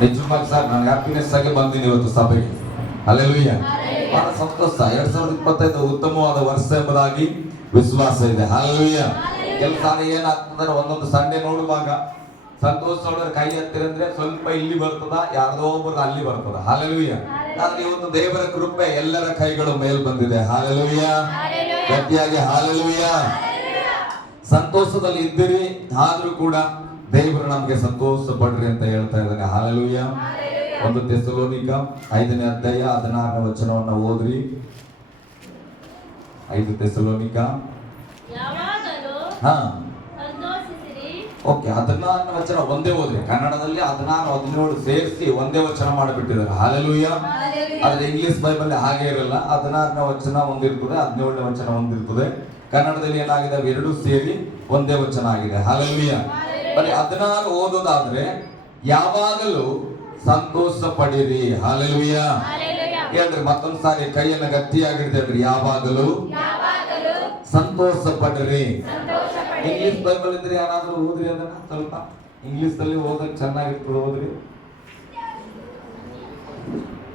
ನಿಜವಾಗಿ ಸರ್ ನಾನು ಹ್ಯಾಪಿನೆಸ್ ಆಗಿ ಬಂದಿನಿ ಇವತ್ತು ಸಭೆಗೆ. ಹಲ್ಲೆಲೂಯಾ. ಬಹಳ ಸಂತೋಷ. 2025 ಉತ್ತಮವಾದ ವರ್ಷ ಎಂಬುದಾಗಿ ವಿಶ್ವಾಸ ಇದೆ. ಹಲ್ಲೆಲೂಯಾ. ಕೆಲವು ಸಾರಿ ಏನಾಗ್ತಂದ್ರೆ ಒಂದೊಂದು ಸಂಡೆ ನೋಡುವಾಗ ಸಂತೋಷ ನೋಡಿದ್ರೆ ಕೈ ಹತ್ತಿರಂದ್ರೆ ಸ್ವಲ್ಪ ಇಲ್ಲಿ ಬರ್ತದ, ಯಾರ್ದೋ ಒಬ್ಬರು ಅಲ್ಲಿ ಬರ್ತದ. ಹಲ್ಲೆಲೂಯಾ. ಆದ್ರೆ ಇವತ್ತು ದೇವರ ಕೃಪೆ ಎಲ್ಲರ ಕೈಗಳು ಮೇಲ್ ಬಂದಿದೆ. ಹಲ್ಲೆಲೂಯಾ. ಗಟ್ಟಿಯಾಗಿ ಹಲ್ಲೆಲೂಯಾ. ಸಂತೋಷದಲ್ಲಿ ಇದ್ದೀರಿ, ಆದ್ರೂ ಕೂಡ ದೇವರು ನಮ್ಗೆ ಸಂತೋಷ ಪಡ್ರಿ ಅಂತ ಹೇಳ್ತಾ ಇದ್ದಾನೆ. ಹಲ್ಲೆಲೂಯಾ. 1 ಥೆಸಲೋನಿಕ 5ನೇ ಅಧ್ಯಾಯ 16ನೇ ವಚನವನ್ನು ಓದ್ರಿ. 5 ಥೆಸಲೋನಿಕ ಓಕೆ 16ನೇ ವಚನ ಒಂದೇ ಓದ್ರಿ. ಕನ್ನಡದಲ್ಲಿ 16 17 ಸೇರಿಸಿ ಒಂದೇ ವಚನ ಮಾಡಿಬಿಟ್ಟಿದ್ದಾರೆ. ಹಲ್ಲೆಲೂಯಾ. ಆದ್ರೆ ಇಂಗ್ಲಿಷ್ ಬೈಬಲ್ ಹಾಗೆ ಇರಲ್ಲ. 16ನೇ ವಚನ ಒಂದಿರ್ತದೆ, 17ನೇ ವಚನ ಒಂದಿರ್ತದೆ. ಕನ್ನಡದಲ್ಲಿ ಏನಾಗಿದೆ, ಎರಡು ಸೇರಿ ಒಂದೇ ವಚನ ಆಗಿದೆ. ಹಲ್ಲೆಲೂಯಾ. ಬರೀ 16 ಓದೋದಾದ್ರೆ ಯಾವಾಗಲೂ ಸಂತೋಷ ಪಡಿರಿ. ಹಲ್ಲೆಲೂಯಾ. ಹೇಳ್ರಿ ಮತ್ತೊಂದು ಸಾರಿ ಕೈಯನ್ನು ಗಟ್ಟಿಯಾಗಿಡ್ತೇಳ್ರಿ. ಯಾವಾಗಲೂ ಸಂತೋಷ ಪಡಿರಿ. ಇಂಗ್ಲಿಷ್ ಬೈಬಲ್ ಇದ್ರೆ ಯಾರಾದ್ರೂ ಓದ್ರಿ ಅದನ್ನ. ಸ್ವಲ್ಪ ಇಂಗ್ಲಿಷ್ ಅಲ್ಲಿ ಓದಕ್ ಚೆನ್ನಾಗಿರ್ತದೆ. ಓದ್ರಿ,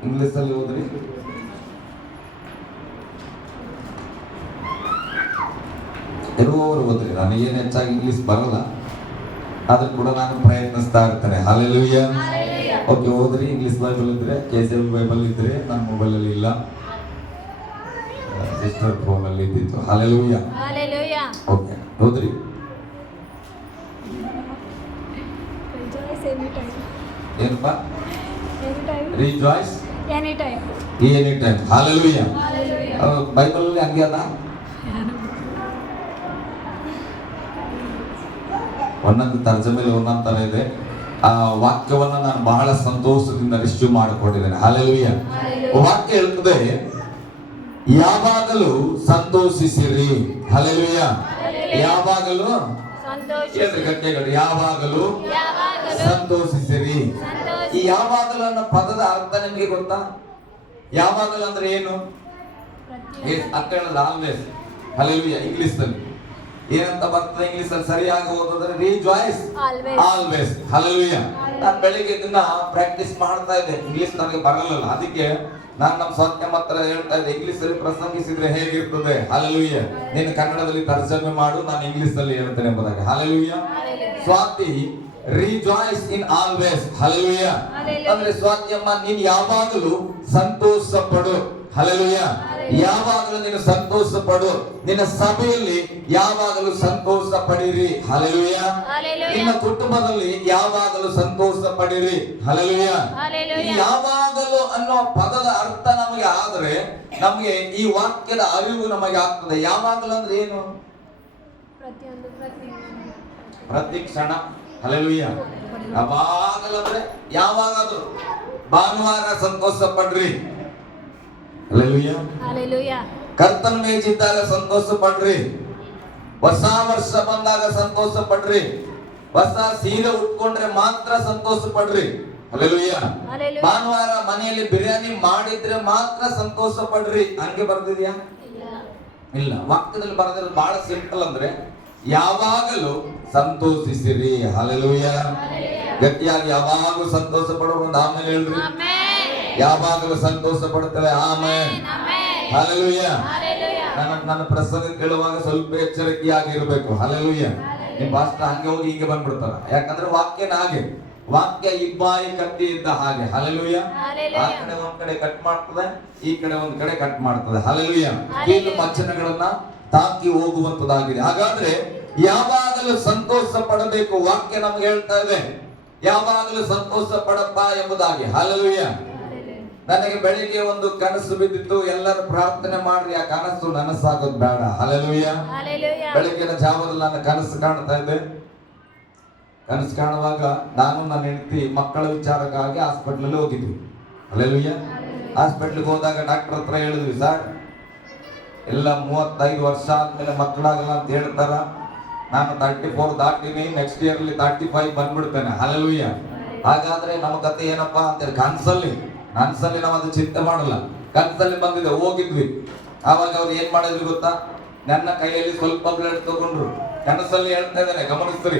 ಇಂಗ್ಲಿಷ್ ಅಲ್ಲಿ ಓದ್ರಿ. ಇರುವವರು ಓದ್ರಿ. ನನಗೇನು ಹೆಚ್ಚಾಗಿ ಇಂಗ್ಲಿಷ್ ಬರಲ್ಲ, ಆದ್ರೂ ಕೂಡ ನಾನು ಪ್ರಯತ್ನಿಸ್ತಾ ಇರ್ತೇನೆ. ಹಲ್ಲೆಲೂಯಾ. ಓಕೆ ಓದ್ರಿ. ಇಂಗ್ಲಿಷ್ ಬೈಬಲ್ ಇದ್ರೆ, KJV ಬೈಬಲ್ ಇದ್ರೆ, ನನ್ನ ಮೊಬೈಲ್ ಅಲ್ಲಿ ಇಲ್ಲ, ಸಿಸ್ಟರ್ ಫೋನ್ ಅಲ್ಲಿ ಇದ್ದಿತ್ತು. ಹಲ್ಲೆಲೂಯಾ. ಓಕೆ ಓದ್ರಿ. ಏನಪ್ಪ? Rejoice any time. Hallelujah. Bible ಅಲ್ಲಿ ಹಂಗೆ ಅದ. ಒಂದೊಂದು ತರ್ಜಮೆಯಲ್ಲಿ ಒಂದೊಂದು ತರ ಇದೆ. ಆ ವಾಕ್ಯವನ್ನ ನಾನು ಬಹಳ ಸಂತೋಷದಿಂದ ರಿಸೀವ್ ಮಾಡಿಕೊಂಡಿದ್ದೇನೆ. ಹಲ್ಲೆಲೂಯಾ. ವಾಕ್ಯ ಹೇಳ್ತದೆ, ಯಾವಾಗಲೂ ಸಂತೋಷಿಸಿರಿ. ಹಲ್ಲೆಲೂಯಾ. ಯಾವಾಗಲೂ ಹೇಳ್ರಿ ಗಟ್ಟಿಗಳು. ಯಾವಾಗಲೂ ಸಂತೋಷಿಸಿರಿ. ಈ ಯಾವಾಗಲೂ ಅನ್ನೋ ಪದದ ಅರ್ಥ ನಿಮಗೆ ಗೊತ್ತಾ? ಯಾವಾಗಲೂ ಅಂದ್ರೆ ಏನು? ಆಲ್ವೇಸ್. ಹಲ್ಲೆಲೂಯಾ. ಇಂಗ್ಲಿಷ್ ಅಲ್ಲಿ ಏನಂತ ಬರ್ತದೆ? ಇಂಗ್ಲಿಷ್ ಅಲ್ಲಿ ಸರಿಯಾಗಿ ಓದಿದ್ರೆ ರಿಜಾಯ್ಸ್ ಆಲ್ವೇಸ್. ಹಲ್ಲೆಲೂಯಾ. ನಾನು ಬೆಳಿಗ್ಗೆ ಇದನ್ನ ಪ್ರಾಕ್ಟೀಸ್ ಮಾಡ್ತಾ ಇದ್ದೆ. ಇಂಗ್ಲಿಷ್ ನನಗೆ ಬರಲ್ಲ, ಅದಕ್ಕೆ ನಾನು ನಮ್ಮ ಸತ್ಯ ಮಾತ್ರ ಹೇಳ್ತಾ ಇದ್ದೆ, ಇಂಗ್ಲಿಷ್ ಅಲ್ಲಿ ಪ್ರಸಂಗಿಸಿದ್ರೆ ಹೇಗಿರ್ತದೆ. ಹಲ್ಲೆಲೂಯಾ. ನೀನು ಕನ್ನಡದಲ್ಲಿ ತರ್ಜಮೆ ಮಾಡು, ನಾನು ಇಂಗ್ಲಿಷ್ ಅಲ್ಲಿ ಹೇಳ್ತೇನೆ ಎಂಬುದಾಗಿ. ಹಲ್ಲೆಲೂಯಾ. ಸ್ವಾತಿ ರಿಜಾಯ್ಸ್ ಇನ್ ಆಲ್ವೇಸ್. ಹಲ್ಲೆಲೂಯಾ. ಅಂದ್ರೆ ಸ್ವಾತಿಯಮ್ಮ, ನೀನು ಯಾವಾಗಲೂ ಸಂತೋಷ ಪಡು. ಹಲ್ಲೆಲೂಯಾ. ಯಾವಾಗಲೂ ನೀನು ಸಂತೋಷ ಪಡು. ನಿನ್ನ ಸಭೆಯಲ್ಲಿ ಯಾವಾಗಲೂ ಸಂತೋಷ ಪಡಿರಿ. ಹಲ್ಲೆಲೂಯಾ. ನಿನ್ನ ಕುಟುಂಬದಲ್ಲಿ ಯಾವಾಗಲೂ ಸಂತೋಷ ಪಡಿರಿ. ಹಲ್ಲೆಲೂಯಾ. ಯಾವಾಗಲೂ ಅನ್ನೋ ಪದದ ಅರ್ಥ ನಮಗೆ ಆದ್ರೆ ನಮಗೆ ಈ ವಾಕ್ಯದ ಅರಿವು ನಮಗೆ ಆಗ್ತದೆ. ಯಾವಾಗಲೂ ಅಂದ್ರೆ ಏನು? ಪ್ರತಿ ಕ್ಷಣ. ಹಲ್ಲೆಲೂಯಾ. ಯಾವಾಗಲೂ ಅಂದ್ರೆ ಯಾವಾಗಾದ್ರೂ. ಭಾನುವಾರ ಸಂತೋಷ ಪಡ್ರಿ. ಹಲ್ಲೆಲೂಯಾ. ಕರ್ತನ ಮೇಜಿದ್ದಾಗ ಸಂತೋಷ ಪಡ್ರಿ. ಹೊಸ ವರ್ಷ ಬಂದಾಗ ಸಂತೋಷ ಪಡ್ರಿ. ಹೊಸ ಸೀರೆ ಉಟ್ಕೊಂಡ್ರೆ ಮಾತ್ರ ಸಂತೋಷ ಪಡ್ರಿ. ಹಲ್ಲೆಲೂಯಾ. ಭಾನುವಾರ ಮನೆಯಲ್ಲಿ ಬಿರಿಯಾನಿ ಮಾಡಿದ್ರೆ ಮಾತ್ರ ಸಂತೋಷ ಪಡ್ರಿ. ಹಂಗೆ ಬರ್ದಿದ್ಯಾ? ಇಲ್ಲ. ವಾಕ್ಯದಲ್ಲಿ ಬರೆದಿರೋದು ಬಹಳ ಸಿಂಪಲ್. ಅಂದ್ರೆ ಯಾವಾಗಲೂ ಸಂತೋಷಿಸಿರಿ. ಹಲ್ಲೆಲೂಯಾ. ಗಟ್ಟಿಯಾಗಿ ಯಾವಾಗಲೂ ಸಂತೋಷ ಪಡುವುದು. ಆಮೇಲೆ ಹೇಳ್ರಿ. ಯಾವಾಗಲೂ ಸಂತೋಷ ಪಡುತ್ತೇವೆ. ಆಮೆನ್. ಹಲ್ಲೆಲೂಯಾ. ನನ್ನ ಪ್ರಸಂಗ ಕೇಳುವಾಗ ಸ್ವಲ್ಪ ಎಚ್ಚರಿಕೆಯಾಗಿ ಇರಬೇಕು. ಹಲ್ಲೆಲೂಯಾ. ನಿಮ್ ಪಾಸ್ಟರ್ ಹಂಗೆ ಹೋಗಿ ಹೀಗೆ ಬಂದ್ಬಿಡ್ತಾರ. ಯಾಕಂದ್ರೆ ವಾಕ್ಯನ ಹಾಗೆ. ವಾಕ್ಯ ಇಬ್ಬಾಯಿ ಕತ್ತಿ ಇದ್ದ ಹಾಗೆ. ಹಲ್ಲೆಲೂಯಾ. ಆ ಕಡೆ ಒಂದ್ ಕಡೆ ಕಟ್ ಮಾಡ್ತದೆ, ಈ ಕಡೆ ಒಂದ್ ಕಡೆ ಕಟ್ ಮಾಡ್ತದೆ. ಹಲ್ಲೆಲೂಯಾ. ಕೀಲು ವಚನಗಳನ್ನ ತಾಕಿ ಹೋಗುವಂತದಾಗಿದೆ. ಹಾಗಾದ್ರೆ ಯಾವಾಗಲೂ ಸಂತೋಷ ಪಡಬೇಕು. ವಾಕ್ಯ ನಮ್ಗೆ ಹೇಳ್ತಾ ಇದೆ, ಯಾವಾಗಲೂ ಸಂತೋಷ ಪಡಪ್ಪ ಎಂಬುದಾಗಿ. ಹಲ್ಲೆಲೂಯಾ. ನನಗೆ ಬೆಳಿಗ್ಗೆ ಒಂದು ಕನಸು ಬಿದ್ದಿತ್ತು. ಎಲ್ಲರೂ ಪ್ರಾರ್ಥನೆ ಮಾಡ್ರಿ, ಆ ಕನಸು ನನಸಾಗೋದು ಬೇಡ. ಹಲ್ಲೆಲೂಯಾ. ಬೆಳಗ್ಗಿನ ಜಾವದಲ್ಲಿ ನಾನು ಕನಸು ಕಾಣ್ತಾ ಇದ್ದೆ. ಕನಸು ಕಾಣುವಾಗ ನಾನು ನನ್ನ ಹೆಂಡತಿ ಮಕ್ಕಳ ವಿಚಾರಕ್ಕಾಗಿ ಹಾಸ್ಪಿಟ್ಲಲ್ಲಿ ಹೋಗಿದ್ವಿ. ಹಲ್ಲೆಲೂಯಾ. ಹಾಸ್ಪಿಟ್ಲಿಗೆ ಹೋದಾಗ ಡಾಕ್ಟರ್ ಹತ್ರ ಹೇಳಿದ್ವಿ, ಸರ್ ಎಲ್ಲ 35 ವರ್ಷ ಆದ್ಮೇಲೆ ಮಕ್ಕಳಾಗಲ್ಲ ಅಂತ ಹೇಳ್ತಾರ. ನಾನು 34 ದಾಟಿನಿ, ನೆಕ್ಸ್ಟ್ ಇಯರ್ ಅಲ್ಲಿ 35 ಬಂದ್ಬಿಡ್ತೇನೆ. ಹಲ್ಲೆಲೂಯಾ. ಹಾಗಾದ್ರೆ ನಮ್ಮ ಕತೆ ಏನಪ್ಪಾ ಅಂತೇಳಿ ಕನ್ಸಲ್ಲಿ ನಾವು ಅದು ಚಿಂತೆ ಮಾಡಲ್ಲ. ಕನ್ಸಲ್ಲಿ ಬಂದಿದೆ, ಹೋಗಿದ್ವಿ. ಆವಾಗ ಅವ್ರು ಏನ್ ಮಾಡಿದ್ವಿ ಗೊತ್ತಾ? ನನ್ನ ಕೈಯಲ್ಲಿ ಸ್ವಲ್ಪ ಬ್ಲಡ್ ತಗೊಂಡ್ರು. ಕನಸಲ್ಲಿ ಹೇಳ್ತಾ ಇದ್ದಾನೆ, ಗಮನಿಸ್ತೀರಿ.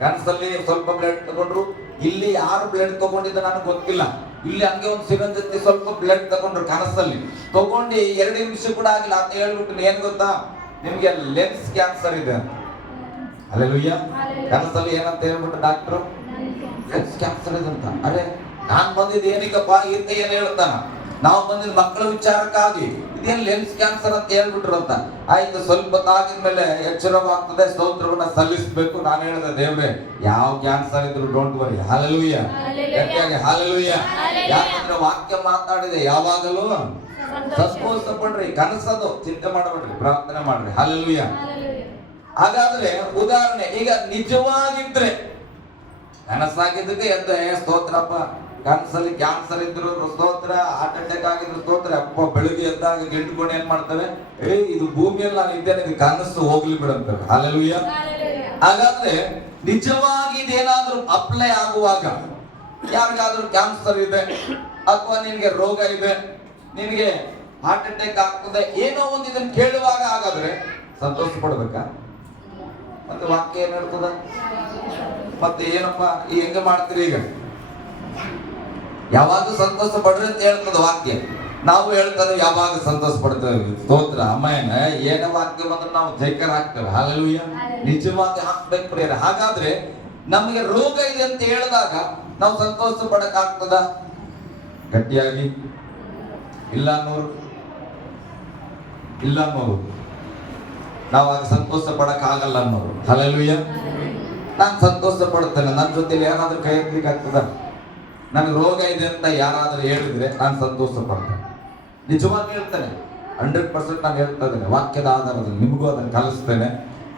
ಕನಸಲ್ಲಿ ಸ್ವಲ್ಪ ಬ್ಲಡ್ ತಗೊಂಡ್ರು. ಇಲ್ಲಿ ಯಾರು ಬ್ಲಡ್ ತಗೊಂಡಿದ್ದ ನನಗೆ ಗೊತ್ತಿಲ್ಲ. ಇಲ್ಲಿ ಹಂಗೆ ಒಂದು ಸಿರಂಜ್ ಜೊತೆ ಸ್ವಲ್ಪ ಬ್ಲಡ್ ತಗೊಂಡ್ರು ಕನಸಲ್ಲಿ. ತಗೊಂಡು 2 ನಿಮಿಷ ಕೂಡ ಆಗಿಲ್ಲ ಅಂತ ಹೇಳ್ಬಿಟ್ಟು ಏನ್ ಗೊತ್ತಾ, ನಿಮ್ಗೆ ಲೆನ್ಸ್ ಕ್ಯಾನ್ಸರ್ ಇದೆ. ಹಲ್ಲೆಲೂಯ. ಕನಸಲ್ಲಿ ಏನಂತ ಹೇಳ್ಬಿಟ್ಟು ಡಾಕ್ಟ್ರು, ಲೆನ್ಸ್ ಕ್ಯಾನ್ಸರ್ ಇದೆ ಅಂತ. ಅರೆ ನಾನ್ ಬಂದಿದ್ದು ಏನಕ್ಕಪ್ಪ ಈತ ಏನ್ ಹೇಳ್ತಾನ, ನಾವು ಬಂದಿದ್ದು ಮಕ್ಕಳ ವಿಚಾರಕ್ಕಾಗಿ, ಇದೇನ್ ಲೆನ್ಸ್ ಕ್ಯಾನ್ಸರ್ ಅಂತ ಹೇಳ್ಬಿಟ್ರು ಅಂತ. ಆಯ್ತು, ಸ್ವಲ್ಪ ತಾಗಿದ್ಮೇಲೆ ಎಚ್ಚರವಾಗ್ತದೆ, ಸ್ತೋತ್ರವನ್ನ ಸಲ್ಲಿಸಬೇಕು. ನಾನು ಹೇಳಿದೆ, ದೇವ್ರೆ ಯಾವ ಕ್ಯಾನ್ಸರ್ ಇದ್ರು ಡೋಂಟ್ ವರಿ. ಹಲ್ಲೆಲೂಯ. ಗಟ್ಟಿಯಾಗಿ ಹಲ್ಲೆಲೂಯ. ಯಾಕಂದ್ರೆ ವಾಕ್ಯ ಮಾತಾಡಿದೆ, ಯಾವಾಗಲೂ ಸಂತೋಷ ಪಡ್ರಿ. ಕನಸದು ಚಿಂತೆ ಮಾಡಬೇಡ್ರಿ, ಪ್ರಾರ್ಥನೆ ಮಾಡ್ರಿ. ಹಲ್ಲೆಲೂಯ. ಹಾಗಾದ್ರೆ ಉದಾಹರಣೆ, ಈಗ ನಿಜವಾಗಿದ್ರೆ ಕನಸಾಗಿದ್ದಕ್ಕೆ ಎದ್ದ ಸ್ತೋತ್ರಪ್ಪ, ಕನಸಲ್ಲಿ ಕ್ಯಾನ್ಸರ್ ಇದ್ರು ಸ್ತೋತ್ರ, ಹಾರ್ಟ್ ಅಟ್ಯಾಕ್ ಆಗಿದ್ರು ಸ್ತೋತ್ರ. ಅಪ್ಪ ಬೆಳಿಗ್ಗೆ ಎದ್ದಾಗ ಗಿಂಟ್ಕೊಂಡು ಏನ್ ಮಾಡ್ತವೆ, ಇದು ಭೂಮಿಯಲ್ಲಿ ನಾನು ಇದ್ದೇನೆ, ಇದು ಕನಸು ಹೋಗ್ಲಿ ಬಿಡಂತವೆ. ಹಲ್ಲೆಲೂಯ. ಹಾಗಾದ್ರೆ ನಿಜವಾಗಿ ಇದೇನಾದ್ರೂ ಅಪ್ಲೈ ಆಗುವಾಗ, ಯಾರಿಗಾದ್ರೂ ಕ್ಯಾನ್ಸರ್ ಇದೆ ಅಥವಾ ನಿನ್ಗೆ ರೋಗ ಇದೆ, ನಿನಗೆ ಹಾರ್ಟ್ ಅಟ್ಯಾಕ್ ಆಗ್ತದೆ, ಏನೋ ಒಂದು ಇದನ್ನ ಕೇಳುವಾಗ ಹಾಗಾದ್ರೆ ಸಂತೋಷ ಪಡ್ಬೇಕಾ? ಮತ್ತೆ ವಾಕ್ಯ ಏನ್ ಹೇಳ್ತದ, ಮತ್ತೆ ಏನಪ್ಪ ಈ ಹೆಂಗ ಮಾಡ್ತೀರಿ? ಈಗ ಯಾವಾಗ ಸಂತೋಷ ಪಡ್ರಿ ಅಂತ ಹೇಳ್ತದ ವಾಕ್ಯ. ನಾವು ಹೇಳ್ತಾರೆ ಯಾವಾಗ ಸಂತೋಷ ಪಡ್ತೇವೆ. ಸ್ತೋತ್ರ. ಅಮ್ಮಯ್ಯನ ಏನ ವಾಕ್ಯ ಬಂದ್ರೆ ನಾವು ಜೈಕರ ಹಾಕ್ತೇವೆ. ಹಲ್ಲೆಲೂಯ. ನಿಜವಾಗಿ ಹಾಕ್ಬೇಕು ಪ್ರಿಯರೇ. ಹಾಗಾದ್ರೆ ನಮಗೆ ರೋಗ ಇದೆ ಅಂತ ಹೇಳಿದಾಗ ನಾವು ಸಂತೋಷ ಪಡಕ್ ಆಗ್ತದ? ಗಟ್ಟಿಯಾಗಿ ಇಲ್ಲ ಅನ್ನೋರು, ಇಲ್ಲ ಅನ್ನೋರು, ನಾವಾಗ ಸಂತೋಷ ಪಡಕ್ ಆಗಲ್ಲ ಅನ್ನೋರು. ಹಲ್ಲೆಲೂಯ. ನಾನು ಸಂತೋಷ ಪಡ್ತೇನೆ. ನನ್ನ ಜೊತೆಲಿ ಯಾರಾದ್ರೂ ಕೈ ಎತ್ತಲಿಕ್ಕೆ ಆಗ್ತದ? ನನಗೆ ರೋಗ ಇದೆ ಅಂತ ಯಾರಾದ್ರೂ ಹೇಳಿದ್ರೆ ನಾನು ಸಂತೋಷ ಪಡ್ತೇನೆ. ನಿಜವಾಗಿ ಹೇಳ್ತೇನೆ, 100% ನಾನು ಹೇಳ್ತಾ ಇದ್ದೇನೆ. ವಾಕ್ಯದ ಆಧಾರದಲ್ಲಿ ನಿಮಗೂ ಅದನ್ನು ಕಲಿಸ್ತೇನೆ.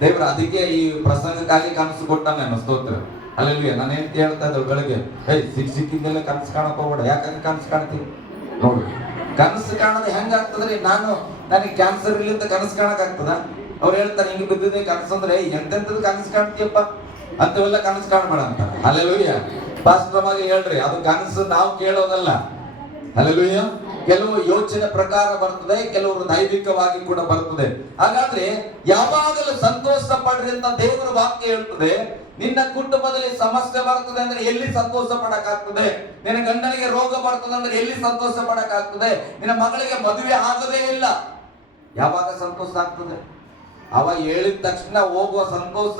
ದೇವ್ರ ಅದಕ್ಕೆ ಈ ಪ್ರಸಂಗಕ್ಕಾಗಿ ಕನಸು ಕೊಟ್ಟಾನೆ ಅನ್ನೋ ಸ್ತೋತ್ರ. ಹಲ್ಲೆಲೂಯ. ನಾನು ಹೇಳ್ತಾ ಇದ್ದೆ ಬೆಳಗ್ಗೆ, ಸಿಕ್ಕಿದ್ದೆಲ್ಲ ಕನಸು ಕಾಣಕ್ ಹೋಗ್ಬೇಡ. ಯಾಕಂದ್ರೆ ಕನಸು ಕಾಣ್ತೀವಿ ನೋಡಿ. ಕನಸು ಕಾಣೋದು ಹೆಂಗಾಗ್ತದ್ರಿ? ನನಗೆ ಕ್ಯಾನ್ಸರ್ ಇಲ್ಲಿಂದ ಕನಸು ಕಾಣಕ್ ಆಗ್ತದ? ಅವ್ರು ಹೇಳ್ತಾರೆ, ಹಿಂಗೆ ಬಿದ್ದಿದೆ ಕನಸು ಅಂದ್ರೆ ಎಂತೆಂತದ್ದು ಕನಸು ಕಾಣ್ತೀಯಪ್ಪ ಅಂತವೆಲ್ಲ ಕನಸು ಕಾಣಬೇಡ ಅಂತ. ಹಲ್ಲೆಲೂಯ. ವಾಸ್ತವವಾಗಿ ಹೇಳ್ರಿ, ಅದು ಕನಸು ನಾವು ಕೇಳೋದಲ್ಲ. ಹಲ್ಲೆಲೂಯ. ಕೆಲವು ಯೋಚನೆ ಪ್ರಕಾರ ಬರ್ತದೆ, ಕೆಲವರು ದೈವಿಕವಾಗಿ ಕೂಡ ಬರ್ತದೆ. ಹಾಗಾದ್ರೆ ಯಾವಾಗಲೂ ಸಂತೋಷ ಪಡ್ರಿ ಅಂತ ದೇವರ ವಾಕ್ಯ ಹೇಳ್ತದೆ. ನಿನ್ನ ಕುಟುಂಬದಲ್ಲಿ ಸಮಸ್ಯೆ ಬರ್ತದೆ ಅಂದ್ರೆ ಎಲ್ಲಿ ಸಂತೋಷ ಪಡಕ್ಕಾಗ್ತದೆ? ನಿನ್ನ ಗಂಡನಿಗೆ ರೋಗ ಬರ್ತದೆ ಅಂದ್ರೆ ಎಲ್ಲಿ ಸಂತೋಷ ಪಡಕ್ಕಾಗ್ತದೆ? ನಿನ್ನ ಮಗಳಿಗೆ ಮದುವೆ ಆಗದೇ ಇಲ್ಲ, ಯಾವಾಗ ಸಂತೋಷ ಆಗ್ತದೆ? ಅವ ಹೇಳಿದ ತಕ್ಷಣ ಹೋಗುವ ಸಂತೋಷ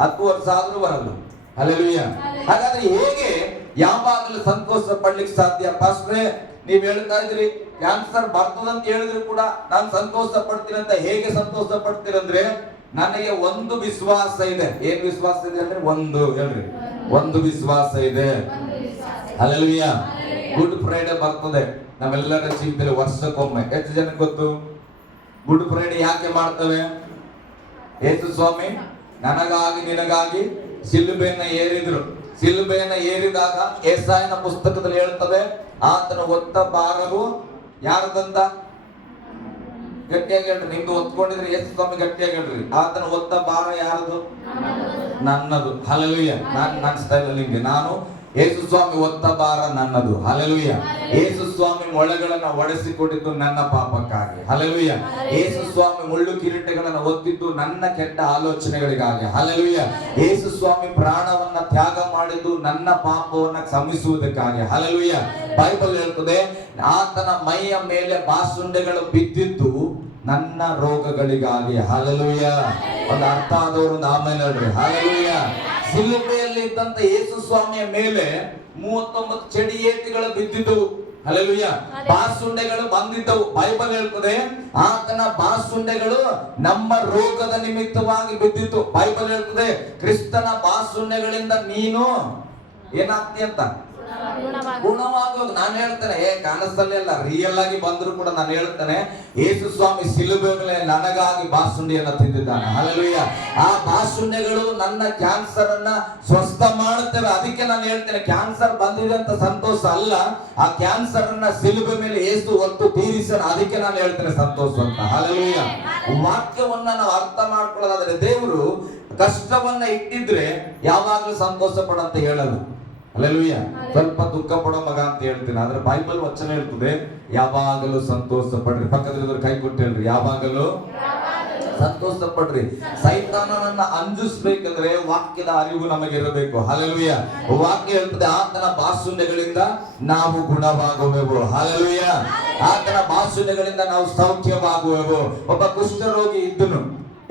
10 ವರ್ಷ ಆದ್ರೂ ಬರಲ್ಲ. ಹಲ್ಲೆಲೂಯ. ಹಾಗಾದ್ರೆ ಹೇಗೆ ಯಾವಾಗಲೂ ಸಂತೋಷ ಪಡ್ಲಿಕ್ಕೆ ಸಾಧ್ಯ? ಪಾಸ್ಟ್ರೇ, ನೀವ್ ಹೇಳ್ತಾ ಇದ್ರಿ ಕ್ಯಾನ್ಸರ್ ಬರ್ತದಂತ ಹೇಳಿದ್ರು ಕೂಡ ನಾನು ಸಂತೋಷ ಪಡ್ತೀನಿ ಅಂತ. ಹೇಗೆ ಸಂತೋಷ ಪಡ್ತೀರಂದ್ರೆ, ನನಗೆ ಒಂದು ವಿಶ್ವಾಸ ಇದೆ. ಏನ್ ವಿಶ್ವಾಸ ಇದೆ ಅಂದ್ರೆ, ಒಂದು ವಿಶ್ವಾಸ ಇದೆ. ಹಲ್ಲೆಲೂಯ. ಗುಡ್ ಫ್ರೈಡೆ ಬರ್ತದೆ ನಮ್ಮೆಲ್ಲರ ಜೀವಿತದಲ್ಲಿ ವರ್ಷಕ್ಕೊಮ್ಮೆ. ಎಷ್ಟು ಜನಕ್ಕೆ ಗೊತ್ತು ಗುಡ್ ಫ್ರೈಡೆ ಯಾಕೆ ಮಾಡ್ತೇವೆ? ಯೇಸು ಸ್ವಾಮಿ ನನಗಾಗಿ ನಿನಗಾಗಿ ಶಿಲುಬೆಯನ್ನ ಏರಿದ್ರು. ಶಿಲುಬೆಯನ್ನ ಏರಿದಾಗ ಯೆಶಾಯನ ಪುಸ್ತಕದಲ್ಲಿ ಹೇಳ್ತದೆ, ಆತನ ಹೊತ್ತ ಭಾರವು ಯಾರದಂತ? ಗಟ್ಟಿಯಾಗಿ ಹೇಳ್ರಿ. ನಿಮ್ದು ಹೊತ್ಕೊಂಡಿದ್ರೆ ಯೇಸು ಸ್ವಾಮಿ ಗಟ್ಟಿಯಾಗಿ ಹೇಳ್ರಿ. ಆತನ ಹೊತ್ತ ಭಾರ ಯಾರದು? ನನ್ನದು. ಹಲ್ಲೆಲೂಯ. ನನ್ನ ಸ್ಟೈಲ್ ಅಲ್ಲಿ ನಾನು ಯೇಸು ಸ್ವಾಮಿ ಹೊತ್ತ ಭಾರ ನನ್ನದು. ಹಲ್ಲೆಲೂಯ. ಯೇಸು ಸ್ವಾಮಿ ಮೊಳೆಗಳನ್ನ ಒಡೆಸಿಕೊಟ್ಟಿದ್ದು ನನ್ನ ಪಾಪಕ್ಕಾಗಿ. ಹಲ್ಲೆಲೂಯ. ಯೇಸು ಸ್ವಾಮಿ ಮುಳ್ಳು ಕಿರೀಟಗಳನ್ನ ಹೊತ್ತಿದ್ದು ನನ್ನ ಕೆಟ್ಟ ಆಲೋಚನೆಗಳಿಗಾಗಿ. ಹಲ್ಲೆಲೂಯ. ಯೇಸು ಸ್ವಾಮಿ ಪ್ರಾಣವನ್ನ ತ್ಯಾಗ ಮಾಡಿದ್ದು ನನ್ನ ಪಾಪವನ್ನ ಕ್ಷಮಿಸುವುದಕ್ಕಾಗಿ. ಹಲ್ಲೆಲೂಯ. ಬೈಬಲ್ ಹೇಳ್ತದೆ, ಆತನ ಮೈಯ ಮೇಲೆ ಬಾಸುಂಡೆಗಳು ಬಿದ್ದಿದ್ದು ನನ್ನ ರೋಗಗಳಿಗಾಗಿ. ಹಲ್ಲೆಲೂಯ. ಒಂದು ಅರ್ಥ ಆದವರು ಆಮೇಲೆ ಹೇಳ್ರಿ. ಹಲ್ಲೆಲೂಯ. ಶಿಲುಬೆಯಲ್ಲಿ ಇದ್ದಂತ ಯೇಸು ಸ್ವಾಮಿಯ ಮೇಲೆ 39 ಚಡಿ ಏಟುಗಳು ಬಿದ್ದಿದ್ದವು. ಹಲ್ಲೆಲೂಯ. ಬಾಸುಂಡೆಗಳು ಬಂದಿದ್ದವು. ಬೈಬಲ್ ಹೇಳ್ತದೆ, ಆತನ ಬಾಸುಂಡೆಗಳು ನಮ್ಮ ರೋಗದ ನಿಮಿತ್ತವಾಗಿ ಬಿದ್ದಿತ್ತು. ಬೈಬಲ್ ಹೇಳ್ತದೆ, ಕ್ರಿಸ್ತನ ಬಾಸುಂಡೆಗಳಿಂದ ನೀನು ಏನಾಗ್ತಿ ಅಂತ? ಗುಣವಾಗೋದು. ನಾನು ಹೇಳ್ತೇನೆ, ಕನಸಲ್ಲೇ ಅಲ್ಲ, ರಿಯಲ್ ಆಗಿ ಬಂದ್ರು ಕೂಡ ನಾನು ಹೇಳ್ತೇನೆ, ಯೇಸು ಸ್ವಾಮಿ ಶಿಲುಬೆ ಮೇಲೆ ನನಗಾಗಿ ಬಾಸುಂಡೆಯನ್ನ ತಿಂದಿದ್ದಾನೆ. ಹಲ್ಲೆಲೂಯ. ಆ ಬಾಸುಂಡೆಗಳು ನನ್ನ ಕ್ಯಾನ್ಸರ್ ಅನ್ನ ಸ್ವಸ್ಥ ಮಾಡುತ್ತೇವೆ. ಅದಕ್ಕೆ ನಾನು ಹೇಳ್ತೇನೆ, ಕ್ಯಾನ್ಸರ್ ಬಂದಿದೆ ಅಂತ ಸಂತೋಷ ಅಲ್ಲ, ಆ ಕ್ಯಾನ್ಸರ್ ಅನ್ನ ಶಿಲುಬೆ ಮೇಲೆ ಯೇಸು ಹೊತ್ತು ತೀರಿಸೋಣ. ಅದಕ್ಕೆ ನಾನು ಹೇಳ್ತೇನೆ ಸಂತೋಷ ಅಂತ. ಹಲ್ಲೆಲೂಯ. ವಾಕ್ಯವನ್ನ ನಾವು ಅರ್ಥ ಮಾಡ್ಕೊಳ್ಳೋದಾದ್ರೆ, ದೇವರು ಕಷ್ಟವನ್ನ ಇಟ್ಟಿದ್ರೆ ಯಾವಾಗಲೂ ಸಂತೋಷ ಪಡಂತ ಹೇಳಲ್ಲ. ಹಲ್ಲೆಲೂಯ. ಸ್ವಲ್ಪ ದುಃಖ ಪಡೋ ಮಗ ಅಂತ ಹೇಳ್ತೀನಿ, ಆದ್ರೆ ಬೈಬಲ್ ವಚನ ಹೇಳ್ತದೆ ಯಾವಾಗಲೂ ಸಂತೋಷ ಪಡ್ರಿ. ಪಕ್ಕದಲ್ಲಿ ಕೈ ಕೊಟ್ಟು ಹೇಳ್ರಿ, ಯಾವಾಗಲೂ ಸಂತೋಷ ಪಡ್ರಿ. ಸೈತಾನನನ್ನ ಅಂಜಿಸ್ಬೇಕಂದ್ರೆ ವಾಕ್ಯದ ಅರಿವು ನಮಗಿರಬೇಕು. ಹಲ್ಲೆಲೂಯ. ವಾಕ್ಯ ಹೇಳ್ತದೆ, ಆತನ ಬಾಸುಂಡೆಗಳಿಂದ ನಾವು ಗುಣವಾಗುವೆವು. ಹಲ್ಲೆಲೂಯ. ಆತನ ಬಾಸುಂಡೆಗಳಿಂದ ನಾವು ಸೌಖ್ಯವಾಗುವೆವು. ಒಬ್ಬ ಕುಷ್ಠರೋಗಿ ಇದ್ದನು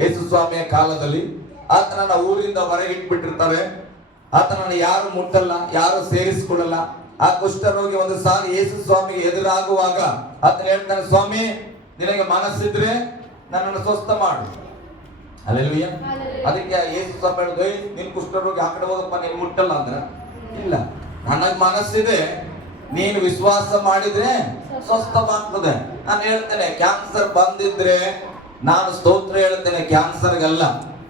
ಯೇಸು ಸ್ವಾಮಿಯ ಕಾಲದಲ್ಲಿ. ಆತನನ್ನ ಊರಿಂದ ಹೊರಗಿಟ್ಬಿಟ್ಟಿರ್ತಾರೆ. ಆತನನ್ನು ಯಾರು ಮುಟ್ಟಲ್ಲ, ಯಾರು ಸೇರಿಸಿಕೊಳ್ಳಲ್ಲ. ಆ ಕುಷ್ಠರೋಗಿ ಒಂದು ಸಾರಿ ಯೇಸು ಸ್ವಾಮಿಗೆ ಎದುರಾಗುವಾಗ ಆತನ ಹೇಳ್ತಾನೆ, ಸ್ವಾಮಿ ನಿನಗೆ ಮನಸ್ಸಿದ್ರೆ ನನ್ನನ್ನು ಸ್ವಸ್ಥ ಮಾಡು. ಹಲ್ಲೆಲೂಯ. ಅದಕ್ಕೆ ಯೇಸು ಸ್ವಾಮಿ ಹೇಳಿದ್ರು, ನಿನ್ ಕುಷ್ಠರೋಗಿ ಆ ಕಡೆ ಹೋಗಪ್ಪ, ನೀನು ಮುಟ್ಟಲ್ಲ ಅಂದ್ರೆ, ಇಲ್ಲ ನನಗ್ ಮನಸ್ಸಿದೆ, ನೀನು ವಿಶ್ವಾಸ ಮಾಡಿದ್ರೆ ಸ್ವಸ್ಥವಾಗ್ತದೆ. ನಾನು ಹೇಳ್ತೇನೆ, ಕ್ಯಾನ್ಸರ್ ಬಂದಿದ್ರೆ ನಾನು ಸ್ತೋತ್ರ ಹೇಳ್ತೇನೆ, ಕ್ಯಾನ್ಸರ್ಗಲ್ಲ.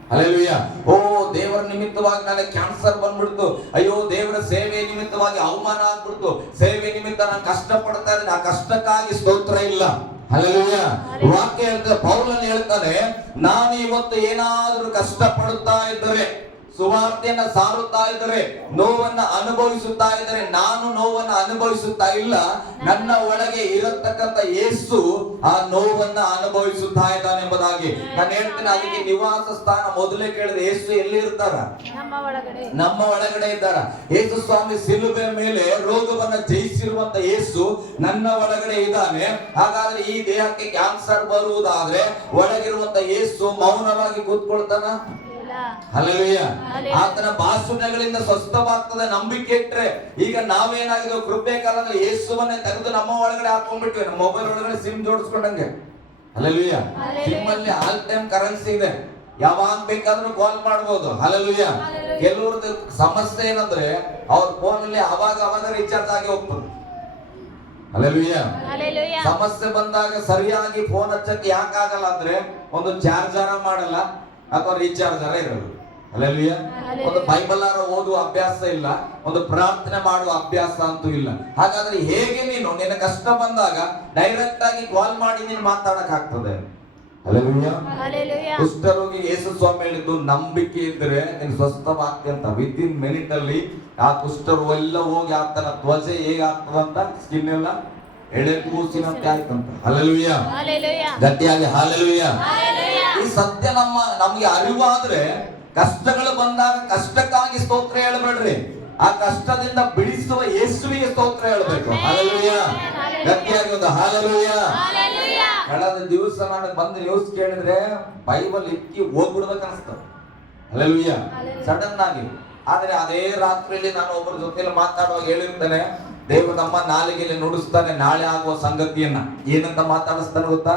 ಹಲ್ಲೆಲೂಯ. ಓ ದೇವರ ನಿಮಿತ್ತವಾಗಿ ನನಗೆ ಕ್ಯಾನ್ಸರ್ ಬಂದ್ಬಿಡ್ತು, ಅಯ್ಯೋ ದೇವರ ಸೇವೆ ನಿಮಿತ್ತವಾಗಿ ಅವಮಾನ ಆಗ್ಬಿಡ್ತು, ಸೇವೆ ನಿಮಿತ್ತ ನಾನು ಕಷ್ಟ ಪಡ್ತಾ ಇದ್ದೇನೆ, ಆ ಕಷ್ಟಕ್ಕಾಗಿ ಸ್ತೋತ್ರ ಇಲ್ಲ. ಹಲ್ಲೆಲೂಯ. ವಾಕ್ಯ ಹೇಳ್ತಾರೆ, ಪೌಲನು ಹೇಳ್ತಾನೆ, ನಾನು ಇವತ್ತು ಏನಾದ್ರೂ ಕಷ್ಟ ಪಡುತ್ತಾ ಇದ್ದರೆ, ಸುವಾರ್ತೆಯನ್ನ ಸಾರುತ್ತಾ ಇದ್ದರೆ, ನೋವನ್ನ ಅನುಭವಿಸುತ್ತಾ ಇದ್ದರೆ, ನಾನು ನೋವನ್ನ ಅನುಭವಿಸುತ್ತಾ ಇಲ್ಲ, ನನ್ನ ಒಳಗೆ ಇರತಕ್ಕಂತ ಯೇಸು ಆ ನೋವನ್ನ ಅನುಭವಿಸುತ್ತಾ ಇದ್ದಾನೆ ಎಂಬುದಾಗಿ ನಾನು ಹೇಳ್ತೇನೆ. ಅದಕ್ಕೆ ನಿವಾಸ ಸ್ಥಾನ ಮೊದಲೇ ಕೇಳಿದ್ರೆ, ಯೇಸು ಎಲ್ಲಿ ಇರ್ತಾರ? ನಮ್ಮ ಒಳಗಡೆ ಇದ್ದಾರ. ಯೇಸು ಸ್ವಾಮಿ ಸಿಲುಬೆ ಮೇಲೆ ರೋಗವನ್ನ ಜಯಿಸಿರುವಂತ ಯೇಸು ನನ್ನ ಒಳಗಡೆ ಇದ್ದಾನೆ. ಹಾಗಾದ್ರೆ ಈ ದೇಹಕ್ಕೆ ಕ್ಯಾನ್ಸರ್ ಬರುವುದಾದ್ರೆ ಒಳಗಿರುವಂತ ಯೇಸು ಮೌನವಾಗಿ ಕೂತ್ಕೊಳ್ತಾನ? ಹಲ್ಲೆಲೂಯ. ಆತನ ಬಾಸುಂಡೆಗಳಿಂದ ಸ್ವಸ್ಥವಾಗ್ತದೆ ನಂಬಿಕೆ ಇಟ್ರೆ. ಈಗ ನಾವೇನಾಗಿದೆ, ಕೃಪೆ ಕಾಲದಲ್ಲಿ ಯೇಸುವನ್ನೇ ತೆಗೆದು ನಮ್ಮ ಒಳಗಡೆ ಹಾಕೊಂಡ್ಬಿಟ್ವಿ, ನಮ್ಮ ಮೊಬೈಲ್ ಒಳಗಡೆ ಸಿಮ್ ಜೋಡಿಸ್ಕೊಂಡಂಗೆ. ಹಲ್ಲೆಲೂಯ. ಸಿಮ್ ಅಲ್ಲಿ ಆಲ್ ಟೈಮ್ ಕರೆನ್ಸಿ ಇದೆ, ಯಾವಾಗ ಬೇಕಾದ್ರೂ ಕಾಲ್ ಮಾಡಬಹುದು. ಹಲ್ಲೆಲೂಯ. ಕೆಲವ್ರದ್ದು ಸಮಸ್ಯೆ ಏನಂದ್ರೆ ಅವ್ರ ಫೋನ್ ಅಲ್ಲಿ ಅವಾಗ ರೀಚಾರ್ಜ್ ಆಗಿ ಹೋಗ್ತದೆ. ಹಲ್ಲೆಲೂಯ. ಸಮಸ್ಯೆ ಬಂದಾಗ ಸರಿಯಾಗಿ ಫೋನ್ ಹಚ್ಚಕ್ಕೆ ಯಾಕಾಗಲ್ಲ ಅಂದ್ರೆ, ಒಂದು ಚಾರ್ಜರ ಮಾಡಲ್ಲ ಅಥವಾ ರೀಚಾರ್ಜರ ಇರಲ್ಲ. ಹಲ್ಲೆಲೂಯ. ಒಂದು ಬೈಬಲ್ ಓದುವ ಅಭ್ಯಾಸ ಇಲ್ಲ, ಒಂದು ಪ್ರಾರ್ಥನೆ ಮಾಡುವ ಅಭ್ಯಾಸ ಅಂತೂ ಇಲ್ಲ. ಹಾಗಾದ್ರೆ ಹೇಗೆ ನೀನು ನಿನ್ನ ಕಷ್ಟ ಬಂದಾಗ ಡೈರೆಕ್ಟ್ ಆಗಿ ಕಾಲ್ ಮಾಡಿ ನೀನು ಮಾತಾಡಕ್ ಆಗ್ತದೆ? ಹಲ್ಲೆಲೂಯ. ಕುಷ್ಠರೋಗಿ ಯೇಸು ಸ್ವಾಮಿ ಹೇಳಿದ್ದು, ನಂಬಿಕೆ ಇದ್ರೆ ನೀನು ಸ್ವಸ್ಥವಾಗ್ತಿ ಅಂತ. ವಿತ್ ಇನ್ ಮಿನಿಟ್ ಅಲ್ಲಿ ಆ ಕುಷ್ಠರು ಎಲ್ಲ ಹೋಗಿ ಆತನ ತ್ವಚೆ ಹೇಗಾಗ್ತದಂತ, ಸ್ಕಿನ್ ಎಲ್ಲ ಎಳೆ ಕೂಸಿನಂತೆ ಆಯ್ತಂತ. ಹಲ್ಲೆಲೂಯ. ಗಟ್ಟಿಯಾಗಿ ಹಲ್ಲೆಲೂಯ. ಈ ಸತ್ಯ ನಮ್ಗೆ ಅರಿವಾದ್ರೆ, ಕಷ್ಟಗಳು ಬಂದಾಗ ಕಷ್ಟಕ್ಕಾಗಿ ಸ್ತೋತ್ರ ಹೇಳಬೇಡ್ರಿ, ಆ ಕಷ್ಟದಿಂದ ಬಿಡಿಸುವ ಯೇಸುವಿಗೆ ಸ್ತೋತ್ರ ಹೇಳಬೇಕು. ಹಲ್ಲೆಲೂಯ. ಗಟ್ಟಿಯಾಗಿ ಒಂದು ಹಲ್ಲೆಲೂಯ. ಕಳೆದ ದಿವಸ ನಾನು ಬಂದು ನ್ಯೂಸ್ ಕೇಳಿದ್ರೆ ಬೈಬಲ್ ಇಕ್ಕಿ ಹೋಗ್ಬಿಡ್ಬೇಕು ಅನಿಸ್ತದೆ. ಹಲ್ಲೆಲೂಯ. ಸಡನ್ ಆಗಿ. ಆದ್ರೆ ಅದೇ ರಾತ್ರಿಯಲ್ಲಿ ನಾನು ಒಬ್ಬರ ಜೊತೆಲಿ ಮಾತಾಡುವಾಗ ಹೇಳಿರ್ತೇನೆ, ದೇವರು ನಮ್ಮ ನಾಲಿಗೆಯಲ್ಲಿ ನುಡಿಸ್ತಾನೆ ನಾಳೆ ಆಗುವ ಸಂಗತಿಯನ್ನ. ಏನಂತ ಮಾತಾಡಿಸ್ತಾನೆ ಗೊತ್ತಾ?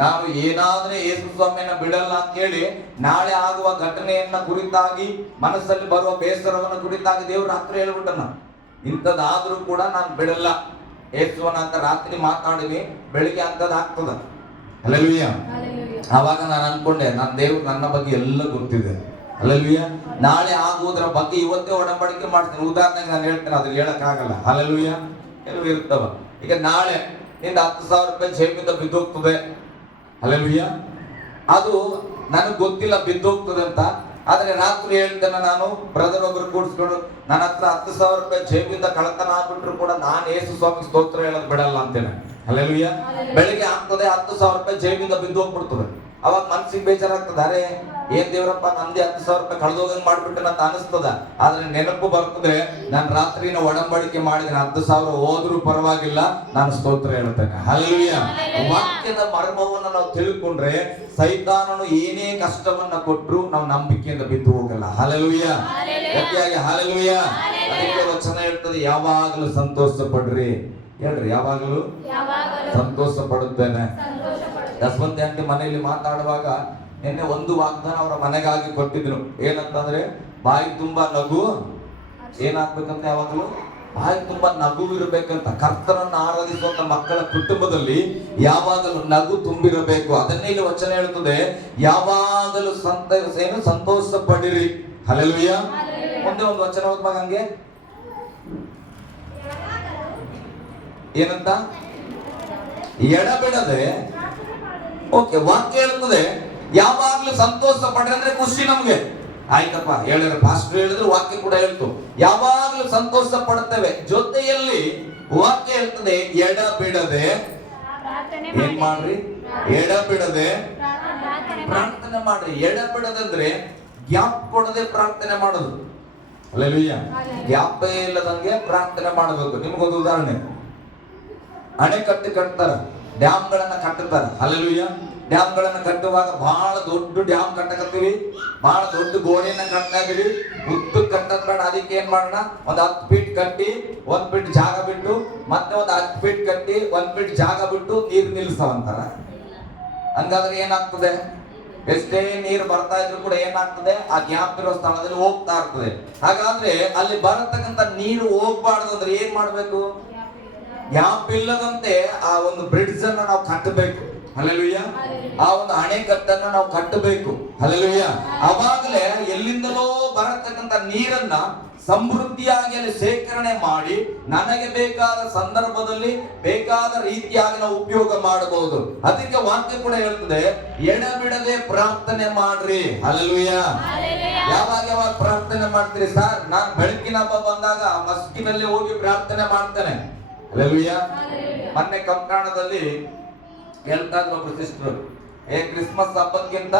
ನಾನು ಏನಾದ್ರೆ ಯೇಸು ಸ್ವಾಮಿಯನ್ನ ಬಿಡಲ್ಲ ಅಂತ ಹೇಳಿ ನಾಳೆ ಆಗುವ ಘಟನೆಯನ್ನ ಕುರಿತಾಗಿ, ಮನಸ್ಸಲ್ಲಿ ಬರುವ ಬೇಸರವನ್ನ ಕುರಿತಾಗಿ ದೇವರು ರಾತ್ರಿ ಹೇಳ್ಬಿಟ್ಟನ, ಇಂಥದ್ದಾದ್ರೂ ಕೂಡ ನಾನು ಬಿಡಲ್ಲ ಯೇಸುವನ್ನ ಅಂತ ರಾತ್ರಿ ಮಾತಾಡಿನಿ, ಬೆಳಿಗ್ಗೆ ಅಂಥದ್ದು ಆಗ್ತದ. ಹಲ್ಲೆಲೂಯ. ಆವಾಗ ನಾನು ಅನ್ಕೊಂಡೆ, ನನ್ನ ದೇವ್ರು ನನ್ನ ಬಗ್ಗೆ ಎಲ್ಲ ಗೊತ್ತಿದೆ. ಹಲ್ಲೆಲೂಯ. ನಾಳೆ ಆಗುವುದರ ಬಗ್ಗೆ ಇವತ್ತೇ ಒಡಂಬಡಿಕೆ ಮಾಡ್ತೀನಿ. ಉದಾಹರಣೆಗೆ ನಾನು ಹೇಳ್ತೇನೆ, ಅದ್ರ ಹೇಳಕ್ ಆಗಲ್ಲ. ಹಲ್ಲೆಲೂಯ. ಕೆಲವು ಇರ್ತವ. ಈಗ ನಾಳೆ ನಿಂದ 10,000 ರೂಪಾಯಿ ಜೇಬಿಂದ ಬಿದ್ದೋಗ್ತದೆ. ಹಲ್ಲೆಲೂಯ. ಅದು ನನಗೆ ಗೊತ್ತಿಲ್ಲ ಬಿದ್ದೋಗ್ತದೆ ಅಂತ. ಆದ್ರೆ ರಾತ್ರಿ ಹೇಳ್ತೇನೆ, ನಾನು ಬ್ರದರ್ ಒಬ್ರು ಕೂಡಿಸ್ಕೊಂಡು, ನನ್ನ ಹತ್ರ 10,000 ರೂಪಾಯಿ ಜೇಬಿಂದ ಕಳತನ ಆಗ್ಬಿಟ್ರು ಕೂಡ ನಾನು ಯೇಸು ಸ್ವಾಮಿ ಸ್ತೋತ್ರ ಹೇಳೋದು ಬಿಡಲ್ಲ ಅಂತೇನೆ. ಹಲ್ಲೆಲೂಯ. ಬೆಳಿಗ್ಗೆ ಆಗ್ತದೆ 10,000 ರೂಪಾಯಿ ಜೇಬಿಂದ ಬಿದ್ದು ಹೋಗ್ಬಿಡ್ತದೆ. ಅವಾಗ ಮನ್ಸಿಗೆ ಬೇಜಾರಾಗ್ತದೆ, ಅರೆ ಏನ್ ದೇವರಪ್ಪ ನಂದೇ 10,000 ರೂಪಾಯಿ ಕಳೆದೋಗಂಗ್ ಮಾಡ್ಬಿಟ್ಟೆ ಅಂತ ಅನಿಸ್ತದ. ಆದ್ರೆ ನೆನಪು ಬರ್ತದೆ, ನಾನು ರಾತ್ರಿನ ಒಡಂಬಡಿಕೆ ಮಾಡಿದ್ರೆ 10,000 ಹೋದ್ರೂ ಪರವಾಗಿಲ್ಲ, ನಾನು ಸ್ತೋತ್ರ ಹೇಳ್ತೇನೆ. ಹಲ್ಲೆಲೂಯ. ವಾಕ್ಯದ ಮರ್ಮವನ್ನು ನಾವು ತಿಳ್ಕೊಂಡ್ರೆ ಸೈತಾನನು ಏನೇ ಕಷ್ಟವನ್ನ ಕೊಟ್ರು ನಾವು ನಂಬಿಕೆಯಿಂದ ಬಿದ್ದು ಹೋಗಲ್ಲ. ಹಲ್ಲೆಲೂಯ. ಗಟ್ಟಿಯಾಗಿ ಹಲ್ಲೆಲೂಯ. ಅದಕ್ಕೆ ವಚನ ಹೇಳ್ತದೆ, ಯಾವಾಗಲೂ ಸಂತೋಷ ಪಡ್ರಿ. ಹೇಳ್ರಿ, ಯಾವಾಗಲೂ ಸಂತೋಷ ಪಡುತ್ತೇನೆ. ದಸವಂತಿ ಆಂಟಿ ಮನೆಯಲ್ಲಿ ಮಾತಾಡುವಾಗ ನಿನ್ನೆ ಒಂದು ವಾಗ್ದಾನ ಅವರ ಮನೆಗಾಗಿ ಕೊಟ್ಟಿದ್ರು. ಏನಂತಂದ್ರೆ, ಬಾಯಿ ತುಂಬಾ ನಗು ಏನಾಗ್ಬೇಕಂತ, ಯಾವಾಗಲೂ ಬಾಯಿ ತುಂಬಾ ನಗು ಇರಬೇಕಂತ. ಕರ್ತನನ್ನು ಆರಾಧಿಸುವಂತ ಮಕ್ಕಳ ಕುಟುಂಬದಲ್ಲಿ ಯಾವಾಗಲೂ ನಗು ತುಂಬಿರಬೇಕು. ಅದನ್ನೇ ಇಲ್ಲಿ ವಚನ ಹೇಳ್ತದೆ, ಯಾವಾಗಲೂ ಸಂತೋಷ ಪಡಿರಿ. ಹಲ್ಲೆಲೂಯ. ಮುಂದೆ ಒಂದು ವಚನ ಓದ್ವಾಗ ಹಂಗೆ ಏನಂತ, ಎಡಬಿಡದೆ. ಓಕೆ, ವಾಕ್ಯ ಹೇಳ್ತದೆ ಯಾವಾಗ್ಲೂ ಸಂತೋಷ ಪಡ್ರಿ ಅಂದ್ರೆ ಖುಷಿ ನಮ್ಗೆ. ಆಯ್ತಪ್ಪ ಹೇಳಿದ್ರೆ, ಪಾಸ್ಟರ್ ಹೇಳಿದ್ರು, ವಾಕ್ಯ ಕೂಡ ಹೇಳ್ತು ಯಾವಾಗ್ಲೂ ಸಂತೋಷ ಪಡುತ್ತೇವೆ. ಜೊತೆಯಲ್ಲಿ ವಾಕ್ಯ ಹೇಳ್ತದೆ, ಎಡಬಿಡದೆ ಏನ್ ಮಾಡ್ರಿ? ಎಡಬಿಡದೆ ಪ್ರಾರ್ಥನೆ ಮಾಡ್ರಿ. ಎಡಬಿಡದಂದ್ರೆ ಗ್ಯಾಪ್ ಕೊಡದೆ ಪ್ರಾರ್ಥನೆ ಮಾಡೋದು. ಹಲ್ಲೆಲೂಯಾ. ಗ್ಯಾಪ್ ಇಲ್ಲದಂಗೆ ಪ್ರಾರ್ಥನೆ ಮಾಡಬೇಕು. ನಿಮ್ಗೊಂದು ಉದಾಹರಣೆ, ಅಣೆಕಟ್ಟು ಕಟ್ತಾರ, ಡ್ಯಾಮ್ಗಳನ್ನ ಕಟ್ಟುತ್ತಾರ. ಹಲ್ಲೆಲೂಯಾ. ಡ್ಯಾಮ್ಗಳನ್ನ ಕಟ್ಟುವಾಗ ಬಹಳ ದೊಡ್ಡ ಡ್ಯಾಮ್ ಕಟ್ಟಕತ್ತೀವಿ, ಬಹಳ ದೊಡ್ಡ ಗೋಡೆಯನ್ನ ಕಟ್ತಾ ಇದೀವಿ. ಉದ್ದು ಕಟ್ಟದ್ ಬೇಡ, ಅದಕ್ಕೆ ಏನ್ ಮಾಡೋಣ, ಒಂದ್ 10 ಫೀಟ್ ಕಟ್ಟಿ 1 ಫೀಟ್ ಜಾಗ ಬಿಟ್ಟು, ಮತ್ತೆ ಒಂದ್ 10 ಫೀಟ್ ಕಟ್ಟಿ 1 ಫೀಟ್ ಜಾಗ ಬಿಟ್ಟು ನೀರು ನಿಲ್ಸವಂತಾರ. ಹಂಗಾದ್ರೆ ಏನಾಗ್ತದೆ, ಎಷ್ಟೇ ನೀರು ಬರ್ತಾ ಇದ್ರು ಕೂಡ ಏನಾಗ್ತದೆ, ಆ ಗ್ಯಾಪ್ ಇರೋ ಸ್ಥಳದಲ್ಲಿ ಹೋಗ್ತಾ ಇರ್ತದೆ. ಹಾಗಾದ್ರೆ ಅಲ್ಲಿ ಬರತಕ್ಕಂತ ನೀರು ಹೋಗ್ಬಾರ್ದು ಅಂದ್ರೆ ಏನ್ ಮಾಡ್ಬೇಕು, ಗ್ಯಾಪ್ ಇಲ್ಲದಂತೆ ಆ ಒಂದು ಬ್ರಿಡ್ಜ್ ಅನ್ನ ನಾವು ಕಟ್ಟಬೇಕು. ಹಲ್ಲೆಲೂಯಾ. ಆ ಒಂದು ಅಣೆಕಟ್ಟನ್ನ ನಾವು ಕಟ್ಟಬೇಕು. ಹಲ್ಲೆಲೂಯಾ. ಅವಾಗಲೇ ಎಲ್ಲಿಂದಲೋ ಬರತಕ್ಕಂತ ನೀರನ್ನ ಸಮೃದ್ಧಿಯಾಗಿ ಅಲ್ಲಿ ಶೇಖರಣೆ ಮಾಡಿ ನನಗೆ ಬೇಕಾದ ಸಂದರ್ಭದಲ್ಲಿ ಬೇಕಾದ ರೀತಿಯಾಗಿ ನಾವು ಉಪಯೋಗ ಮಾಡಬಹುದು. ಅದಕ್ಕೆ ವಾಕ್ಯ ಕೂಡ ಹೇಳ್ತದೆ, ಎಡಬಿಡದೆ ಪ್ರಾರ್ಥನೆ ಮಾಡ್ರಿ. ಹಲ್ಲೆಲೂಯಾ. ಯಾವಾಗ ಪ್ರಾರ್ಥನೆ ಮಾಡ್ತೀರಿ ಸರ್? ನಾನು ಬೆಳಕಿನ ಹಬ್ಬ ಬಂದಾಗ ಮಸ್ಕಿನಲ್ಲಿ ಹೋಗಿ ಪ್ರಾರ್ಥನೆ ಮಾಡ್ತೇನೆ. ಹಲ್ಲೆಲೂಯಾ. ಮೊನ್ನೆ ಕಂಕಣದಲ್ಲಿ ಹೇಳ್ತಾ ಇದ್ರು ಒಬ್ರು ಸಿಸ್ಟರ್, ಕ್ರಿಸ್ಮಸ್ ಹಬ್ಬಕ್ಕಿಂತ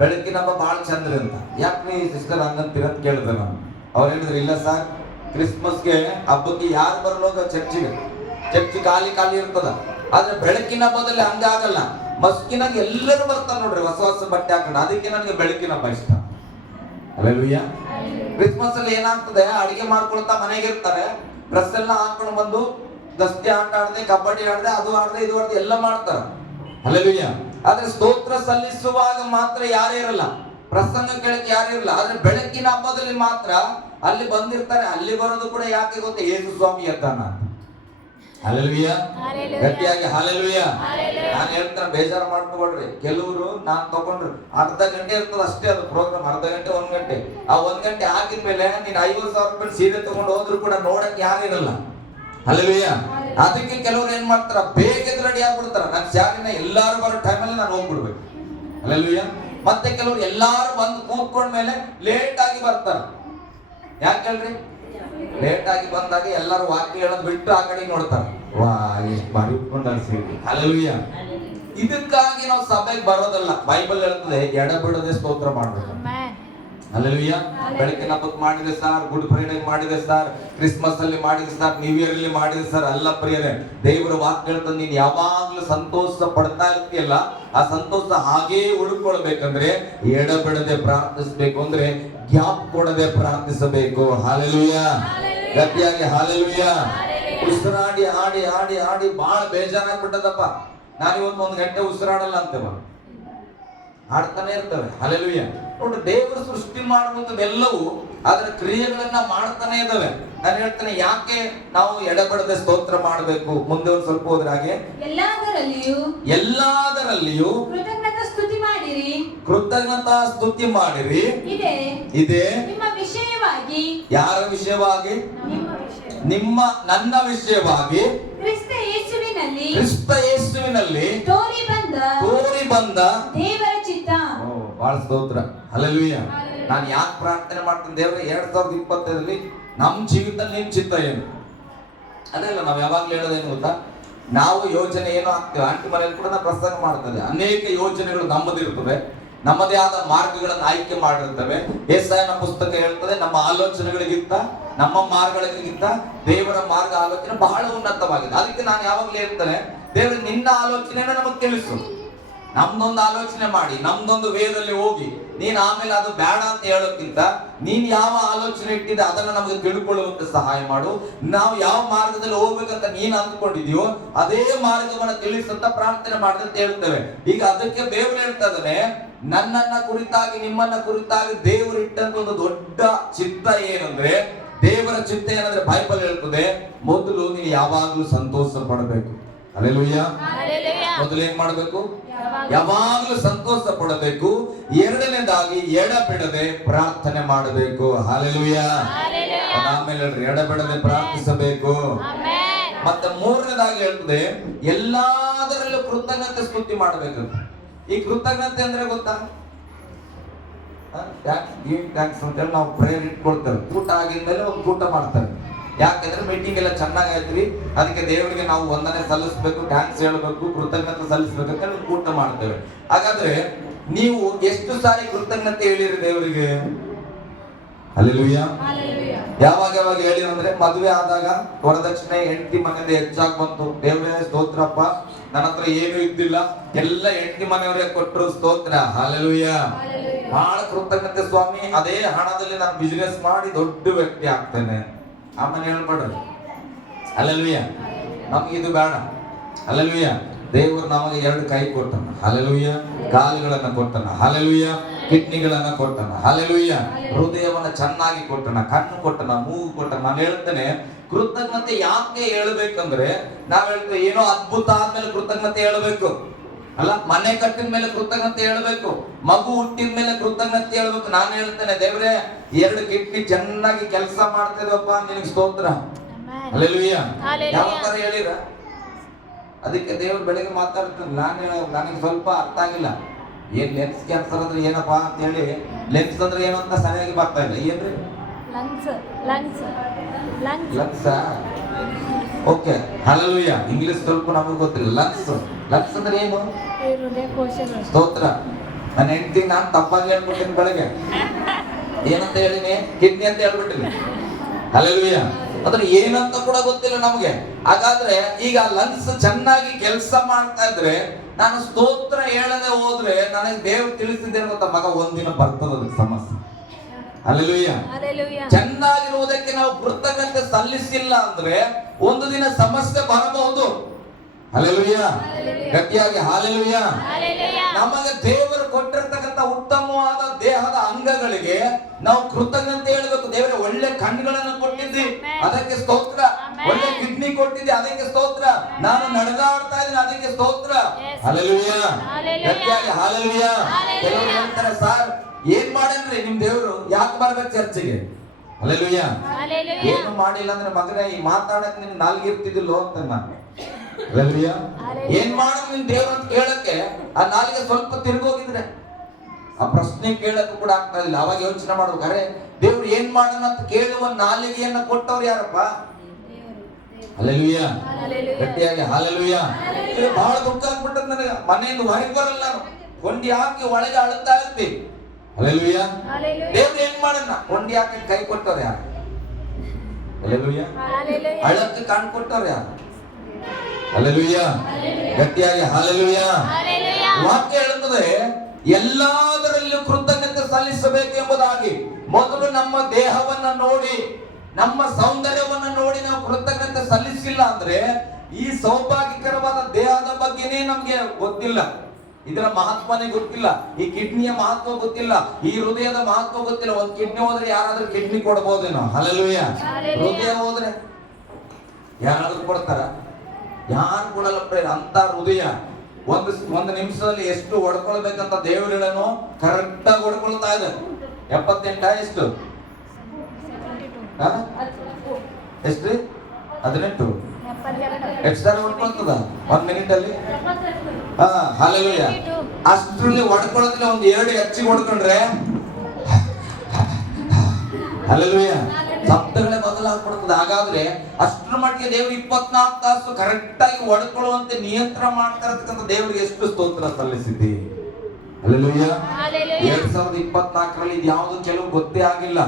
ಬೆಳಕಿನ ಹಬ್ಬ ಬಹಳ ಚಂದ್ರಿ ಅಂತ. ಯಾಕೆ ಸಿಸ್ಟರ್ ಹಂಗಂತೀರ ಅಂತ ಕೇಳಿದೆ ನಾನು. ಅವ್ರು ಹೇಳಿದ್ರು, ಇಲ್ಲ ಸರ್, ಕ್ರಿಸ್ಮಸ್ಗೆ ಹಬ್ಬಕ್ಕೆ ಯಾರು ಬರಲೋಗ ಚರ್ಚಿ ಖಾಲಿ ಇರ್ತದ. ಆದ್ರೆ ಬೆಳಕಿನ ಹಬ್ಬದಲ್ಲಿ ಹಂಗಾಗಲ್ಲ. ಮಸ್ಕಿನಾಗ ಎಲ್ಲರೂ ಬರ್ತಾರೆ ನೋಡ್ರಿ, ಹೊಸ ಹೊಸ ಬಟ್ಟೆ ಹಾಕೊಂಡು. ಅದಕ್ಕೆ ನನಗೆ ಬೆಳಕಿನ ಹಬ್ಬ ಇಷ್ಟ. ಹಲ್ಲೆಲೂಯಾ. ಕ್ರಿಸ್ಮಸ್ ಅಲ್ಲಿ ಏನಾಗ್ತದೆ, ಅಡಿಗೆ ಮಾಡ್ಕೊಳ್ತಾ ಮನೆಗೆ ಇರ್ತಾರೆ, ಡ್ರೆಸ್ ಎಲ್ಲ ಹಾಕೊಂಡು ಬಂದು ದಸ್ತಿ ಆಟ ಆಡದೆ, ಕಬಡ್ಡಿ ಆಡದೆ, ಅದು ಆಡದೆ, ಇದು ಆಡದೆ ಎಲ್ಲ ಮಾಡ್ತಾರ. ಹಲ್ಲೆಲೂಯಾ. ಆದ್ರೆ ಸ್ತೋತ್ರ ಸಲ್ಲಿಸುವಾಗ ಮಾತ್ರ ಯಾರೇ ಇರಲ್ಲ, ಪ್ರಸಂಗ ಕೇಳಕ್ಕೆ ಯಾರು ಇರಲ್ಲ. ಆದ್ರೆ ಬೆಳಕಿನ ಹಬ್ಬದಲ್ಲಿ ಮಾತ್ರ ಅಲ್ಲಿ ಬಂದಿರ್ತಾರೆ. ಅಲ್ಲಿ ಬರೋದು ಕೂಡ ಯಾಕೆ ಗೊತ್ತೇ, ಯೇಸು ಸ್ವಾಮಿ ಎದ್ದಾನ. ಹಲ್ಲೆಲೂಯಾ. ಗಟ್ಟಿಯಾಗಿ ಹಲ್ಲೆಲೂಯಾ. ನಾನು ಹೇಳ್ತಾನೆ, ಬೇಜಾರು ಮಾಡ್ಕೊಳ್ರಿ. ಕೆಲವರು ನಾನ್ ತಗೊಂಡ್ರು ಅರ್ಧ ಗಂಟೆ ಇರ್ತದ ಅಷ್ಟೇ ಅದು ಪ್ರೋಗ್ರಾಮ್, ಅರ್ಧ ಗಂಟೆ 1 ಗಂಟೆ. ಆ 1 ಗಂಟೆ ಆಗಿದ ಮೇಲೆ ನೀನ್ 50,000 ರೂಪಾಯಿ ಸೀರೆ ತಗೊಂಡು ಹೋದ್ರು ಕೂಡ ನೋಡಕ್ಕೆ ಯಾರಿರಲ್ಲ. ಹಲ್ಲೆಲೂಯಾ. ಅದಕ್ಕೆ ಕೆಲವರು ಏನ್ ಮಾಡ್ತಾರ, ಬೇಗ ರೆಡಿ ಆಗ್ಬಿಡ್ತಾರ. ನನ್ನ ಸ್ಯಾರಿನ ಎಲ್ಲಾರು ಬರೋ ಟೈಮಲ್ಲಿ ನಾನು ಹೋಗ್ಬಿಡ್ಬೇಕು. ಹಲ್ಲೆಲೂಯಾ. ಮತ್ತೆ ಕೆಲವರು ಎಲ್ಲಾರು ಬಂದು ಕೂತ್ಕೊಂಡ ಮೇಲೆ ಲೇಟ್ ಆಗಿ ಬರ್ತಾರ. ಯಾಕೆ ಹೇಳ್ರಿ, ಲೇಟ್ ಆಗಿ ಬಂದಾಗ ಎಲ್ಲಾರು ವಾಕ್ಯ ಹೇಳೋದು ಬಿಟ್ಟು ಆ ಕಡೆ ನೋಡ್ತಾರ. ವಾ, ಎಷ್ಟು ಬಾರಿ ಉಟ್ಕೊಂಡು ಅನ್ಸಿದ್ವಿ. ಹಲ್ಲೆಲೂಯಾ. ಇದಕ್ಕಾಗಿ ನಾವು ಸಭೆಗೆ ಬರೋದಲ್ಲ. ಬೈಬಲ್ ಹೇಳ್ತದೆ, ಎಡಬಿಡದೆ ಸ್ತೋತ್ರ ಮಾಡ್ಬೇಕು. ಹಲ್ಲೆಲೂಯಾ. ಬೆಳಕಿನ ಹಬ್ಬಕ್ಕೆ ಮಾಡಿದೆ ಸರ್, ಗುಡ್ ಫ್ರೈಡೆ ಮಾಡಿದೆ ಸರ್, ಕ್ರಿಸ್ಮಸ್ ಅಲ್ಲಿ ಮಾಡಿದೆ ಸರ್, ನ್ಯೂ ಇಯರ್ ಅಲ್ಲಿ ಮಾಡಿದೆ ಸರ್. ಅಲ್ಲ ಪ್ರಿಯರೇ, ದೇವರ ವಾಕ್ಯ ಹೇಳ್ತದೆ, ನೀನ್ ಯಾವಾಗ್ಲೂ ಸಂತೋಷ ಪಡ್ತಾ ಇರ್ತೀಯಲ್ಲ, ಆ ಸಂತೋಷ ಹಾಗೇ ಉಳ್ಕೊಳ್ಬೇಕಂದ್ರೆ ಎಡಬಿಡದೆ ಪ್ರಾರ್ಥಿಸಬೇಕು. ಅಂದ್ರೆ ಗ್ಯಾಪ್ ಕೊಡದೆ ಪ್ರಾರ್ಥಿಸಬೇಕು. ಹಲ್ಲೆಲೂಯಾ. ಗಟ್ಟಿಯಾಗಿ ಹಲ್ಲೆಲೂಯಾ. ಉಸಿರಾಡಿ ಆಡಿ ಆಡಿ ಆಡಿ ಬಹಳ ಬೇಜಾರಾಗ್ಬಿಟ್ಟದಪ್ಪ. ನಾನಿವತ್ತು 1 ಗಂಟೆ ಉಸಿರಾಡಲ್ಲ ಅಂತೇವ, ಆಡ್ತಾನೆ ಇರ್ತವೆ. ಹಲ್ಲೆಲೂಯಾ. ನೋಡಿ, ದೇವರು ಸೃಷ್ಟಿ ಮಾಡುವಂಥದ್ದೆಲ್ಲವೂ ಅದರ ಕ್ರಿಯೆಗಳನ್ನ ಮಾಡ್ತಾನೆ ಇದ್ದಾವೆ. ನಾನು ಹೇಳ್ತೇನೆ, ಯಾಕೆ ನಾವು ಎಡಬಿಡದೆ ಸ್ತೋತ್ರ ಮಾಡಬೇಕು? ಮುಂದೆ ಒಂದು ಸ್ವಲ್ಪ ಹೋದ್ರೆ ಹಾಗೆ, ಎಲ್ಲದರಲ್ಲಿಯೂ ಕೃತಜ್ಞತಾ ಸ್ತುತಿ ಮಾಡಿರಿ. ಇದೆ ನಿಮ್ಮ ವಿಷಯವಾಗಿ. ಯಾರ ವಿಷಯವಾಗಿ? ನನ್ನ ವಿಷಯವಾಗಿ. ಕ್ರಿಸ್ತ ಯೇಸುವಿನಲ್ಲಿ ತೋರಿ ಬಂದ ದೇವರ ಚಿತ್ತ. ಬಹಳ ಸ್ತೋತ್ರ. ಹಲ್ಲೆಲೂಯಾ. ನಾನು ಯಾಕೆ ಪ್ರಾರ್ಥನೆ ಮಾಡ್ತೀನಿ, ದೇವರೇ 2025ರಲ್ಲಿ ನಮ್ಮ ಜೀವಿತದಲ್ಲಿ ನಿಮ್ ಚಿತ್ತ ಏನು? ಅದೆಲ್ಲ ನಾವು ಯಾವಾಗ್ಲೂ ಹೇಳೋದೇನು ಗೊತ್ತಾ, ನಾವು ಯೋಜನೆ ಏನೋ ಆಗ್ತೇವೆ. ಆಂಟಿ ಮನೆಯಲ್ಲಿ ಕೂಡ ನಾವು ಪ್ರಸಂಗ ಮಾಡ್ತದೆ, ಅನೇಕ ಯೋಜನೆಗಳು ನಮ್ಮದಿರ್ತವೆ, ನಮ್ಮದೇ ಆದ ಮಾರ್ಗಗಳನ್ನು ಆಯ್ಕೆ ಮಾಡಿರ್ತವೆ. ಯೆಶಾಯನ ಪುಸ್ತಕ ಹೇಳ್ತದೆ, ನಮ್ಮ ಆಲೋಚನೆಗಳಿಗಿಂತ ನಮ್ಮ ಮಾರ್ಗಗಳಿಗಿಂತ ದೇವರ ಮಾರ್ಗ ಆಲೋಚನೆ ಬಹಳ ಉನ್ನತವಾಗಿದೆ. ಅದಕ್ಕೆ ನಾನು ಯಾವಾಗ್ಲೂ ಹೇಳ್ತೇನೆ, ದೇವರು ನಿನ್ನ ಆಲೋಚನೆನ ನಮಗೆ ತಿಳಿಸು. ನಮ್ದೊಂದು ಆಲೋಚನೆ ಮಾಡಿ, ನಮ್ದೊಂದು ವೇದಲ್ಲಿ ಹೋಗಿ ನೀನ್ ಆಮೇಲೆ ಅದು ಬೇಡ ಅಂತ ಹೇಳೋಕ್ಕಿಂತ ನೀನ್ ಯಾವ ಆಲೋಚನೆ ಇಟ್ಟಿದೆ ಅದನ್ನ ನಮಗೆ ತಿಳ್ಕೊಳ್ಳುವಂತೆ ಸಹಾಯ ಮಾಡು. ನಾವು ಯಾವ ಮಾರ್ಗದಲ್ಲಿ ಹೋಗ್ಬೇಕಂತ ನೀನ್ ಅಂದ್ಕೊಂಡಿದೀವೋ ಅದೇ ಮಾರ್ಗವನ್ನ ತಿಳಿಸಂತ ಪ್ರಾರ್ಥನೆ ಮಾಡಿದಂತ ಹೇಳ್ತೇವೆ. ಈಗ ಅದಕ್ಕೆ ದೇವರು ಹೇಳ್ತಾ ಇದ್ದಾನೆ, ನನ್ನನ್ನ ಕುರಿತಾಗಿ ನಿಮ್ಮನ್ನ ಕುರಿತಾಗಿ ದೇವರು ಇಟ್ಟಂತ ಒಂದು ದೊಡ್ಡ ಚಿತ್ತ ಏನಂದ್ರೆ, ದೇವರ ಚಿತ್ತ ಏನಂದ್ರೆ ಬೈಬಲ್ ಹೇಳ್ತದೆ, ಮೊದಲು ನೀವು ಯಾವಾಗ್ಲೂ ಸಂತೋಷ ಪಡಬೇಕು. ಹಲ್ಲೆಲೂಯಾ. ಮೊದಲು ಏನ್ ಮಾಡಬೇಕು? ಯಾವಾಗ್ಲೂ ಸಂತೋಷ ಪಡಬೇಕು. ಎರಡನೇದಾಗಿ ಎಡಬಿಡದೆ ಪ್ರಾರ್ಥನೆ ಮಾಡಬೇಕು. ಹಲ್ಲೆಲೂಯಾ. ಆಮೇಲೆ ಹೇಳ್ರಿ, ಎಡಬಿಡದೆ ಪ್ರಾರ್ಥಿಸಬೇಕು. ಮತ್ತೆ ಮೂರನೇದಾಗಿ ಹೇಳ್ತದೆ, ಎಲ್ಲಾದರಲ್ಲೂ ಕೃತಜ್ಞತೆ ಸ್ತುತಿ ಮಾಡಬೇಕು. ಈ ಕೃತಜ್ಞತೆ ಅಂದ್ರೆ ಗೊತ್ತಾ? ಥ್ಯಾಂಕ್ಸ್ ಅಂತೇಳಿ ನಾವು ಪ್ರೇಯರ್ ಇಟ್ಕೊಳ್ತೇವೆ. ಊಟ ಆಗಿದ್ಮೇಲೆ ಒಂದು ಊಟ ಮಾಡ್ತಾರೆ. ಯಾಕಂದ್ರೆ ಮೀಟಿಂಗ್ ಎಲ್ಲ ಚೆನ್ನಾಗಿ ಆಯ್ತ್ರಿ, ಅದಕ್ಕೆ ದೇವರಿಗೆ ನಾವು ವಂದನೆ ಸಲ್ಲಿಸಬೇಕು, ಥ್ಯಾಂಕ್ಸ್ ಹೇಳಬೇಕು, ಕೃತಜ್ಞತೆ ಸಲ್ಲಿಸಬೇಕು ಅಂತ ಊಟ ಮಾಡ್ತೇವೆ. ಹಾಗಾದ್ರೆ ನೀವು ಎಷ್ಟು ಸಾರಿ ಕೃತಜ್ಞತೆ ಹೇಳಿರಿ ದೇವರಿಗೆ? ಹಲ್ಲೆಲೂಯಾ. ಯಾವಾಗ ಯಾವಾಗ ಹೇಳಿ ಅಂದ್ರೆ, ಮದುವೆ ಆದಾಗ ವರದಕ್ಷಿಣೆ ಹೆಂಡತಿ ಮನೆಯಿಂದ ಹೆಚ್ಚಾಗಿ ಬಂತು, ದೇವರೇ ಸ್ತೋತ್ರಪ್ಪ, ನನ್ನ ಹತ್ರ ಏನು ಇದ್ದಿಲ್ಲ, ಎಲ್ಲ ಹೆಂಡತಿ ಮನೆಯವರೇ ಕೊಟ್ಟರು, ಸ್ತೋತ್ರ, ಹಲ್ಲೆಲೂಯಾ. ಬಹಳ ಕೃತಜ್ಞತೆ ಸ್ವಾಮಿ, ಅದೇ ಹಣದಲ್ಲಿ ನಾನು ಬಿಸಿನೆಸ್ ಮಾಡಿ ದೊಡ್ಡ ವ್ಯಕ್ತಿ ಆಗ್ತೇನೆ. ಆಮೇಲೆ ಹೇಳ್ಬೇಡ್ರಿ, ಹಲ್ಲೆಲೂಯಾ. ನಮ್ಗೆ ಇದು ಬೇಡ, ಹಲ್ಲೆಲೂಯಾ. ದೇವರು ನಮಗೆ 2 ಕೈ ಕೊಟ್ಟನ, ಹಲ್ಲೆಲೂಯಾ. ಕಾಲುಗಳನ್ನ ಕೊಟ್ಟನ, ಹಲ್ಲೆಲೂಯಾ. ಕಿಡ್ನಿಗಳನ್ನ ಕೊಟ್ಟನ, ಹಲ್ಲೆಲೂಯಾ. ಹೃದಯವನ್ನ ಚೆನ್ನಾಗಿ ಕೊಟ್ಟನ, ಕಣ್ಣು ಕೊಟ್ಟನ, ಮೂಗು ಕೊಟ್ಟನ. ನಾನು ಹೇಳ್ತೇನೆ, ಕೃತಜ್ಞತೆ ಯಾಕೆ ಹೇಳ್ಬೇಕಂದ್ರೆ, ನಾವ್ ಹೇಳ್ತೇವೆ ಏನೋ ಅದ್ಭುತ ಆದ್ಮೇಲೆ ಕೃತಜ್ಞತೆ ಹೇಳ್ಬೇಕು ಅಲ್ಲ, ಮನೆ ಕಟ್ಟಿದ ಮೇಲೆ ಕೃತಜ್ಞತೆ ಹೇಳ್ಬೇಕು, ಮಗು ಹುಟ್ಟಿದ ಮೇಲೆ ಕೃತಜ್ಞತೆ ಹೇಳ್ಬೇಕು. ನಾನು ಹೇಳ್ತೇನೆ, ದೇವ್ರೆ 2 ಕಿಡ್ನಿ ಚೆನ್ನಾಗಿ ಕೆಲಸ ಮಾಡ್ತಿದ್ವಪ್ಪ, ನಿನಗೆ ಸ್ತೋತ್ರ, ಹಲ್ಲೆಲೂಯಾ. ಯಾವ ತರ ಹೇಳಿರ? ಅದಕ್ಕೆ ದೇವ್ರು ಬೆಳಗ್ಗೆ ಮಾತಾಡ್ತಾನೆ, ನನಗೆ ಸ್ವಲ್ಪ ಅರ್ಥ ಆಗಿಲ್ಲ, ಏನ್ ಲೆನ್ಸ್ ಕ್ಯಾನ್ಸರ್ ಅಂದ್ರೆ ಏನಪ್ಪಾ ಅಂತ ಹೇಳಿ, ಲೆನ್ಸ್ ಅಂದ್ರೆ ಏನು ಅಂತ ಸರಿಯಾಗಿ ಬರ್ತಾ ಇಲ್ಲ. ಏನ್ರಿ ಲಂಗ್ಸ್? Okay, hallelujah. ಇಂಗ್ಲಿಷ್ ಸ್ವಲ್ಪ ನಮಗೆ ಗೊತ್ತಿಲ್ಲ. ಲಂಗ್ಸ್ ಅಂದ್ರೆ ಏನು? ಸ್ತೋತ್ರ. ನನ್ನ ಹೆಂಡತಿ ನಾನು ತಪ್ಪಾಗಿ ಹೇಳ್ಬಿಟ್ಟಿನಿ ಬೆಳಗ್ಗೆ, ಏನಂತ ಹೇಳಿನಿ? ಕಿಡ್ನಿ ಅಂತ ಹೇಳ್ಬಿಟ್ಟಿನಿ, ಹಲ್ಲೆಲೂಯಾ. ಅಂದ್ರೆ ಏನಂತ ಕೂಡ ಗೊತ್ತಿಲ್ಲ ನಮ್ಗೆ. ಹಾಗಾದ್ರೆ ಈಗ ಲಂಗ್ಸ್ ಚೆನ್ನಾಗಿ ಕೆಲಸ ಮಾಡ್ತಾ ಇದ್ರೆ, ನಾನು ಸ್ತೋತ್ರ ಹೇಳದೆ ಹೋದ್ರೆ ನನಗೆ ದೇವ್ರು ತಿಳಿಸಿದ್ದೇನೆ ಗೊತ್ತಾ, ಮಗ ಒಂದಿನ ಬರ್ತದ ಅದಕ್ಕೆ ಸಮಸ್ಯೆ, ಹಲ್ಲೆಲೂಯಾ. ಚೆನ್ನಾಗಿರುವುದಕ್ಕೆ ನಾವು ಕೃತಜ್ಞತೆ ಸಲ್ಲಿಸಿಲ್ಲ ಅಂದ್ರೆ ಒಂದು ದಿನ ಸಮಸ್ಯೆ ಬರಬಹುದು, ಹಲ್ಲೆಲೂಯಾ. ಗಟ್ಟಿಯಾಗಿ ಹಲ್ಲೆಲೂಯಾ. ನಮಗೆ ದೇವರು ಕೊಟ್ಟಿರ್ತಕ್ಕಂಥ ಉತ್ತಮವಾದ ದೇಹದ ಅಂಗಗಳಿಗೆ ನಾವು ಕೃತಜ್ಞತೆ ಹೇಳಬೇಕು. ದೇವರೇ, ಒಳ್ಳೆ ಕಣ್ಣುಗಳನ್ನು ಕೊಟ್ಟಿದ್ದಿ, ಅದಕ್ಕೆ ಸ್ತೋತ್ರ. ಒಳ್ಳೆ ಕಿಡ್ನಿ ಕೊಟ್ಟಿದ್ದಿ, ಅದಕ್ಕೆ ಸ್ತೋತ್ರ. ನಾನು ನಡೆದಾಡ್ತಾ ಇದ್ದೀನಿ, ಅದಕ್ಕೆ ಸ್ತೋತ್ರ, ಹಲ್ಲೆಲೂಯಾ. ಗಟ್ಟಿಯಾಗಿ ಹಲ್ಲೆಲೂಯಾ. ಕೆಲವರು ಹೇಳ್ತಾರೆ, ಸರ್ ಏನ್ ಮಾಡೇನ್ರಿ ನಿಮ್ ದೇವರು, ಯಾಕೆ ಬರ್ಬೇಕು ಚರ್ಚಿಗೆ? ಹಲ್ಲೆಲೂಯಾ. ಏನು ಮಾಡಿಲ್ಲ ಅಂದ್ರೆ ಮಗನೇ, ಈ ಮಾತಾಡಕ್ ನಿನ್ ನಾಲ್ಗೆ ಇರ್ತಿದಿಲ್ಲೋ ಅಂತ ನಾನು, ಹಲ್ಲೆಲೂಯಾ. ಏನ್ ಮಾಡೋದು ನಿನ್ ದೇವ್ರ ಅಂತ ಕೇಳಕ್ಕೆ ಆ ನಾಲಿಗೆ ಸ್ವಲ್ಪ ತಿರುಗೋಗಿದ್ರೆ ಆ ಪ್ರಶ್ನೆ ಕೇಳಕ್ಕೂ ಕೂಡ ಆಗ್ತಾ ಇಲ್ಲ. ಅವಾಗ ಯೋಚನೆ ಮಾಡ್ಬೇಕು, ಅರೆ ದೇವ್ರು ಏನ್ ಮಾಡೋಣ ಅಂತ ಕೇಳುವ ನಾಲಿಗೆಯನ್ನ ಕೊಟ್ಟವ್ರು ಯಾರಪ್ಪ? ಹಲ್ಲೆಲೂಯಾ. ಗಟ್ಟಿಯಾಗಿ ಹಲ್ಲೆಲೂಯಾ. ಬಹಳ ದುಃಖ ಆಗ್ಬಿಟ್ಟದ ನನಗೆ, ಮನೆಯಿಂದ ಹೊರಗೆ ಬರಲ್ಲ ನಾನು, ಕೊಂಡಿ ಹಾಕಿ ಒಳಗೆ ಅಳುತ್ತಾ ಇರ್ತೀವಿ, ಹಲ್ಲೆಲೂಯಾ. ದೇವ್ರು ಏನ್ ಮಾಡೋಣ? ಕೊಂಡಿ ಹಾಕಿ ಕೈ ಕೊಟ್ಟವ್ರು ಯಾರು? ಹಲ್ಲೆಲೂಯಾ. ಅಳಕ್ಕೆ ಕಣ್ ಕೊಟ್ಟವ್ರು ಯಾರು? ಹಲ್ಲೆಲೂಯಾ. ಗಟ್ಟಿಯಾಗಿ ಹಲ್ಲೆಲೂಯಾ. ವಾಕ್ಯ ಹೇಳುತ್ತದೆ, ಎಲ್ಲದರಲ್ಲೂ ಕೃತಜ್ಞತೆ ಸಲ್ಲಿಸಬೇಕು ಎಂಬುದಾಗಿ. ಮೊದಲು ನಮ್ಮ ದೇಹವನ್ನ ನೋಡಿ, ನಮ್ಮ ಸೌಂದರ್ಯವನ್ನ ನೋಡಿ ನಾವು ಕೃತಜ್ಞತೆ ಸಲ್ಲಿಸಿಲ್ಲ ಅಂದ್ರೆ ಈ ಸೌಭಾಗ್ಯಕರವಾದ ದೇಹದ ಬಗ್ಗೆನೇ ನಮ್ಗೆ ಗೊತ್ತಿಲ್ಲ, ಇದರ ಮಹತ್ವನೇ ಗೊತ್ತಿಲ್ಲ, ಈ ಕಿಡ್ನಿಯ ಮಹತ್ವ ಗೊತ್ತಿಲ್ಲ, ಈ ಹೃದಯದ ಮಹತ್ವ ಗೊತ್ತಿಲ್ಲ. ಒಂದ್ ಕಿಡ್ನಿ ಹೋದ್ರೆ ಯಾರಾದ್ರೂ ಕಿಡ್ನಿ ಕೊಡಬಹುದೇನೋ? ಹಲ್ಲೆಲೂಯಾ. ಹೃದಯ ಹೋದ್ರೆ ಯಾರಾದ್ರೂ ಕೊಡ್ತಾರ? ಯಾರು ಕೊಡಲ್ಲ ಪ್ರೇರ. ಅಂತ ಹೃದಯ ಒಂದು ನಿಮಿಷದಲ್ಲಿ ಎಷ್ಟು ಹೊಡ್ಕೊಳ್ಬೇಕಂತ ದೇವರು ಹೇಳನು, ಕರೆಕ್ಟ್ ಆಗಿ ಹೊಡ್ಕೊಳ್ತಾ ಇದೆ. 78 ಎಷ್ಟು? ಎಷ್ಟ್ರಿ? 18 ಎಷ್ಟು ಸಾರಿ ಹೊಡ್ಕೊಳ್ತದ 1 ಮಿನಿಟ್ ಅಲ್ಲಿ? ಹಲ್ಲೆಲೂಯಾ. ಅಷ್ಟರಲ್ಲಿ ಹೊಡ್ಕೊಳ್ಳೋದ್ರೆ ಒಂದು 2 ಹೆಚ್ಚಿಗೆ ಹೊಡ್ಕೊಂಡ್ರೆ ಹಲ್ಲೆಲೂಯಾ ಶಬ್ದಗಳೇ ಬದಲಾಗ್ಬಿಡ್ತದೆ. ಹಾಗಾದ್ರೆ ಅಷ್ಟರ ಮಟ್ಟಿಗೆ ದೇವರು 24 ತಾಸು ಕರೆಕ್ಟ್ ಆಗಿ ಹೊಡ್ಕೊಳ್ಳುವಂತೆ ನಿಯಂತ್ರಣ ಮಾಡ್ತಾ ಇರತಕ್ಕಂಥ ದೇವರಿಗೆ ಎಷ್ಟು ಸ್ತೋತ್ರ ಸಲ್ಲಿಸಿದ್ದಿ. ಹಲ್ಲೆಲೂಯಾ. 2024ರಲ್ಲಿ ಇದು ಯಾವುದು ಕೆಲವು ಗೊತ್ತೇ ಆಗಿಲ್ಲ,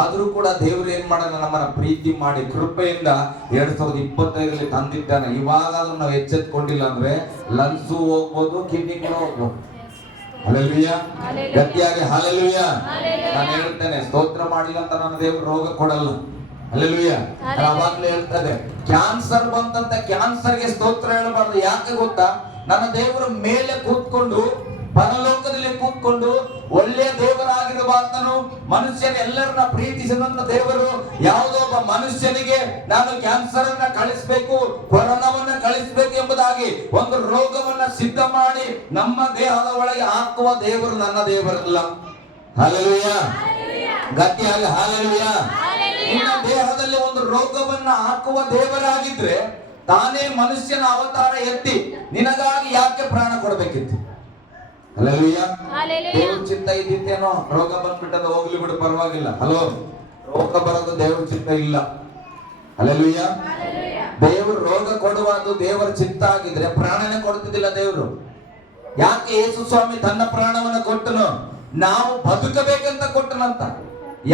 ಆದ್ರೂ ಕೂಡ ದೇವರು ಏನ್ ಮಾಡೋಣ, ನಮ್ಮನ್ನ ಪ್ರೀತಿ ಮಾಡಿ ಕೃಪೆಯಿಂದ 2025ರಲ್ಲಿ ತಂದಿದ್ದಾನೆ. ಇವಾಗಾದ್ರೂ ನಾವು ಎಚ್ಚೆತ್ಕೊಂಡಿಲ್ಲ ಅಂದ್ರೆ ಲಂಗ್ಸು ಹೋಗ್ಬೋದು, ಕಿಡ್ನಿಗಳು ಹೋಗ್ಬೋದು. ಹಲ್ಲೆಲೂಯಾ. ಗಟ್ಟಿಯಾಗಿ ಹಲ್ಲೆಲೂಯಾ. ನಾನು ಹೇಳ್ತೇನೆ, ಸ್ತೋತ್ರ ಮಾಡಿಲ್ಲ ಅಂತ ನನ್ನ ದೇವರು ರೋಗ ಕೊಡಲ್ಲ. ಹಲ್ಲೆಲೂಯಾ. ಅವಾಗ್ಲೇ ಹೇಳ್ತದೆ, ಕ್ಯಾನ್ಸರ್ ಬಂತಂತ ಕ್ಯಾನ್ಸರ್ಗೆ ಸ್ತೋತ್ರ ಹೇಳಬಾರ್ದು. ಯಾಕೆ ಗೊತ್ತಾ? ನನ್ನ ದೇವರು ಮೇಲೆ ಕೂತ್ಕೊಂಡು, ಪರಲೋಕದಲ್ಲಿ ಕೂತ್ಕೊಂಡು ಒಳ್ಳೆಯ ದೇವರಾಗಿರಬಾರ್ದನು, ಮನುಷ್ಯರೆಲ್ಲರನ್ನ ಪ್ರೀತಿಸಿದಂತ ದೇವರು ಯಾವುದೋ ಒಬ್ಬ ಮನುಷ್ಯನಿಗೆ ನಾನು ಕ್ಯಾನ್ಸರ್ ಅನ್ನ ಕಳಿಸ್ಬೇಕು, ಕೊರೋನಾವನ್ನ ಕಳಿಸ್ಬೇಕು ಎಂಬುದಾಗಿ ಒಂದು ರೋಗವನ್ನ ಸಿದ್ಧ ಮಾಡಿ ನಮ್ಮ ದೇಹದ ಒಳಗೆ ಹಾಕುವ ದೇವರು ನನ್ನ ದೇವರಲ್ಲ. ಹಲ್ಲೆಲೂಯಾ. ಗಟ್ಟಿಯಾಗಿ ಹಲ್ಲೆಲೂಯಾ. ನಿನ್ನ ದೇಹದಲ್ಲಿ ಒಂದು ರೋಗವನ್ನ ಹಾಕುವ ದೇವರಾಗಿದ್ರೆ ತಾನೇ ಮನುಷ್ಯನ ಅವತಾರ ಎತ್ತಿ ನಿನಗಾಗಿ ಯಾಕೆ ಪ್ರಾಣ ಕೊಡಬೇಕಿತ್ತು? ಹಲ್ಲೆಲೂಯಾ. ದೇವ್ರ ಚಿತ್ತ ಇದ್ದಿತ್ತೇನೋ, ರೋಗ ಬಂದ್ಬಿಟ್ಟದ, ಹೋಗ್ಲಿ ಬಿಡು ಪರವಾಗಿಲ್ಲ. ಹಲೋ, ರೋಗ ಬರೋದು ದೇವ್ರ ಚಿತ್ತ ಇಲ್ಲ. ಹಲ್ಲೆಲೂಯಾ. ದೇವರು ರೋಗ ಕೊಡುವುದು ದೇವರ ಚಿತ್ತ ಆಗಿದ್ರೆ ಪ್ರಾಣನೇ ಕೊಡ್ತಿದ್ದಿಲ್ಲ ದೇವರು. ಯಾಕೆ ಯೇಸು ಸ್ವಾಮಿ ತನ್ನ ಪ್ರಾಣವನ್ನು ಕೊಟ್ಟನು? ನಾವು ಬದುಕಬೇಕಂತ ಕೊಟ್ಟನಂತ.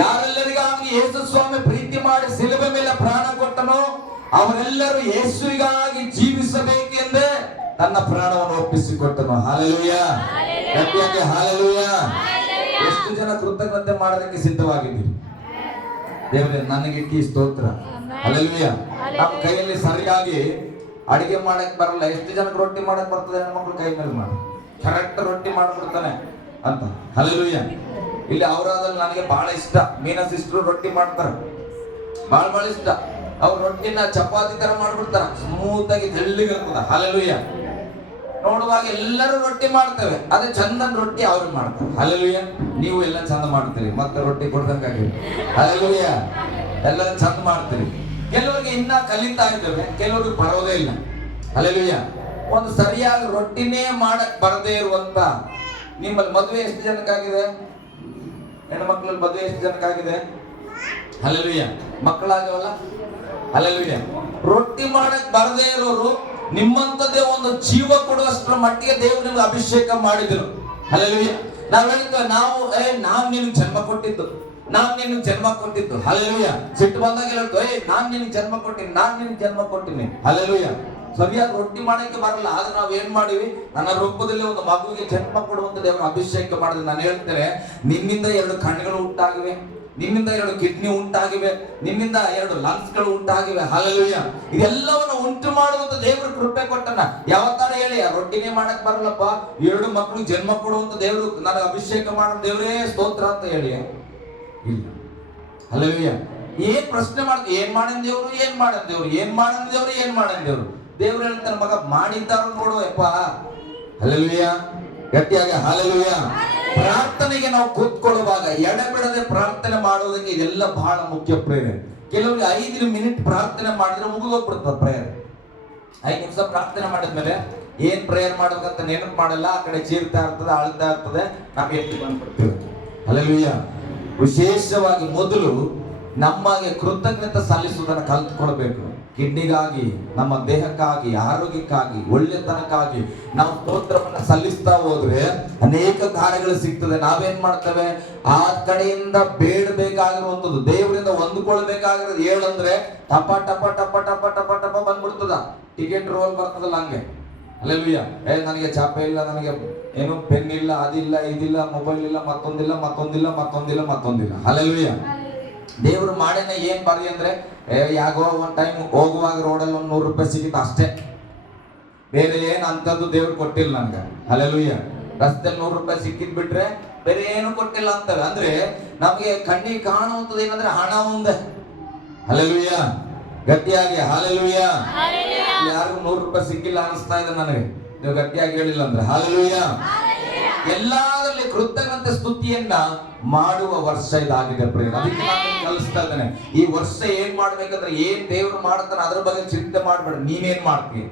ಯಾರೆಲ್ಲರಿಗಾಗಿ ಯೇಸು ಸ್ವಾಮಿ ಪ್ರೀತಿ ಮಾಡಿ ಶಿಲುಬೆ ಮೇಲೆ ಪ್ರಾಣ ಕೊಟ್ಟನೋ ಅವರೆಲ್ಲರೂ ಯೇಸುವಿಗಾಗಿ ಜೀವಿಸಬೇಕೆಂದೇ ತನ್ನ ಪ್ರಾಣವನ್ನು ಒಪ್ಪಿಸಿಕೊಟ್ಟನು. ಹಾಲೆಲೂಯಾ, ಗಟ್ಟಿಯಾಗಿ ಹಾಲೆಲೂಯಾ. ಎಷ್ಟು ಜನ ಕೃತಜ್ಞತೆ ಮಾಡೋದಕ್ಕೆ ಸಿದ್ಧವಾಗಿದ್ದೀರಿ? ದೇವರೇ ನನಗಿಟ್ಟಿ ಸ್ತೋತ್ರ. ಹಾಲೆಲೂಯಾ. ನಮ್ಮ ಕೈಯಲ್ಲಿ ಸರಿಯಾಗಿ ಅಡಿಗೆ ಮಾಡಕ್ ಬರಲ್ಲ. ಎಷ್ಟು ಜನಕ್ಕೆ ರೊಟ್ಟಿ ಮಾಡಕ್ ಬರ್ತದೆ? ಹೆಣ್ಮಕ್ಳು ಕೈ ಮೇಲೆ ಮಾಡಿ ಕರೆಕ್ಟ್ ರೊಟ್ಟಿ ಮಾಡ್ಬಿಡ್ತಾನೆ ಅಂತ. ಹಾಲೆಲೂಯಾ. ಇಲ್ಲಿ ಅವರಾದಲ್ಲಿ ನನಗೆ ಬಹಳ ಇಷ್ಟ. ಮೀನಾ ಸಿಸ್ಟರ್ ರೊಟ್ಟಿ ಮಾಡ್ತಾರೆ, ಬಹಳ ಇಷ್ಟ. ಅವ್ರ ರೊಟ್ಟಿನ ಚಪಾತಿ ತರ ಮಾಡ್ಬಿಡ್ತಾರ, ಸ್ಮೂತ್ ಆಗಿ ತೆಳ್ಳಗಿರ್ತದ. ಹಾಲೆಲೂಯಾ. ನೋಡುವಾಗ ಎಲ್ಲರೂ ರೊಟ್ಟಿ ಮಾಡ್ತೇವೆ, ಅದೇ ಚಂದನ್ ರೊಟ್ಟಿ ಅವ್ರು ಮಾಡ್ತಾರೆ. ಹಾಲೆಲೂಯಾ. ನೀವು ಎಲ್ಲ ಚಂದ ಮಾಡ್ತೀರಿ, ಮತ್ತೆ ರೊಟ್ಟಿ ಕೊಡ್ದಂಗಾಗಿ. ಹಾಲೆಲೂಯಾ. ಎಲ್ಲರೂ ಚಂದ ಮಾಡ್ತೀರಿ. ಕೆಲವರಿಗೆ ಇನ್ನ ಕಲಿತಾ ಇದ್ದೇವೆ, ಕೆಲವ್ರಿಗೆ ಬರೋದೇ ಇಲ್ಲ. ಹಾಲೆಲೂಯಾ. ಒಂದು ಸರಿಯಾಗಿ ರೊಟ್ಟಿನೇ ಮಾಡಕ್ ಬರದೇ ಇರುವಂತ ನಿಮ್ಮಲ್ಲಿ ಮದುವೆ ಎಷ್ಟು ಜನಕ್ಕಾಗಿದೆ? ಹೆಣ್ಣು ಮಕ್ಕಳಲ್ಲಿ ಮದುವೆ ಎಷ್ಟು ಜನಕ್ಕಾಗಿದೆ? ಹಾಲೆಲೂಯಾ. ಮಕ್ಕಳಾಗವಲ್ಲ? ಹಾಲೆಲೂಯಾ. ರೊಟ್ಟಿ ಮಾಡಕ್ ಬರದೇ ಇರೋರು ನಿಮ್ಮಂತದ್ದೇ ಒಂದು ಜೀವ ಕೊಡುವಷ್ಟರ ಮಟ್ಟಿಗೆ ದೇವರು ನಿಮ್ಗೆ ಅಭಿಷೇಕ ಮಾಡಿದ್ರು. ಹಾಲೆಲೂಯಾ. ನಾವ್ ಹೇಳ್ತೇವೆ, ನಾವ್ ನಿನ್ಗೆ ಜನ್ಮ ಕೊಟ್ಟಿದ್ದು, ನಾನ್ ನಿನ್ಗೆ ಜನ್ಮ ಕೊಟ್ಟಿದ್ದು. ಹಾಲೆಲೂಯಾ. ಸಿಟ್ಟು ಬಂದಾಗ ಹೇಳ್ತೇವೆ, ನಾನ್ ನಿನ್ಗೆ ಜನ್ಮ ಕೊಟ್ಟಿನಿ, ನಾನ್ ನಿನ್ಗೆ ಜನ್ಮ ಕೊಟ್ಟಿನಿ. ಹಾಲೆಲೂಯಾ. ಸರಿಯಾಗಿ ರೊಟ್ಟಿ ಮಾಡಕ್ಕೆ ಬರಲ್ಲ, ಆದ್ರೆ ನಾವ್ ಏನ್ ಮಾಡಿವಿ? ನನ್ನ ರೂಪದಲ್ಲಿ ಒಂದು ಮಗುವಿಗೆ ಜನ್ಮ ಕೊಡುವಂತ ದೇವರ ಅಭಿಷೇಕ ಮಾಡಿದ್ರೆ ನಾನು ಹೇಳ್ತೇನೆ, ನಿನ್ನಿಂದ 2 ಕಣ್ಣುಗಳು ಉಂಟಾಗಿವೆ, ನಿನ್ನಿಂದ 2 ಕಿಡ್ನಿ ಉಂಟಾಗಿವೆ, ನಿನ್ನಿಂದ 2 ಲಂಗ್ಸ್ಗಳು ಉಂಟಾಗಿವೆ. ಹಾಲೆಲೂಯಾ. ಇದೆಲ್ಲವನ್ನು ಉಂಟು ಮಾಡುವಂತ ದೇವರು ಕೃಪೆ ಕೊಟ್ಟನ. ಯಾವತ್ತಾರ ಹೇಳಿ, ರೊಟ್ಟಿನೇ ಮಾಡಕ್ ಬರಲ್ಲಪ್ಪ, 2 ಮಕ್ಕಳು ಜನ್ಮ ಕೊಡುವಂತ ದೇವರು ನನಗೆ ಅಭಿಷೇಕ ಮಾಡೋ ದೇವರೇ ಸ್ತೋತ್ರ ಅಂತ ಹೇಳಿ ಇಲ್ಲ. ಹಾಲೆಲೂಯಾ. ಏನ್ ಪ್ರಶ್ನೆ ಮಾಡ್ತೀವಿ? ಏನ್ ಮಾಡನ್ ದೇವ್ರು, ಏನ್ ಮಾಡನ್ ದೇವ್ರು, ಏನ್ ಮಾಡನ್ ದೇವ್ರು, ಏನ್ ಮಾಡನ್ ದೇವ್ರು? ದೇವ್ರು ಹೇಳ್ತಾನೆ, ಮಗ ಮಾಡಿದ್ದಾರು ನೋಡು ಯಪ್ಪ. ಹಾಲೆಲೂಯಾ. ಗಟ್ಟಿಯಾಗಿ ಹಾಲೆಲೂಯಾ. ಪ್ರಾರ್ಥನೆಗೆ ನಾವು ಕೂತ್ಕೊಳ್ಳುವಾಗ ಎಡೆಬಿಡದೆ ಪ್ರಾರ್ಥನೆ ಮಾಡೋದಕ್ಕೆ ಇದೆಲ್ಲ ಬಹಳ ಮುಖ್ಯ. ಪ್ರೇಯರ್ ಕೆಲವರಿಗೆ 5 ಮಿನಿಟ್ ಪ್ರಾರ್ಥನೆ ಮಾಡಿದ್ರೆ ಮುಗಿದೋಗ್ಬಿಡ್ತದೆ ಪ್ರೇಯರ್. 5 ನಿಮಿಷ ಪ್ರಾರ್ಥನೆ ಮಾಡಿದ್ಮೇಲೆ ಏನ್ ಪ್ರೇಯರ್ ಮಾಡ್ಬೇಕಂತ ನೆನಪು ಮಾಡಲ್ಲ, ಆ ಕಡೆ ಚೀರ್ತಾ ಇರ್ತದೆ, ಅಳ್ತಾ ಇರ್ತದೆ, ನಮ್ಗೆ ಎತ್ತಿ ಬಂದ್ಬಿಡ್ತೀವಿ. ಹಾಲೆಲೂಯಾ. ವಿಶೇಷವಾಗಿ ಮೊದಲು ನಮಗೆ ಕೃತಜ್ಞತೆ ಸಲ್ಲಿಸುವುದನ್ನು ಕಲ್ತ್ಕೊಳ್ಬೇಕು. ಕಿಡ್ನಿಗಾಗಿ, ನಮ್ಮ ದೇಹಕ್ಕಾಗಿ, ಆರೋಗ್ಯಕ್ಕಾಗಿ, ಒಳ್ಳೆತನಕ್ಕಾಗಿ ನಾವು ಸ್ತೋತ್ರವನ್ನು ಸಲ್ಲಿಸ್ತಾ ಹೋದ್ರೆ ಅನೇಕ ಕಾರ್ಯಗಳು ಸಿಗ್ತದೆ. ನಾವೇನ್ ಮಾಡ್ತೇವೆ? ಆ ಕಡೆಯಿಂದ ಬೇಡಬೇಕಾಗಿರುವಂಥದ್ದು, ದೇವರಿಂದ ಹೊಂದ್ಕೊಳ್ಬೇಕಾಗಿರೋದು ಹೇಳಂದ್ರೆ ಟಪ ಟಪ ಟಪ ಟಪ ಟಪ ಟಪ ಬಂದ್ಬಿಡ್ತದ. ಟಿಕೆಟ್ ರೋಲ್ ಬರ್ತದಲ್ಲ ಹಂಗೆ. ಹಾಲೆಲೂಯಾ. ನನಗೆ ಚಾಪೆ ಇಲ್ಲ, ನನಗೆ ಏನು ಪೆನ್ ಇಲ್ಲ, ಅದಿಲ್ಲ, ಇದಿಲ್ಲ, ಮೊಬೈಲ್ ಇಲ್ಲ, ಮತ್ತೊಂದಿಲ್ಲ. ಹಾಲೆಲೂಯಾ. ದೇವ್ರು ಮಾಡೇನ ಏನ್ ಬರಿ ಅಂದ್ರೆ, ಯಾಗೋ ಒಂದ್ ಟೈಮ್ ಹೋಗುವಾಗ ರೋಡಲ್ಲಿ ಒಂದು 100 ರೂಪಾಯಿ ಸಿಗಿತ್ತು ಅಷ್ಟೇ, ಬೇರೆ ಏನ್ ಅಂತದ್ದು ದೇವ್ರು ಕೊಟ್ಟಿಲ್ಲ ನನ್ಗೆ. ಹಾಲೆಲೂಯಾ. ರಸ್ತೆಯಲ್ಲಿ 100 ರೂಪಾಯಿ ಸಿಕ್ಕಿದ್ ಬಿಟ್ರೆ ಬೇರೆ ಏನು ಕೊಟ್ಟಿಲ್ಲ ಅಂತವೆ. ಅಂದ್ರೆ ನಮ್ಗೆ ಕಣ್ಣಿಗೆ ಕಾಣುವಂಥದ್ದು ಏನಂದ್ರೆ ಹಣ ಒಂದೇ. ಹಾಲೆಲೂಯಾ. ಗಟ್ಟಿಯಾಗಿ ಹಾಲೆಲೂಯಾ. ಯಾರಿಗೂ 100 ರೂಪಾಯಿ ಸಿಕ್ಕಿಲ್ಲ ಅನಿಸ್ತಾ ಇದೆ ನನಗೆ, ನೀವು ಗಟ್ಟಿಯಾಗಿ ಹೇಳಿಲ್ಲ ಅಂದ್ರೆ. ಹಾಲೆಲೂಯಾ. ಎಲ್ಲಾದ್ರಲ್ಲಿ ಕೃತಜ್ಞತೆ ಸ್ತುತಿಯನ್ನ ಮಾಡುವ ವರ್ಷ ಇದಾಗಿದೆ ಪ್ರೇಮ. ಅದಕ್ಕೆ ನಾನು ಕಲಿಸ್ತಾ ಇದ್ದೇನೆ, ಈ ವರ್ಷ ಏನ್ ಮಾಡ್ಬೇಕಂದ್ರೆ, ಏನ್ ದೇವ್ರು ಮಾಡ್ತಾನೆ ಅದ್ರ ಬಗ್ಗೆ ಚಿಂತೆ ಮಾಡ್ಬೇಡ. ನೀನೇನ್ ಮಾಡ್ತೀವಿ?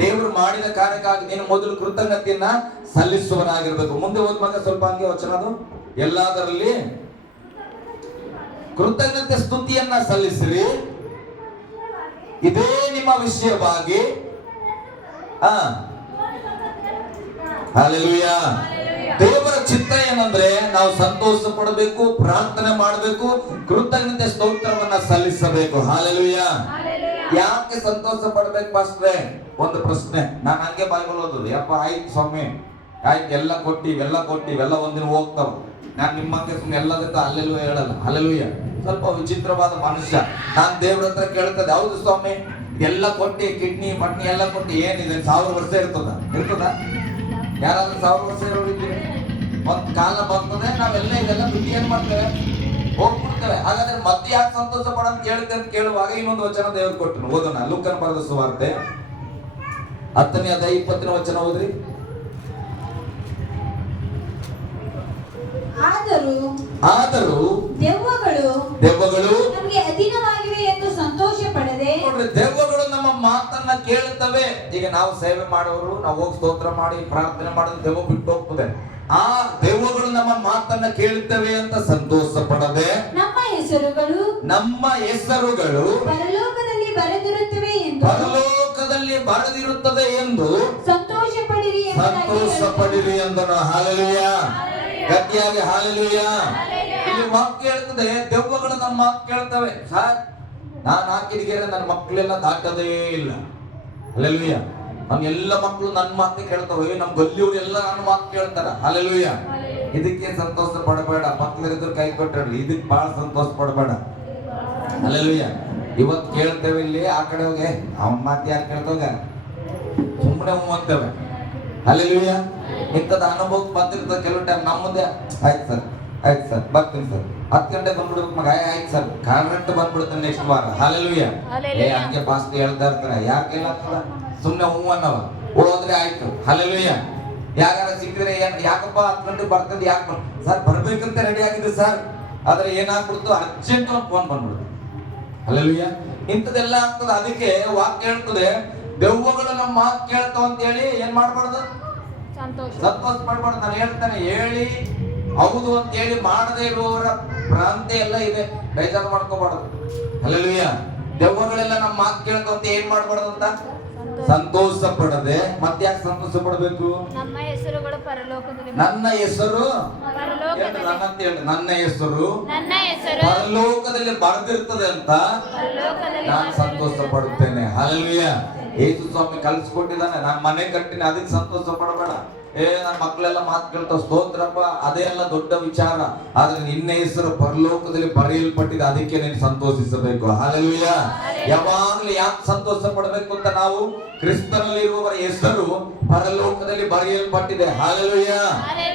ದೇವ್ರು ಮಾಡಿದ ಕಾರ್ಯಕ್ಕಾಗಿ ನೀನು ಮೊದಲು ಕೃತಜ್ಞತೆಯನ್ನ ಸಲ್ಲಿಸುವನಾಗಿರ್ಬೇಕು. ಮುಂದೆ ಹೋದ್ಮಾಗ ಸ್ವಲ್ಪ ಹಂಗೆ ವಚನದು, ಎಲ್ಲದರಲ್ಲಿ ಕೃತಜ್ಞತೆ ಸ್ತುತಿಯನ್ನ ಸಲ್ಲಿಸಿರಿ, ಇದೇ ನಿಮ್ಮ ವಿಷಯವಾಗಿ. ಹಾಲೆಲೂಯಾ. ದೇವರ ಚಿತ್ತ ಏನಂದ್ರೆ ನಾವು ಸಂತೋಷ ಪಡಬೇಕು, ಪ್ರಾರ್ಥನೆ ಮಾಡಬೇಕು, ಕೃತಜ್ಞತೆ ಸ್ತೋತ್ರವನ್ನ ಸಲ್ಲಿಸಬೇಕು. ಹಾಲೆಲೂಯಾ. ಯಾಕೆ ಸಂತೋಷ ಪಡ್ಬೇಕು ಪಾಸ್ಟ್ರೆ? ಒಂದು ಪ್ರಶ್ನೆ. ನಾನು ಹಂಗೆ ಬೈಬಲ್ ಓದೋದು, ಯಪ್ಪ ಆಯ್ತು ಸ್ವಾಮಿ, ಆಯ್ತು ಎಲ್ಲ ಕೊಟ್ಟಿ ಇವೆಲ್ಲ ಒಂದಿನ ಹೋಗ್ತಾವ, ನಾನು ನಿಮ್ಮಂಗೆ ಸುಮ್ಮನೆ ಎಲ್ಲದಕ್ಕೂ ಅಲ್ಲೆಲ್ಲೂ ಹೇಳಲ್ಲ. ಹಾಲೆಲೂಯಾ. ಸ್ವಲ್ಪ ವಿಚಿತ್ರವಾದ ಮನುಷ್ಯ. ನಾನು ದೇವ್ರ ಹತ್ರ ಕೇಳ್ತದೆ, ಹೌದು ಸ್ವಾಮಿ ಎಲ್ಲ ಕೊಟ್ಟಿ, ಕಿಡ್ನಿ ಪಟ್ನಿ ಎಲ್ಲ ಕೊಟ್ಟಿ, ಏನಿದೆ 1000 ವರ್ಷ ಇರ್ತದ? ಯಾರಾದ್ರೂ 1000 ವರ್ಷ ಇರೋರಿದ್ದೀರಿ? ಒಂದ್ ಕಾಲ ಬರ್ತದೆ, ನಾವೆಲ್ಲ ಇದೆಲ್ಲ ಬಿಟ್ಟು ಏನ್ ಮಾಡ್ತೇವೆ? ಹೋಗ್ಬಿಡ್ತೇವೆ. ಹಾಗಾದ್ರೆ ಮತ್ತೆ ಯಾಕೆ ಸಂತೋಷ ಪಡಂತ ಕೇಳುವಾಗ ಇನ್ನೊಂದು ವಚನ ದೇವರು ಕೊಟ್ಟನು. ಓದೋಣ. ಲೂಕನ ಬರೆದ ಸುವಾರ್ತೆ 10ನೇ ಅಧ್ಯಾಯ 20ನೇ ವಚನ ಓದ್ರಿ. ಆದರೂ ದೆವ್ವಗಳು ನಮಗೆ ಅಧೀನವಾಗಿವೆ ಎಂದು ಸಂತೋಷ ಪಡದೆ. ನೋಡ್ರಿ, ದೆವ್ವಗಳು ನಮ್ಮ ಮಾತನ್ನ ಕೇಳುತ್ತವೆ. ಈಗ ನಾವು ಸೇವೆ ಮಾಡೋರು, ನಾವು ಹೋಗಿ ಸ್ತೋತ್ರ ಮಾಡಿ ಪ್ರಾರ್ಥನೆ ಮಾಡಿದ್ರೆ ದೆವ್ವ ಬಿಟ್ಟು ಹೋಗ್ತದೆ. ಆ ದೆವ್ವಗಳು ನಮ್ಮ ಮಾತನ್ನ ಕೇಳುತ್ತವೆ ಅಂತ ಸಂತೋಷ ಪಡದೆ, ನಮ್ಮ ಹೆಸರುಗಳು ಪರಲೋಕದಲ್ಲಿ ಬರೆದಿರುತ್ತವೆ ಎಂದು ಸಂತೋಷ ಪಡಿರಿ ಸಂತೋಷ ಪಡಿರಿ ಅಂದನು. ಹಾಲೆಲೂಯ. ಗಟ್ಟಿಯಾಗಿ ಹಾಲೆಲೂಯ. ಇಲ್ಲಿ ವಾಕ್ಯ ಹೇಳ್ತದೆ, ದೆವ್ವಗಳು ನನ್ನ ಮಾತು ಕೇಳ್ತವೆ. ಸರ್, ನಾನು ಹಾಕಿದ ಗೆರೆ ನನ್ನ ಮಕ್ಕಳೆಲ್ಲ ದಾಟದೇ ಇಲ್ಲ. ಹಾಲೆಲೂಯ. ನಮ್ಮ ಎಲ್ಲ ಮಕ್ಕಳು ನನ್ನ ಮಾತು ಕೇಳ್ತವೆ. ನಮ್ಮ ಗಲ್ಲಿಯವರೆಲ್ಲ ನನ್ನ ಮಾತು ಕೇಳ್ತಾರ. ಹಾಲೆಲೂಯ. ಇದಕ್ಕೆ ಸಂತೋಷ ಪಡಬೇಡ. ಮಕ್ಕಳಿದ್ರು ಕೈ ಕೊಟ್ಟರು, ಇದಕ್ಕೆ ಬಹಳ ಸಂತೋಷ ಪಡಬೇಡ. ಹಾಲೆಲೂಯ. ಇವತ್ತು ಕೇಳ್ತೇವೆ ಇಲ್ಲಿ, ಆ ಕಡೆ ಹೋಗಿ ಅವನ ಮಾತು ಯಾರು ಕೇಳ್ತೋಗ ಸುಮ್ಮನೆ ಅಂತೇವೆ. ಹಾಲೆಲೂಯ. ಇಂಥದ್ದು ಅನುಭವಕ್ಕೆ ಬಂದಿರ್ತದೆ ಕೆಲವು ಟೈಮ್. ನಮ್ಮ ಮುಂದೆ ಆಯ್ತು ಸರ್, ಆಯ್ತು ಸರ್, ಬರ್ತೀನಿ ಸರ್, 10 ಗಂಟೆ ಬಂದ್ಬಿಡ್ಬೇಕು ಮಗ, ಆಯ್ತು ಸರ್, ಕರೆಕ್ಟ್ ಬಂದ್ಬಿಡ್ತಾನೆ ನೆಕ್ಸ್ಟ್ ವಾರ. ಹಾಲೆಲೂಯ. ಹಂಗೆ ಪಾಸ್ಟ್ ಹೇಳ್ತಾ ಇರ್ತಾರೆ. ಯಾಕೆಲ್ಲ ಸುಮ್ಮನೆ ಅನ್ನವ ಹೋದ್ರೆ ಆಯ್ತು. ಹಾಲೆಲೂಯ. ಯಾಕಾರ ಸಿಕ್ಕಿದ್ರೆ ಯಾಕಪ್ಪ 10 ಗಂಟೆಗೆ ಬರ್ತದೆ, ಯಾಕೆ ಸರ್ ಬರ್ಬೇಕಂತ ರೆಡಿ ಆಗಿದೆ ಸರ್, ಆದ್ರೆ ಏನಾಗ್ಬಿಡ್ತು, ಅರ್ಜೆಂಟ್ ಒಂದು ಫೋನ್ ಬಂದ್ಬಿಡ್ತು. ಹಾಲೆಲೂಯ. ಇಂಥದೆಲ್ಲ ಆಗ್ತದೆ. ಅದಕ್ಕೆ ವಾಕ್ಯ ಹೇಳ್ತದೆ, ದೆವ್ವಗಳು ನಮ್ಮ ಮಾತು ಕೇಳ್ತಾವ ಅಂತ ಹೇಳಿ ಏನ್ ಮಾಡ್ಬಾರ್ದು, ಸಂತೋಷ ಮಾಡ್ಬಾರ್ದು. ನಾನು ಹೇಳ್ತಾನೆ, ಹೇಳಿ ಹೌದು ಅಂತ ಹೇಳಿ ಮಾಡದೇ ಇರುವವರ ಭ್ರಾಂತಿ ಎಲ್ಲ ಇದೆ, ಬೇಜಾರು ಮಾಡ್ಕೋಬಾರ್ದು. ಹಾಲೆಲೂಯ. ದೆವ್ವಗಳೆಲ್ಲ ನಮ್ಮ ಮಾತು ಕೇಳ್ತಾವ ಅಂತ ಏನ್ ಮಾಡ್ಬಾರ್ದು ಅಂತ ಸಂತೋಷ ಪಡದೆ. ಮತ್ತೆ ಯಾಕೆ ಸಂತೋಷ ಪಡಬೇಕು? ನಮ್ಮ ಹೆಸರುಗಳು ಪರಲೋಕದಲ್ಲಿ, ನನ್ನ ಹೆಸರು ನನ್ನ ಹೆಸರು ಪರಲೋಕದಲ್ಲಿ ಬರೆದಿರ್ತದೆ ಅಂತ ನಾನು ಸಂತೋಷ ಪಡುತ್ತೇನೆ. ಹಾಲೆಲೂಯ. ಯೇಸು ಸ್ವಾಮಿ ಕಲಿಸ್ಕೊಟ್ಟಿದ್ದಾನೆ, ನಾನು ಮನೆ ಕಟ್ಟಿನಿ, ಅದಕ್ಕೆ ಸಂತೋಷ ಪಡಬೇಡ. ನನ್ನ ಮಕ್ಕಳೆಲ್ಲ ಮಾತು ಕೇಳ್ತಾವ, ಸ್ತೋತ್ರಪ್ಪ, ಅದೇ ಎಲ್ಲ ದೊಡ್ಡ ವಿಚಾರ. ಆದ್ರೆ ನಿನ್ನ ಹೆಸರು ಪರಲೋಕದಲ್ಲಿ ಬರೆಯಲ್ಪಟ್ಟಿದೆ, ಅದಕ್ಕೆ ನೀನು ಸಂತೋಷಿಸಬೇಕು. ಹಾಲೆಲೂಯ. ಯಾವಾಗ್ಲೂ ಯಾಕೆ ಸಂತೋಷ ಪಡಬೇಕು ಅಂತ, ನಾವು ಕ್ರಿಸ್ತನಲ್ಲಿ ಇರುವವರ ಹೆಸರು ಪರಲೋಕದಲ್ಲಿ ಬರೆಯಲ್ಪಟ್ಟಿದೆ. ಹಾಲೆಲೂಯ.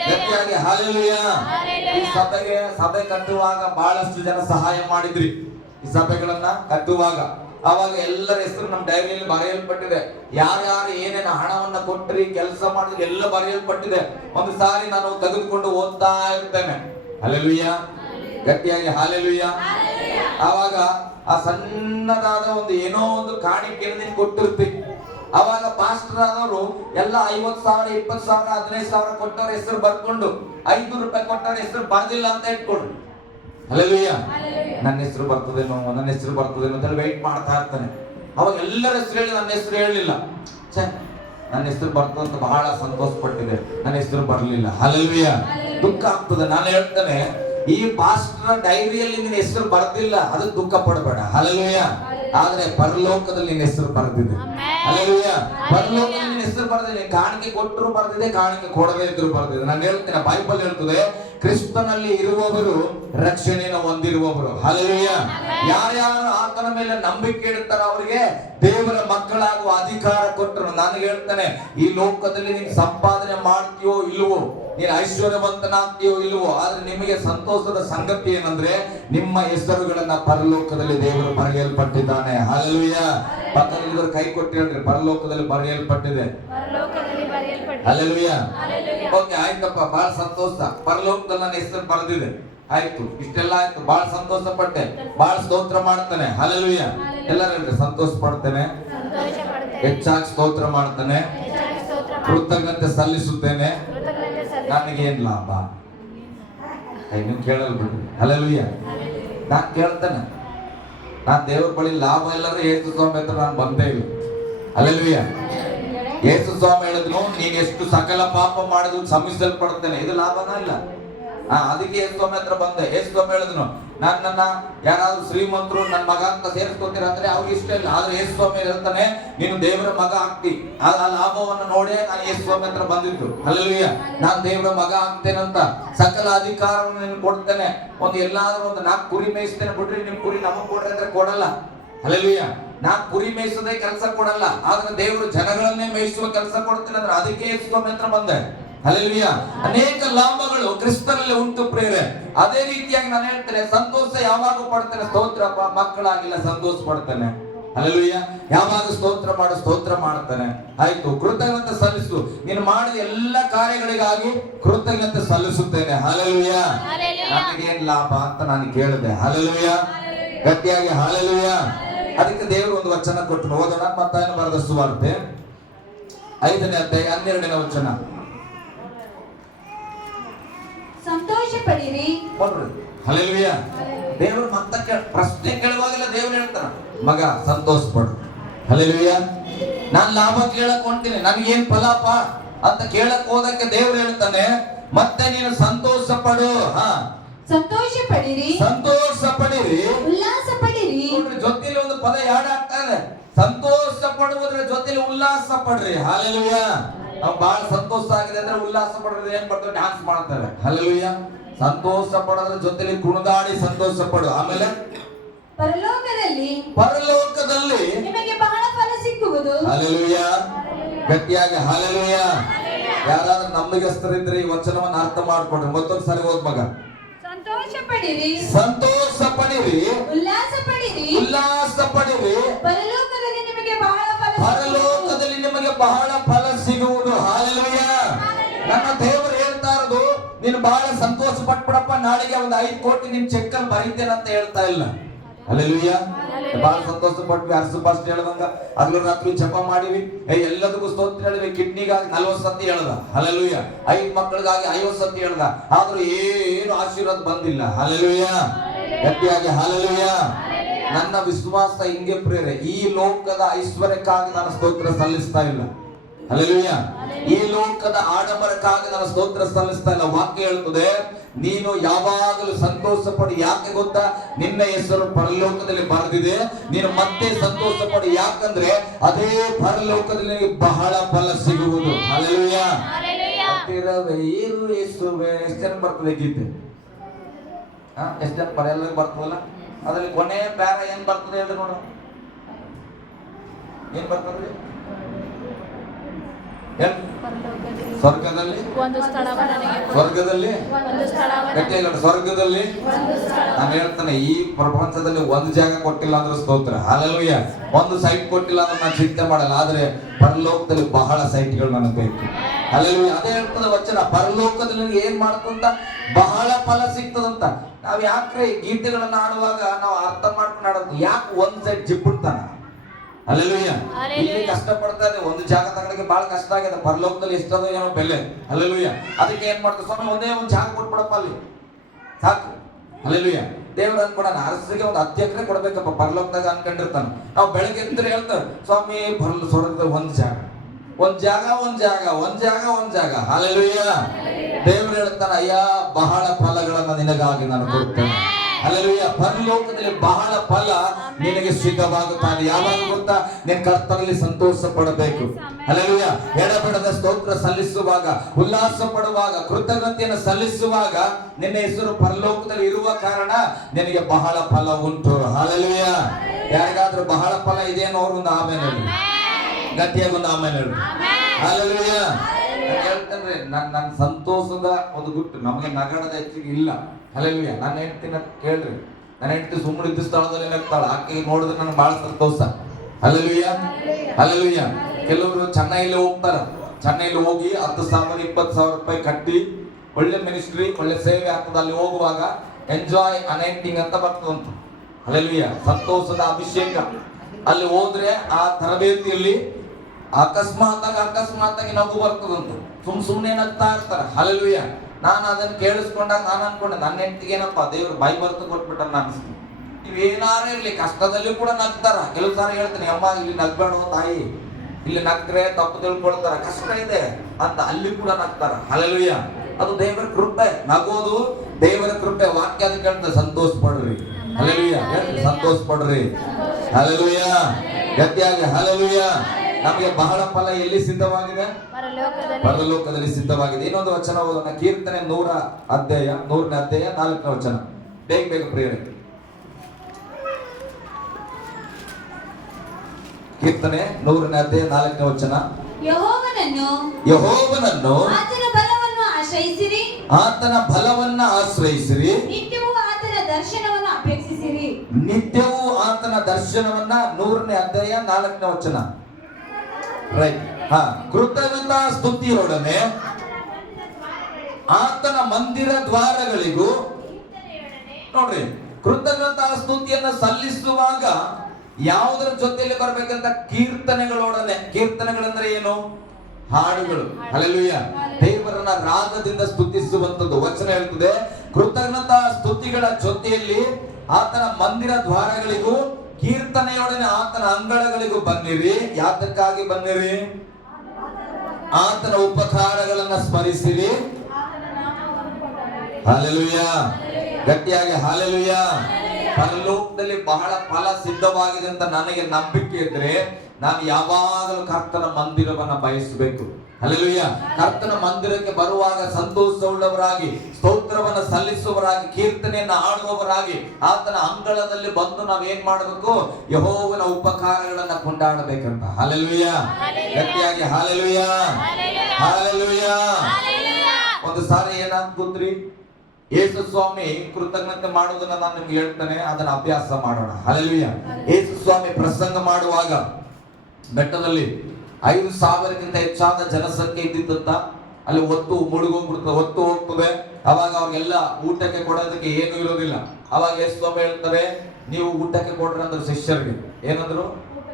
ಗಟ್ಟಿಯಾಗಿ ಹಾಲೆಲೂಯ. ಈ ಸಭೆ ಕಟ್ಟುವಾಗ ಬಹಳಷ್ಟು ಜನ ಸಹಾಯ ಮಾಡಿದ್ರಿ. ಈ ಸಭೆಗಳನ್ನ ಕಟ್ಟುವಾಗ ಅವಾಗ ಎಲ್ಲರ ಹೆಸರು ನಮ್ಮ ಡೈರಿಯಲ್ಲಿ ಬರೆಯಲ್ಪಟ್ಟಿದೆ. ಯಾರ್ಯಾರು ಏನೇನು ಹಣವನ್ನ ಕೊಟ್ಟರಿ, ಕೆಲಸ ಮಾಡಿದ್ರೆ ಎಲ್ಲ ಬರೆಯಲ್ಪಟ್ಟಿದೆ. ಒಂದು ಸಾರಿ ನಾನು ತೆಗೆದುಕೊಂಡು ಓದ್ತಾ ಇರ್ತೇನೆ. ಹಾಲೆಲೂಯ. ಗಟ್ಟಿಯಾಗಿ ಹಾಲೆಲೂಯ. ಆವಾಗ ಆ ಸಣ್ಣದಾದ ಒಂದು ಏನೋ ಒಂದು ಕಾಣಿಕೆಯನ್ನು ನೀನು ಕೊಟ್ಟಿರ್ತೀವಿ. ಅವಾಗ ಪಾಸ್ಟರ್ ಆದವರು ಎಲ್ಲ 50,000, 20,000, 15,000 ಕೊಟ್ಟವ್ರ ಹೆಸರು ಬರ್ಕೊಂಡು 5 ರೂಪಾಯಿ ಕೊಟ್ಟವ್ರ ಹೆಸರು ಬರ್ದಿಲ್ಲ ಅಂತ ಇಟ್ಕೊಂಡು, ಹಾಲೆಲೂಯ, ನನ್ನ ಹೆಸರು ಬರ್ತದೇನೋ ಅಂತ ವೆಯ್ಟ್ ಮಾಡ್ತಾ ಇರ್ತಾನೆ. ಅವಾಗ ಎಲ್ಲರ ಹೆಸರು ಹೇಳಿ ನನ್ನ ಹೆಸರು ಹೇಳಲಿಲ್ಲ. ನನ್ನ ಹೆಸರು ಬರ್ತಂತ ಬಹಳ ಸಂತೋಷ ಪಟ್ಟಿದೆ, ನನ್ನ ಹೆಸರು ಬರಲಿಲ್ಲ. ಹಾಲೆಲೂಯ. ದುಃಖ ಆಗ್ತದೆ. ನಾನು ಹೇಳ್ತೇನೆ, ಈ ಪಾಸ್ಟರ್ ಡೈರಿಯಲ್ಲಿ ನಿನ್ನ ಹೆಸರು ಬರ್ದಿಲ್ಲ, ಅದಕ್ಕೆ ದುಃಖ ಪಡಬೇಡ. ಹಾಲೆಲೂಯ. ಆದ್ರೆ ಪರಲೋಕದಲ್ಲಿ ನಿನ್ನ ಹೆಸರು ಬರೆದಿದೆ. ಹಾಲೆಲೂಯ. ಪರಲೋಕದಲ್ಲಿ ನಿನ್ನ ಹೆಸರು ಬರೆದಿದೆ. ಕಾಣಿಕೆ ಕೊಟ್ಟರು ಬರೆದಿದೆ, ಕಾಣಿಕೆ ಕೊಡದೇ ಇದ್ರು ಬರೆದಿದೆ. ನಾನು ಹೇಳ್ತೇನೆ, ಬೈಬಲ್ ಹೇಳ್ತದೆ, ಕ್ರಿಸ್ತನಲ್ಲಿ ಇರುವವರು ರಕ್ಷಣೆಯನ್ನು ಹೊಂದಿರುವವರು. ಹಾಲೆಲೂಯ. ಯಾರ್ಯಾರು ಆತನ ಮೇಲೆ ನಂಬಿಕೆ ಇಡ್ತಾರೋ ಅವರಿಗೆ ದೇವರ ಮಕ್ಕಳಾಗುವ ಅಧಿಕಾರ ಕೊಟ್ಟರು. ನಾನು ಹೇಳ್ತೇನೆ, ಈ ಲೋಕದಲ್ಲಿ ನೀನು ಸಂಪಾದನೆ ಮಾಡ್ತೀಯೋ ಇಲ್ವೋ, ನೀನು ಐಶ್ವರ್ಯವಂತನಾಗ್ತೀಯೋ ಇಲ್ವೋ, ಆದ್ರೆ ನಿಮಗೆ ಸಂತೋಷದ ಸಂಗತಿ ಏನಂದ್ರೆ, ನಿಮ್ಮ ಹೆಸರುಗಳನ್ನ ಪರಲೋಕದಲ್ಲಿ ದೇವರು ಬರೆಯಲ್ಪಟ್ಟಿದ್ದಾನೆ. ಹಾಲೆಲೂಯ. ಪಕ್ಕದಲ್ಲಿದ್ದವರು ಕೈ ಕೊಟ್ಟು ಹೇಳ್ರಿ, ಪರಲೋಕದಲ್ಲಿ ಬರೆಯಲ್ಪಟ್ಟಿದೆ. ಹಾಲೆಲೂಯ. ಓಕೆ, ಆಯ್ತಪ್ಪ, ಬಹಳ ಸಂತೋಷ, ಪರಲೋಕದಲ್ಲಿ ನನ್ನ ಹೆಸರು ಬರೆದಿದೆ. ಆಯ್ತು, ಇಷ್ಟೆಲ್ಲ ಆಯ್ತು, ಬಹಳ ಸಂತೋಷ ಪಟ್ಟೆ, ಬಹಳ ಸ್ತೋತ್ರ ಮಾಡ್ತಾನೆ. ಹಾಲೆಲೂಯ. ಎಲ್ಲರೂ ಹೇಳ್ರಿ, ಸಂತೋಷ ಪಡ್ತೇನೆ, ಹೆಚ್ಚಾಗಿ ಸ್ತೋತ್ರ ಮಾಡ್ತಾನೆ, ಕೃತಜ್ಞತೆ ಸಲ್ಲಿಸುತ್ತೇನೆ, ನನಗೇನ್ ಲಾಭ? ನೀವು ಕೇಳಲ್ ಬಿಡ್ರಿ. ಹಾಲೆಲೂಯ. ನಾನ್ ಕೇಳ್ತೇನೆ, ನಾನ್ ದೇವ್ರ ಬಳಿ ಲಾಭ ಎಲ್ಲರೂ ಯೇಸು ಸ್ವಾಮಿ ಹತ್ರ ನಾನು ಬಂದೇ ಇಲ್ಲ. ಹಾಲೆಲೂಯ. ಯೇಸು ಸ್ವಾಮಿ ಹೇಳಿದ್ರು, ನೀನ್ ಎಷ್ಟು ಸಕಲ ಪಾಪ ಮಾಡಿದ್ರು ಕ್ಷಮಿಸಲ್ಪಡುತ್ತೇನೆ. ಇದು ಲಾಭನ ಇಲ್ಲ. ಅದಕ್ಕೆ ಯೇಸು ಸ್ವಾಮಿ ಹತ್ರ ಬಂದೆ. ಯೇಸು ಸ್ವಾಮಿ ಹೇಳಿದ್ರು, ನನ್ನ ಯಾರಾದ್ರೂ ಶ್ರೀಮಂತರು ನನ್ನ ಮಗ ಅಂತ ಸೇರಿಸ್ಕೊತೀರ ಅಂದ್ರೆ ಅವ್ರಿಗೆ ಇಷ್ಟ ಇಲ್ಲ. ಆದ್ರೆ ಯೇಸು ಸ್ವಾಮಿ ಹೇಳ್ತಾನೆ, ನೀನು ದೇವರ ಮಗ ಆಗ್ತಿ. ಆ ಲಾಭವನ್ನು ನೋಡೇ ನಾನು ಯೇಸು ಸ್ವಾಮಿ ಹತ್ರ ಬಂದಿದ್ದು. ಹಾಲೆಲೂಯ. ನಾನು ದೇವರ ಮಗ ಆಗ್ತೇನಂತ ಸಕಲ ಅಧಿಕಾರವನ್ನು ನಿನ್ಗೆ ಕೊಡ್ತೇನೆ. ಒಂದು ಎಲ್ಲಾದ್ರೂ ಒಂದು 4 ಕುರಿ ಮೇಯಿಸ್ತೇನೆ, ಬಿಡ್ರಿ ನಿಮ್ ಕುರಿ ನಮಗ್ ಕೊಡ್ರಿ ಅಂದ್ರೆ ಕೊಡಲ್ಲ. ಹಾಲೆಲೂಯ. ನಾನು ಕುರಿ ಮೇಯಿಸೋದೇ ಕೆಲಸ ಕೊಡಲ್ಲ, ಆದ್ರೆ ದೇವರು ಜನಗಳನ್ನೇ ಮೇಯಿಸುವ ಕೆಲಸ ಕೊಡ್ತೇನೆ ಅಂದ್ರೆ ಅದಕ್ಕೆ ಯೇಸು ಸ್ವಾಮಿ ಹತ್ರ ಬಂದೆ. ಹಾಲೆಲೂಯ. ಅನೇಕ ಲಾಭಗಳು ಕ್ರಿಸ್ತನಲ್ಲಿ ಉಂಟು ಪ್ರೇರೆ. ಅದೇ ರೀತಿಯಾಗಿ ನಾನು ಹೇಳ್ತೇನೆ, ಸಂತೋಷ ಯಾವಾಗ ಪಡ್ತೇನೆ? ಸ್ತೋತ್ರಪ್ಪ, ಮಕ್ಕಳಾಗಿಲ್ಲ, ಸಂತೋಷ ಪಡ್ತೇನೆ. ಹಾಲೆಲೂಯ. ಯಾವಾಗ ಸ್ತೋತ್ರ ಮಾಡು, ಸ್ತೋತ್ರ ಮಾಡ್ತಾನೆ. ಆಯ್ತು, ಕೃತಜ್ಞತೆ ಸಲ್ಲಿಸು. ನೀನು ಮಾಡಿದ ಎಲ್ಲ ಕಾರ್ಯಗಳಿಗಾಗಿ ಕೃತಜ್ಞತೆ ಸಲ್ಲಿಸುತ್ತೇನೆ. ಹಾಲೆಲೂಯ. ನನಗೇನ್ ಲಾಭ ಅಂತ ನಾನು ಕೇಳಿದೆ. ಹಾಲೆಲೂಯ. ಗಟ್ಟಿಯಾಗಿ ಹಾಲೆಲೂಯ. ಅದಕ್ಕೆ ದೇವರು ಒಂದು ವಚನ ಕೊಟ್ಟರು, ಓದೋಣ. ಮತ್ತಾಯನು ಬರೆದ ಸುವಾರ್ತೆ 5ನೇ ಅಧ್ಯಾಯ 12ನೇ ವಚನ. ಸಂತೋಷ ಪಡಿರಿ. ಹಾಲೆಲೂಯ. ದೇವರು ಮತ್ತೆ ಪ್ರಶ್ನೆ ಕೇಳುವಾಗೆಲ್ಲ ದೇವರು ಹೇಳ್ತಾನ, ಮಗ ಸಂತೋಷ ಪಡು. ಹಾಲೆಲೂಯ. ನಾನು ಲಾಭ ಕೇಳಕ್ ಹೊಂಟೀನಿ, ನನಗೇನ್ ಫಲಪ್ಪ? ಅಂತ ಕೇಳಕ್ ಹೋದಕ್ಕೆ ದೇವ್ರು ಹೇಳ್ತಾನೆ, ಮತ್ತೆ ನೀನು ಸಂತೋಷ ಪಡು. ಸಂತೋಷ ಪಡಿರಿ, ಸಂತೋಷ ಪಡಿರಿ, ಉಲ್ಲಾಸ ಪಡಿರಿ. ನೋಡ್ರಿ, ಜೊತೆಲಿ ಒಂದು ಪದ ಯಾಡ್ ಆಗ್ತಾನೆ. ಸಂತೋಷ ಪಡುವುದ್ರ ಜೊತೆಲಿ ಉಲ್ಲಾಸ ಪಡ್ರಿ. ಹಲ್ಲೆಲೂಯ. ನಾವು ಬಹಳ ಸಂತೋಷ ಆಗಿದೆ ಅಂದ್ರೆ ಉಲ್ಲಾಸ ಪಡ್ರಿ ಏನ್ ಮಾಡ್ತಾರೆ, ಡ್ಯಾನ್ಸ್ ಮಾಡ್ತಾರೆ. ಹಲ್ಲೆಲೂಯ. ಸಂತೋಷ ಪಡೋದ್ರ ಜೊತೆಲಿ ಕುಣಿದಾಡಿ ಸಂತೋಷ ಪಡು. ಆಮೇಲೆ ಪರಲೋಕದಲ್ಲಿ ನಿಮಗೆ ಬಹಳ ಫಲ ಸಿಕ್ಕುವುದು. ಹಲ್ಲೆಲೂಯ. ಗಟ್ಟಿಯಾಗಿ ಹಲ್ಲೆಲೂಯ. ಯಾರಾದ್ರೂ ನಂಬಿಗಸ್ತರಿದ್ರೆ ಈ ವಚನವನ್ನು ಅರ್ಥ ಮಾಡ್ಕೊಡ್ರಿ. ಮತ್ತೊಂದು ಸಾರಿ ಓದ್ ಮಗ. ಸಂತೋಷ ಪಡಿರಿ, ಸಂತೋಷ ಪಡಿರಿ, ಉಲ್ಲಾಸ ಪಡಿರಿ, ಉಲ್ಲಾಸ ಪಡಿರಿ. ಪರಲೋಕದಲ್ಲಿ ನಿಮಗೆ ಬಹಳ ಫಲ, ಪರಲೋಕದಲ್ಲಿ ನಿಮಗೆ ಬಹಳ ಫಲ ಸಿಗುವುದು. ಹಲ್ಲೆಲೂಯ. ನನ್ನ ದೇವರು ಹೇಳ್ತಾ ಇರೋದು, ನೀನು ಬಹಳ ಸಂತೋಷ ಪಟ್ಬಿಡಪ್ಪ, ನಾಳೆಗೆ ಒಂದು 5 ಕೋಟಿ ನಿನ್ ಚೆಕ್ ಅಲ್ಲಿ ಬರೀತೇನೆ ಅಂತ ಹೇಳ್ತಾ ಇಲ್ಲ. ಹಲ್ಲೆಲೂಯ. ಬಹಳ ಸಂತೋಷ ಪಟ್ವಿ, ಅರ್ಸು ಫಸ್ಟ್ ಹೇಳ್ದಂಗ ಹಗಲು ರಾತ್ರಿ ಜಪ ಮಾಡಿವಿ, ಎಲ್ಲದಕ್ಕೂ ಸ್ತೋತ್ರ ಹೇಳಿವಿ. ಕಿಡ್ನಿಗಾಗಿ 40 ಸತಿ ಹೇಳ್ದ. ಹಲ್ಲೆಲೂಯ. 5 ಮಕ್ಕಳಿಗಾಗಿ 50 ಸತಿ ಹೇಳ್ದ. ಆದ್ರೂ ಏನು ಆಶೀರ್ವಾದ ಬಂದಿಲ್ಲ. ಹಲ್ಲೆಲೂಯ. ಗಟ್ಟಿಯಾಗಿ ಹಲ್ಲೆಲೂಯ. ನನ್ನ ವಿಶ್ವಾಸ ಹಿಂಗೆ ಪ್ರೇರೆ, ಈ ಲೋಕದ ಐಶ್ವರ್ಯಕ್ಕಾಗಿ ನಾನು ಸ್ತೋತ್ರ ಸಲ್ಲಿಸ್ತಾ ಇಲ್ಲ. ಹಲ್ಲೆಲೂಯ. ಈ ಲೋಕದ ಆಡಂಬರಕ್ಕಾಗಿ ನಾನು ಸ್ತೋತ್ರ ಸಲ್ಲಿಸ್ತಾ ಇಲ್ಲ. ವಾಕ್ಯ ಹೇಳ್ತದೆ, ನೀನು ಯಾವಾಗಲೂ ಸಂತೋಷ ಪಡಿ. ಯಾಕೆ ಗೊತ್ತಾ? ನಿನ್ನ ಹೆಸರು ಪರಲೋಕದಲ್ಲಿ ಬರೆದಿದೆ. ನೀನು ಮತ್ತೆ ಸಂತೋಷ ಪಡಿ. ಯಾಕಂದ್ರೆ ಅದೇ ಪರಲೋಕದಲ್ಲಿ ನಿನಗೆ ಬಹಳ ಫಲ ಸಿಗುವುದು. ಹಲ್ಲೆಲೂಯ. ಹತ್ತಿರವೇ ಇರು ಯೇಸುವೇ. ಎಷ್ಟು ಜನ ಬರ್ತದೆ ಗೀತೆ? ಎಷ್ಟು ಜನ ಬರೆಯಲ್ಲ ಬರ್ತದಲ್ಲ? ಅದ್ರಲ್ಲಿ ಕೊನೆ ಪ್ಯಾರ ಏನ್ ಬರ್ತದೆ ಹೇಳ್ರಿ ನೋಡು. ಏನ್ ಬರ್ತದ್ರಿ? ಸ್ವರ್ಗದಲ್ಲಿ ಒಂದು ಸ್ಥಳವ ನನಗೆ ಕೊಡು. ಸ್ವರ್ಗದಲ್ಲಿ ಒಂದು ಸ್ಥಳವ ಗಟ್ಟಿಯಾಗಿ ಸ್ವರ್ಗದಲ್ಲಿ ನಾನು ಹೇಳ್ತಾನೆ, ಈ ಪ್ರಪಂಚದಲ್ಲಿ ಒಂದು ಜಾಗ ಕೊಟ್ಟಿಲ್ಲ ಅಂದ್ರೆ ಸ್ತೋತ್ರ. ಹಲ್ಲೆಲೂಯ. ಒಂದು ಸೈಟ್ ಕೊಟ್ಟಿಲ್ಲ ಅಂದ್ರೆ ನಾನು ಚಿಂತೆ ಮಾಡಲ್ಲ. ಆದ್ರೆ ಪರಲೋಕದಲ್ಲಿ ಬಹಳ ಸೈಟ್ಗಳು ನನಗೆ ಬೇಕು. ಹಲ್ಲೆಲೂಯ. ಅದೇ ಹೇಳ್ತದೆ ವಚನ, ಪರಲೋಕದಲ್ಲಿ ನನಗೆ ಏನ್ ಮಾಡ್ಕೊಂತ ಬಹಳ ಫಲ ಸಿಗ್ತದಂತ. ನಾವ್ ಯಾಕ್ರೆ ಗೀತೆಗಳನ್ನ ಆಡುವಾಗ ನಾವು ಅರ್ಥ ಮಾಡ್ಕೊಂಡು ಆಡೋದು, ಯಾಕೆ ಒಂದ್ ಸೈಡ್ ಜಿಪ್ಪುಡ್ತಾನ. ಹಲ್ಲೆಲೂಯ. ಇಲ್ಲಿ ಕಷ್ಟ ಪಡ್ತಾ ಇದೆ, ಒಂದು ಜಾಗ ತಗೊಳಕ್ಕೆ ಬಹಳ ಕಷ್ಟ ಆಗಿದೆ. ಪರಲೋಕದಲ್ಲಿ ಎಷ್ಟದ ಏನೋ ಬೆಲೆ. ಹಲ್ಲೆಲೂಯ. ಅದಕ್ಕೆ ಏನ್ ಮಾಡ್ತಾರೆ, ಸ್ವಾಮಿ ಒಂದೇ ಒಂದು ಜಾಗ ಕೊಟ್ಬಿಡಪ್ಪ ಅಲ್ಲಿ ಸಾಕು. ಹಲ್ಲೆಲೂಯ. ದೇವ್ರ ಅನ್ಕೊಡೋಣ, ಅರಸಿಗೆ ಒಂದು 10 ಎಕರೆ ಕೊಡ್ಬೇಕಪ್ಪ ಪರಲೋಕದಾಗ ಅನ್ಕೊಂಡಿರ್ತಾನ. ನಾವು ಬೆಳಗ್ಗೆ ಎದ್ರೆ ಹೇಳ್ತಾರೆ, ಸ್ವಾಮಿ ಸ್ವರ್ಗದ ಒಂದ್ ಜಾಗ, ಒಂದ್ ಜಾಗ, ಒಂದ್ ಜಾಗ, ಒಂದ್ ಜಾಗ, ಒಂದ್ ಜಾಗ. ಹಲ್ಲೆಲೂಯ. ದೇವ್ರು ಹೇಳ್ತಾನ, ಅಯ್ಯ ಬಹಳ ಫಲಗಳನ್ನ ನಿನಗಾಗಿ ನಾನು ಕೊಡ್ತೇನೆ. ಹಲ್ಲೆಲೂಯ. ಪರಲೋಕದಲ್ಲಿ ಬಹಳ ಫಲ ನಿನಗೆ ಸಿದ್ಧವಾಗುತ್ತಾನೆ. ಯಾವಾಗ ಗೊತ್ತಾ? ನಿನ್ನ ಕರ್ತನಲ್ಲಿ ಸಂತೋಷ ಪಡಬೇಕು. ಹಲ್ಲೆಲೂಯ. ಎಡಬಿಡದ ಸ್ತೋತ್ರ ಸಲ್ಲಿಸುವಾಗ, ಉಲ್ಲಾಸ ಪಡುವಾಗ, ಕೃತಜ್ಞತೆಯನ್ನು ಸಲ್ಲಿಸುವಾಗ ನಿನ್ನ ಹೆಸರು ಪರಲೋಕದಲ್ಲಿ ಇರುವ ಕಾರಣ ನಿನಗೆ ಬಹಳ ಫಲ ಉಂಟು. ಹಲ್ಲೆಲೂಯ. ಯಾರಿಗಾದ್ರೂ ಬಹಳ ಫಲ ಇದೇನೋ ಅವ್ರು ಒಂದು ಆಮೇಲೆ ಹೇಳಿ, ಗಟ್ಟಿಯಾಗಿ ಒಂದು ಆಮೇಲೆ ಹೇಳಿ. ಹಲ್ಲೆಲೂಯ. ಹೇಳ್ತೇನ್ರಿ, ನನ್ನ ಸಂತೋಷದ ಒಂದು ಗುಟ್ಟು ನಮಗೆ ನಗರದ ಹೆಚ್ಚಿಗೆ ಇಲ್ಲ. ಹಲ್ಲೆಲೂಯ. ನನ್ನ ಹೆಂಡತಿನ ಕೇಳ್ರಿ, ನನ್ನ ಹೆಂಡತಿ ಸುಮ್ಮನೆ ಇದ್ದ ಸ್ಥಳದಲ್ಲಿ ನಗ್ತಾಳ. ಆಕೆ ನೋಡಿದ್ರೆ ನನಗೆ ಬಹಳ ಸಂತೋಷ. ಹಲ್ಲೆಲೂಯ. ಹಲ್ಲೆಲೂಯ. ಕೆಲವರು ಚೆನ್ನೈಲಿ ಹೋಗ್ತಾರ. ಚೆನ್ನೈಲಿ ಹೋಗಿ 10,000 20,000 ರೂಪಾಯಿ ಕಟ್ಟಿ ಒಳ್ಳೆ ಮಿನಿಸ್ಟ್ರಿ, ಒಳ್ಳೆ ಸೇವೆ ಆಗ್ತದೆ. ಅಲ್ಲಿ ಹೋಗುವಾಗ ಎಂಜಾಯ್ ಅನೈಂಟಿಂಗ್ ಅಂತ ಬರ್ತದಂತ. ಹಲ್ಲೆಲೂಯ. ಸಂತೋಷದ ಅಭಿಷೇಕ. ಅಲ್ಲಿ ಹೋದ್ರೆ ಆ ತರಬೇತಿಯಲ್ಲಿ ಅಕಸ್ಮಾತ್ ಆಗಿ ನಗು ಬರ್ತದಂತ. ಸುಮ್ನೆ ನಗ್ತಾ ಇರ್ತಾರ. ಹಲ್ಲೆಲೂಯ. ನಾನು ಅದನ್ನ ಕೇಳಿಸ್ಕೊಂಡಾಗ ನಾನು ಅನ್ಕೊಂಡೆ, ನನ್ನ ಹೆಂಡತಿಗೆ ಏನಪ್ಪ ದೇವ್ರು ಬಾಯಿ ಬರ್ತು ಕೊಟ್ಬಿಟ್ಟ ಅನ್ಸ್ತು. ನೀವೇನಾರೇ ಇರ್ಲಿ ಕಷ್ಟದಲ್ಲಿ ಕೂಡ ನಗ್ತಾರ. ಕೆಲವು ಸಾರಿ ಹೇಳ್ತೀನಿ, ಅಮ್ಮ ಇಲ್ಲಿ ನಗ್ಬೇಡ ತಾಯಿ, ಇಲ್ಲಿ ನಗ್ರೆ ತಪ್ಪು ತಿಳ್ಕೊಳ್ತಾರ, ಕಷ್ಟ ಇದೆ ಅಂತ ಅಲ್ಲಿ ಕೂಡ ನಗ್ತಾರ. ಹಲ್ಲೆಲೂಯ. ಅದು ದೇವರ ಕೃಪೆ. ನಗೋದು ದೇವರ ಕೃಪೆ. ವಾಕ್ಯ ಅದಕ್ಕೆ ಹೇಳ್ತಾರೆ, ಸಂತೋಷ ಪಡ್ರಿ. ಹಲ್ಲೆಲೂಯ. ಹೇಳ್ರಿ, ಸಂತೋಷ ಪಡ್ರಿ. ಹಲ್ಲೆಲೂಯ. ಗಟ್ಟಿಯಾಗಿ ಹಲ್ಲೆಲೂಯ. ನಮಗೆ ಬಹಳ ಫಲ ಎಲ್ಲಿ ಸಿದ್ಧವಾಗಿದೆ? ಪರಲೋಕದಲ್ಲಿ ಸಿದ್ಧವಾಗಿದೆ. ಇನ್ನೊಂದು ವಚನ ಓದೋಣ. ಕೀರ್ತನೆ 100ನೇ ಅಧ್ಯಾಯ 4ನೇ ವಚನ. ಬೇಗ ಪ್ರಿಯರೇ. ಕೀರ್ತನೆ 100ನೇ ಅಧ್ಯಾಯ 4ನೇ ವಚನ. ಯೆಹೋವನನ್ನು ಆತನ ಬಲವನ್ನು ಆಶ್ರಯಿಸಿರಿ, ಆತನ ಬಲವನ್ನ ಆಶ್ರಯಿಸಿರಿ, ನಿತ್ಯವೂ ಆತನ ದರ್ಶನವನ್ನು ಅಪೇಕ್ಷಿಸಿರಿ. ನಿತ್ಯವೂ ಆತನ ದರ್ಶನವನ್ನ 100ನೇ ಅಧ್ಯಾಯ 4ನೇ ವಚನ. ರೈಟ್. ಕೃತಜ್ಞತಾ ಸ್ತುತಿಯೊಡನೆ ಆತನ ಮಂದಿರ ದ್ವಾರಗಳಿಗೂ. ನೋಡ್ರಿ, ಕೃತಜ್ಞತಾ ಸ್ತುತಿಯನ್ನ ಸಲ್ಲಿಸುವಾಗ ಯಾವುದರ ಜೊತೆಯಲ್ಲಿ ಬರ್ಬೇಕಂತ? ಕೀರ್ತನೆಗಳೊಡನೆ. ಕೀರ್ತನೆಗಳಂದ್ರೆ ಏನು? ಹಾಡುಗಳು. ಹಲ್ಲೆಲೂಯ. ದೇವರನ್ನ ರಾಗದಿಂದ ಸ್ತುತಿಸುವಂತದ್ದು. ವಚನ ಹೇಳ್ತದೆ, ಕೃತಜ್ಞತಾ ಸ್ತುತಿಗಳ ಜೊತೆಯಲ್ಲಿ ಆತನ ಮಂದಿರ ದ್ವಾರಗಳಿಗೂ ಕೀರ್ತನೆಯೊಡನೆ ಆತನ ಅಂಗಳಗಳಿಗೂ ಬನ್ನಿರಿ. ಯಾತಕ್ಕಾಗಿ ಬನ್ನಿರಿ? ಆತನ ಉಪಕಾರಗಳನ್ನ ಸ್ಮರಿಸಿರಿ. ಹಾಲೆಲೂಯ. ಗಟ್ಟಿಯಾಗಿ ಹಾಲೆಲೂಯ. ಪರಲೋಕದಲ್ಲಿ ಬಹಳ ಫಲ ಸಿದ್ಧವಾಗಿದೆ ಅಂತ ನನಗೆ ನಂಬಿಕೆ ಇದ್ರೆ ನಾನು ಯಾವಾಗಲೂ ಕರ್ತನ ಮಂದಿರವನ್ನ ಬಯಸಬೇಕು. ಹಾಲೆಲೂಯ. ಕರ್ತನ ಮಂದಿರಕ್ಕೆ ಬರುವಾಗ ಸಂತೋಷವುಳ್ಳವರಾಗಿ, ಸ್ತೋತ್ರವನ್ನ ಸಲ್ಲಿಸುವವರಾಗಿ, ಕೀರ್ತನೆಯನ್ನ ಹಾಡುವವರಾಗಿ ಆತನ ಅಂಗಳದಲ್ಲಿ ಬಂದು ನಾವೇನ್ ಮಾಡಬೇಕು? ಯೆಹೋವನ ಉಪಕಾರಗಳನ್ನ ಕೊಂಡಾಡಬೇಕಂತ. ಹಾಲೆಲೂಯ. ಗಟ್ಟಿಯಾಗಿ ಹಾಲೆಲೂಯ. ಹಾಲೆಲೂಯ. ಒಂದು ಸಾರಿ ಏನಾಗ್ತ ಗೊತ್ತ್ರಿ, ಯೇಸು ಸ್ವಾಮಿ ಕೃತಜ್ಞತೆ ಮಾಡುವುದನ್ನ ನಾನು ನಿಮ್ಗೆ ಹೇಳ್ತೇನೆ, ಅದನ್ನ ಅಭ್ಯಾಸ ಮಾಡೋಣ. ಹಾಲೆಲೂಯ. ಯೇಸು ಸ್ವಾಮಿ ಪ್ರಸಂಗ ಮಾಡುವಾಗ ಬೆಟ್ಟದಲ್ಲಿ 5,000ಕ್ಕಿಂತ ಹೆಚ್ಚಾದ ಜನಸಂಖ್ಯೆ ಇದ್ದಿದ್ದಂತ. ಅಲ್ಲಿ ಒತ್ತು ಮುಳುಗೋಗ್ಬಿಡ್ತದೆ, ಒತ್ತು ಹೋಗ್ತದೆ. ಅವಾಗ ಅವ್ರಿಗೆಲ್ಲ ಊಟಕ್ಕೆ ಕೊಡೋದಕ್ಕೆ ಏನು ಇರೋದಿಲ್ಲ. ಅವಾಗ ಯೇಸು ಸ್ವಾಮಿ ಹೇಳ್ತಾರೆ, ನೀವು ಊಟಕ್ಕೆ ಕೊಡ್ರಿ ಅಂದ್ರೆ ಶಿಷ್ಯರಿಗೆ. ಏನಂದ್ರು?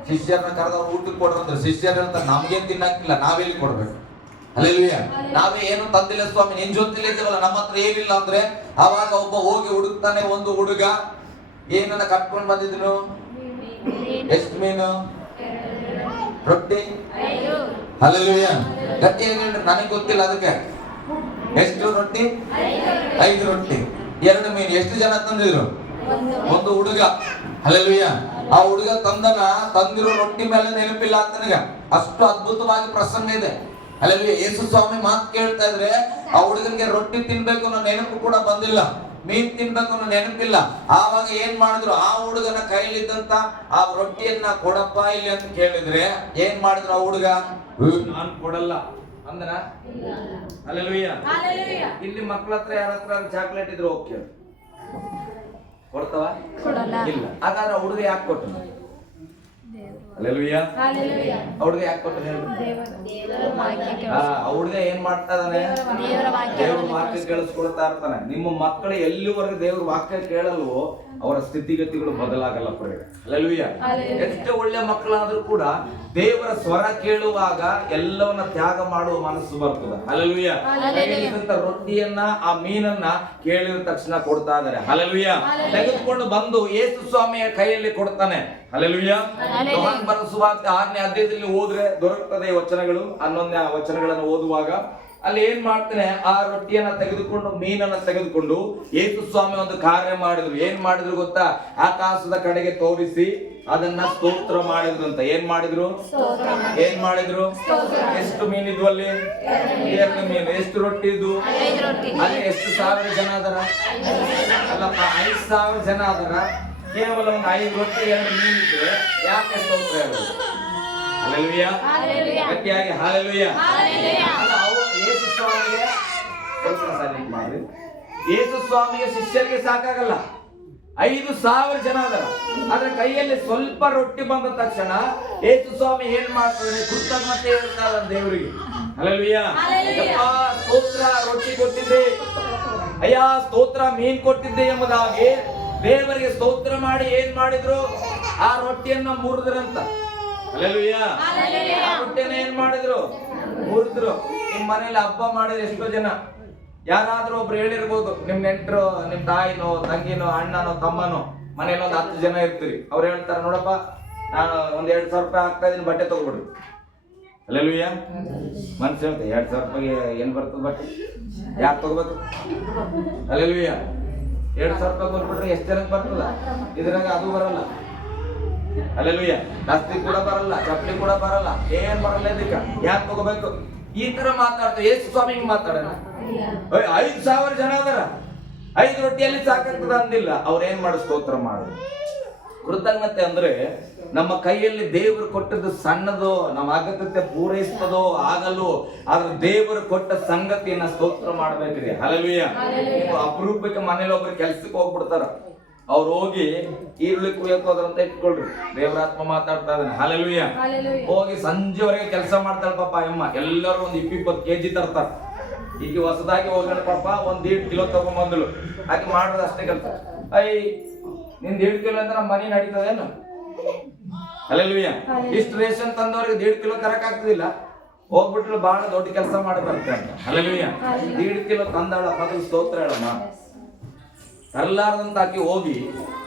ಶಿಷ್ಯರನ್ನ ಕರೆದವ್ರು ಊಟಕ್ಕೆ ಕೊಡ್ರಿ ಅಂದ್ರೆ ಶಿಷ್ಯರು ಹೇಳ್ತಾರೆ, ನಮ್ಗೇನ್ ತಿನ್ನಕ್ಕಿಲ್ಲ, ನಾವೆಲ್ಲಿ ಕೊಡ್ಬೇಕು? ಹಾಲೆಲೂಯ. ನಾವೇ ಏನು ತಂದಿಲ್ಲ ಸ್ವಾಮಿ, ನಿನ್ ಜೊತೆಲಿ ಇದ್ದೀವಲ್ಲ, ನಮ್ಮ ಹತ್ರ ಏನಿಲ್ಲ ಅಂದ್ರೆ. ಅವಾಗ ಒಬ್ಬ ಹೋಗಿ ಹುಡುಕ್ತಾನೆ. ಒಂದು ಹುಡುಗ ಏನನ್ನ ಕಟ್ಕೊಂಡು ಬಂದಿದ್ರು? ಎಷ್ಟು ಮೀನು, ರೊಟ್ಟಿ. ಹಾಲೆಲೂಯ. ಗಟ್ಟಿಯಾಗಿ ನನಗೆ ಗೊತ್ತಿಲ್ಲ ಅದಕ್ಕೆ. ಎಷ್ಟು ರೊಟ್ಟಿ? 5 ರೊಟ್ಟಿ 2 ಮೀನು. ಎಷ್ಟು ಜನ ತಂದಿದ್ರು? ಒಂದು ಹುಡುಗ. ಹಾಲೆಲೂಯ. ಆ ಹುಡುಗ ತಂದಿರೋ ರೊಟ್ಟಿ ಮೇಲೆ ನೆನಪಿಲ್ಲ ಅಂತನಗ. ಅಷ್ಟು ಅದ್ಭುತವಾಗಿ ಪ್ರಸಂಗ ಇದೆ. ಹಾಲೆಲೂಯ. ಯೇಸು ಸ್ವಾಮಿ ಮಾತು ಕೇಳ್ತಾ ಇದ್ರೆ ಆ ಹುಡುಗನಿಗೆ ರೊಟ್ಟಿ ತಿನ್ಬೇಕು ಅನ್ನೋ ನೆನಪು ಕೂಡ ಬಂದಿಲ್ಲ, ಮೀನ್ ತಿನ್ಬೇಕು ಅನ್ನೋ ನೆನಪಿಲ್ಲ. ಆವಾಗ ಏನ್ ಮಾಡಿದ್ರು? ಆ ಹುಡುಗನ ಕೈಲಿದ್ದಂತ ಆ ರೊಟ್ಟಿಯನ್ನ ಕೊಡಪ್ಪ ಇಲ್ಲಿ ಅಂತ ಕೇಳಿದ್ರೆ ಏನ್ ಮಾಡಿದ್ರು? ಆ ಹುಡುಗ ನಾನ್ ಕೊಡಲ್ಲ ಅಂದನ. ಹಾಲೆಲೂಯ. ಇಲ್ಲಿ ಮಕ್ಕಳ ಹತ್ರ ಯಾರ ಹತ್ರ ಚಾಕ್ಲೇಟ್ ಇದ್ರು ಓಕೆ, ಕೊಡ್ತಾವ? ಇಲ್ಲ. ಹಾಗಾದ್ರೆ ಆ ಹುಡುಗ ಯಾಕೆ ಕೊಟ್ಟ? ಹಾಲೆಲೂಯ. ಆ ಹುಡುಗ ಯಾಕೆ ಕೊಟ್ಟ? ಆ ಹುಡುಗ ಏನ್ ಮಾಡ್ತಾ ಇದ್ದಾನೆ? ದೇವ್ರ ವಾಕ್ಯ ಕೇಳಿಸ್ಕೊಳ್ತಾ ಇರ್ತಾನೆ. ನಿಮ್ಮ ಮಕ್ಕಳು ಎಲ್ಲಿವರೆಗೆ ದೇವ್ರ ವಾಕ್ಯ ಕೇಳಲ್ವೋ ಅವರ ಸ್ಥಿತಿಗತಿಗಳು ಬದಲಾಗಲ್ಲ ಪ್ರೇರೆ. ಹಾಲೆಲೂಯ. ಎಷ್ಟು ಒಳ್ಳೆ ಮಕ್ಕಳಾದ್ರೂ ಕೂಡ ದೇವರ ಸ್ವರ ಕೇಳುವಾಗ ಎಲ್ಲವನ್ನ ತ್ಯಾಗ ಮಾಡುವ ಮನಸ್ಸು ಬರ್ತದೆ. ಹಾಲೆಲೂಯ. ರೊಟ್ಟಿಯನ್ನ ಆ ಮೀನನ್ನ ಕೇಳಿದ ತಕ್ಷಣ ಕೊಡ್ತಾ ಇದ್ದಾರೆ. ಹಾಲೆಲೂಯ. ತೆಗೆದುಕೊಂಡು ಬಂದು ಯೇಸು ಸ್ವಾಮಿಯ ಕೈಯಲ್ಲಿ ಕೊಡ್ತಾನೆ. ಹಾಲೆಲೂಯ. ಯೋಹಾನ ಬರೆದ ಸುವಾರ್ತೆ 6ನೇ ಅಧ್ಯಾಯದಲ್ಲಿ ಓದ್ರೆ ದೊರಕುತ್ತದೆ ವಚನಗಳು. 11ನೇ ವಚನಗಳನ್ನು ಓದುವಾಗ ಅಲ್ಲಿ ಏನ್ ಮಾಡ್ತಾನೆ? ಆ ರೊಟ್ಟಿಯನ್ನ ತೆಗೆದುಕೊಂಡು, ಮೀನನ್ನ ತೆಗೆದುಕೊಂಡು ಯೇಸು ಸ್ವಾಮಿ ಒಂದು ಕಾರ್ಯ ಮಾಡಿದ್ರು. ಏನ್ ಮಾಡಿದ್ರು ಗೊತ್ತಾ? ಆಕಾಶದ ಕಡೆಗೆ ತೋರಿಸಿ ಅದನ್ನ ಸ್ತೋತ್ರ ಮಾಡಿದ್ರು ಅಂತ. ಏನ್ ಮಾಡಿದ್ರು? ಎಷ್ಟು ಮೀನಿದ್ವು ಅಲ್ಲಿ? 2 ಮೀನು. ಎಷ್ಟು ರೊಟ್ಟಿ ಇದ್ವು ಅಲ್ಲಿ? ಎಷ್ಟು 1000 ಜನ ಅದರ? ಅಲ್ಲಪ್ಪ, 5,000 ಜನ ಅದರ. ಕೇವಲ ಒಂದು 5 ರೊಟ್ಟಿ 2 ಮೀನಿದ್ರೆ ಯಾಕೆ ಸ್ತೋತ್ರ ಹೇಳೋದು? ಹಾಲೆಲೂಯ. ಗಟ್ಟಿಯಾಗಿ ಹಾಲೆಲೂಯ. ಯೇಸು ಸ್ವಾಮಿಗೆ ಶಿಷ್ಯರಿಗೆ ಸಾಕಾಗಲ್ಲ, 5,000 ಜನ ಅದರ. ಆದ್ರೆ ಕೈಯಲ್ಲಿ ಸ್ವಲ್ಪ ರೊಟ್ಟಿ ಬಂದ ತಕ್ಷಣ ಯೇಸು ಸ್ವಾಮಿ ಏನ್ ಮಾಡ್ತಾರೆ? ಕೃತಜ್ಞತೆ ಹೇಳ್ತಾರೆ ದೇವರಿಗೆ. ಹಾಲೆಲೂಯ. ಸ್ತೋತ್ರ, ರೊಟ್ಟಿ ಕೊಟ್ಟಿದ್ದೆ ಅಯ್ಯ, ಸ್ತೋತ್ರ, ಮೀನ್ ಕೊಟ್ಟಿದ್ದೆ ಎಂಬುದಾಗಿ ದೇವರಿಗೆ ಸ್ತೋತ್ರ ಮಾಡಿ ಏನ್ ಮಾಡಿದ್ರು? ಆ ರೊಟ್ಟಿಯನ್ನ ಮುರಿದ್ರಂತ. ಹಾಲೆಲೂಯ. ಆ ರೊಟ್ಟಿಯನ್ನ ಏನ್ ಮಾಡಿದ್ರು? ಮುರಿದ್ರು. ನಿಮ್ ಮನೇಲಿ ಹಬ್ಬ ಮಾಡಿದ್ರೆ ಎಷ್ಟೋ ಜನ, ಯಾರಾದ್ರೂ ಒಬ್ರು ಹೇಳಿರ್ಬೋದು, ನಿಮ್ ನೆಂಟರು, ನಿಮ್ ತಾಯಿನೋ, ತಂಗಿನೋ, ಅಣ್ಣನೋ, ತಮ್ಮನೋ, ಮನೇಲಿ ಒಂದು 10 ಜನ ಇರ್ತೀರಿ. ಅವ್ರು ಹೇಳ್ತಾರೆ, ನೋಡಪ್ಪ ನಾನು ಒಂದ್ 2,000 ರೂಪಾಯಿ ಹಾಕ್ತಾ ಇದೀನಿ, ಬಟ್ಟೆ ತಗೊಬಿಡ್ರಿ. ಹಾಲೆಲೂಯ. ಮನ್ಸು ಹೇಳ್ತೆ, 2,000 ರೂಪಾಯಿಗೆ ಏನ್ ಬರ್ತದೆ ಬಟ್ಟೆ? ಯಾಕೆ ತಗೋಬೇಕು? ಹಾಲೆಲೂಯ. 2,000 ರೂಪಾಯಿ ಕೊಟ್ಬಿಟ್ರೆ ಎಷ್ಟು ಜನಕ್ಕೆ ಬರ್ತದ? ಇದ್ರಾಗ ಅದು ಬರಲ್ಲ. ಹಾಲೆಲೂಯ. ದಸ್ತಿ ಕೂಡ ಬರಲ್ಲ, ಚಪ್ಪಲಿ ಕೂಡ ಬರಲ್ಲ, ಏನ್ ಬರಲ್ಲ. ಇದಕ್ಕ ಯಾಕೆ ತಗೋಬೇಕು? ಈ ತರ ಮಾತಾಡ್ತಾರೆ. ಯೇಸು ಸ್ವಾಮಿ ಹಿಂಗ್ ಮಾತಾಡೋಣ. 5,000 ಜನ ಅದರ, 5 ರೊಟ್ಟಿಯಲ್ಲಿ ಸಾಕಾಗ್ತದ ಅಂದಿಲ್ಲ. ಅವ್ರ ಏನ್ ಮಾಡಿ ಸ್ತೋತ್ರ ಮಾಡಿದ್ರು. ಕೃತಜ್ಞತೆ ಅಂದ್ರೆ ನಮ್ಮ ಕೈಯಲ್ಲಿ ದೇವರು ಕೊಟ್ಟದ್ದು ಸಣ್ಣದು, ನಮ್ಮ ಅಗತ್ಯತೆ ಪೂರೈಸ್ತದೋ ಆಗಲು, ಆದ್ರೆ ದೇವರು ಕೊಟ್ಟ ಸಂಗತಿಯನ್ನ ಸ್ತೋತ್ರ ಮಾಡ್ಬೇಕ್ರಿ. ಹಾಲೆಲೂಯ. ಅಪರೂಪಕ್ಕೆ ಮನೇಲಿ ಒಬ್ರು ಕೆಲ್ಸಕ್ಕೆ ಹೋಗ್ಬಿಡ್ತಾರ. ಅವ್ರು ಹೋಗಿ ಈರುಳ್ಳಿ ಕುಯ್ಯಕ್ ಹೋದ್ರಂತ ಇಟ್ಕೊಳ್ರಿ, ದೇವರಾತ್ಮ ಮಾತಾಡ್ತಾ ಇದ್ದಾನೆ. ಹಾಲೆಲೂಯ. ಹೋಗಿ ಸಂಜೆವರೆಗೆ ಕೆಲಸ ಮಾಡ್ತಾಳ ಪಾಪ ಅಮ್ಮ. ಎಲ್ಲರೂ ಒಂದು 20-20 kg ತರ್ತಾರ. ಈಗ ಹೊಸದಾಗಿ ಹೋಗೋಣ ಪಾಪ, 1.5 ಕಿಲೋ ತಗೊಂಬಂದಳು. ಆಕೆ ಮಾಡೋದು ಅಷ್ಟೇ ಕೆಲಸ. ನಿಂದ 1.5 ಕಿಲೋ ಅಂದ್ರೆ ನಮ್ಮ ಮನೆ ನಡೀತದೇನು? ಹಾಲೆಲೂಯ. ಇಷ್ಟು ರೇಷನ್ ತಂದವ್ರಿಗೆ 1.5 ಕಿಲೋ ತರಕ್ ಆಗ್ತದಿಲ್ಲ. ಹೋಗ್ಬಿಟ್ಲು, ಬಹಳ ದೊಡ್ಡ ಕೆಲಸ ಮಾಡಿ ಬರ್ತಾರೆ. ಹಾಲೆಲೂಯ. 1.5 ಕಿಲೋ ತಂದಾಳ. ಮೊದಲು ಸ್ತೋತ್ರ ಹೇಳಮ್ಮ. ತರಲಾರ್ದಂತ ಆಕಿ ಹೋಗಿ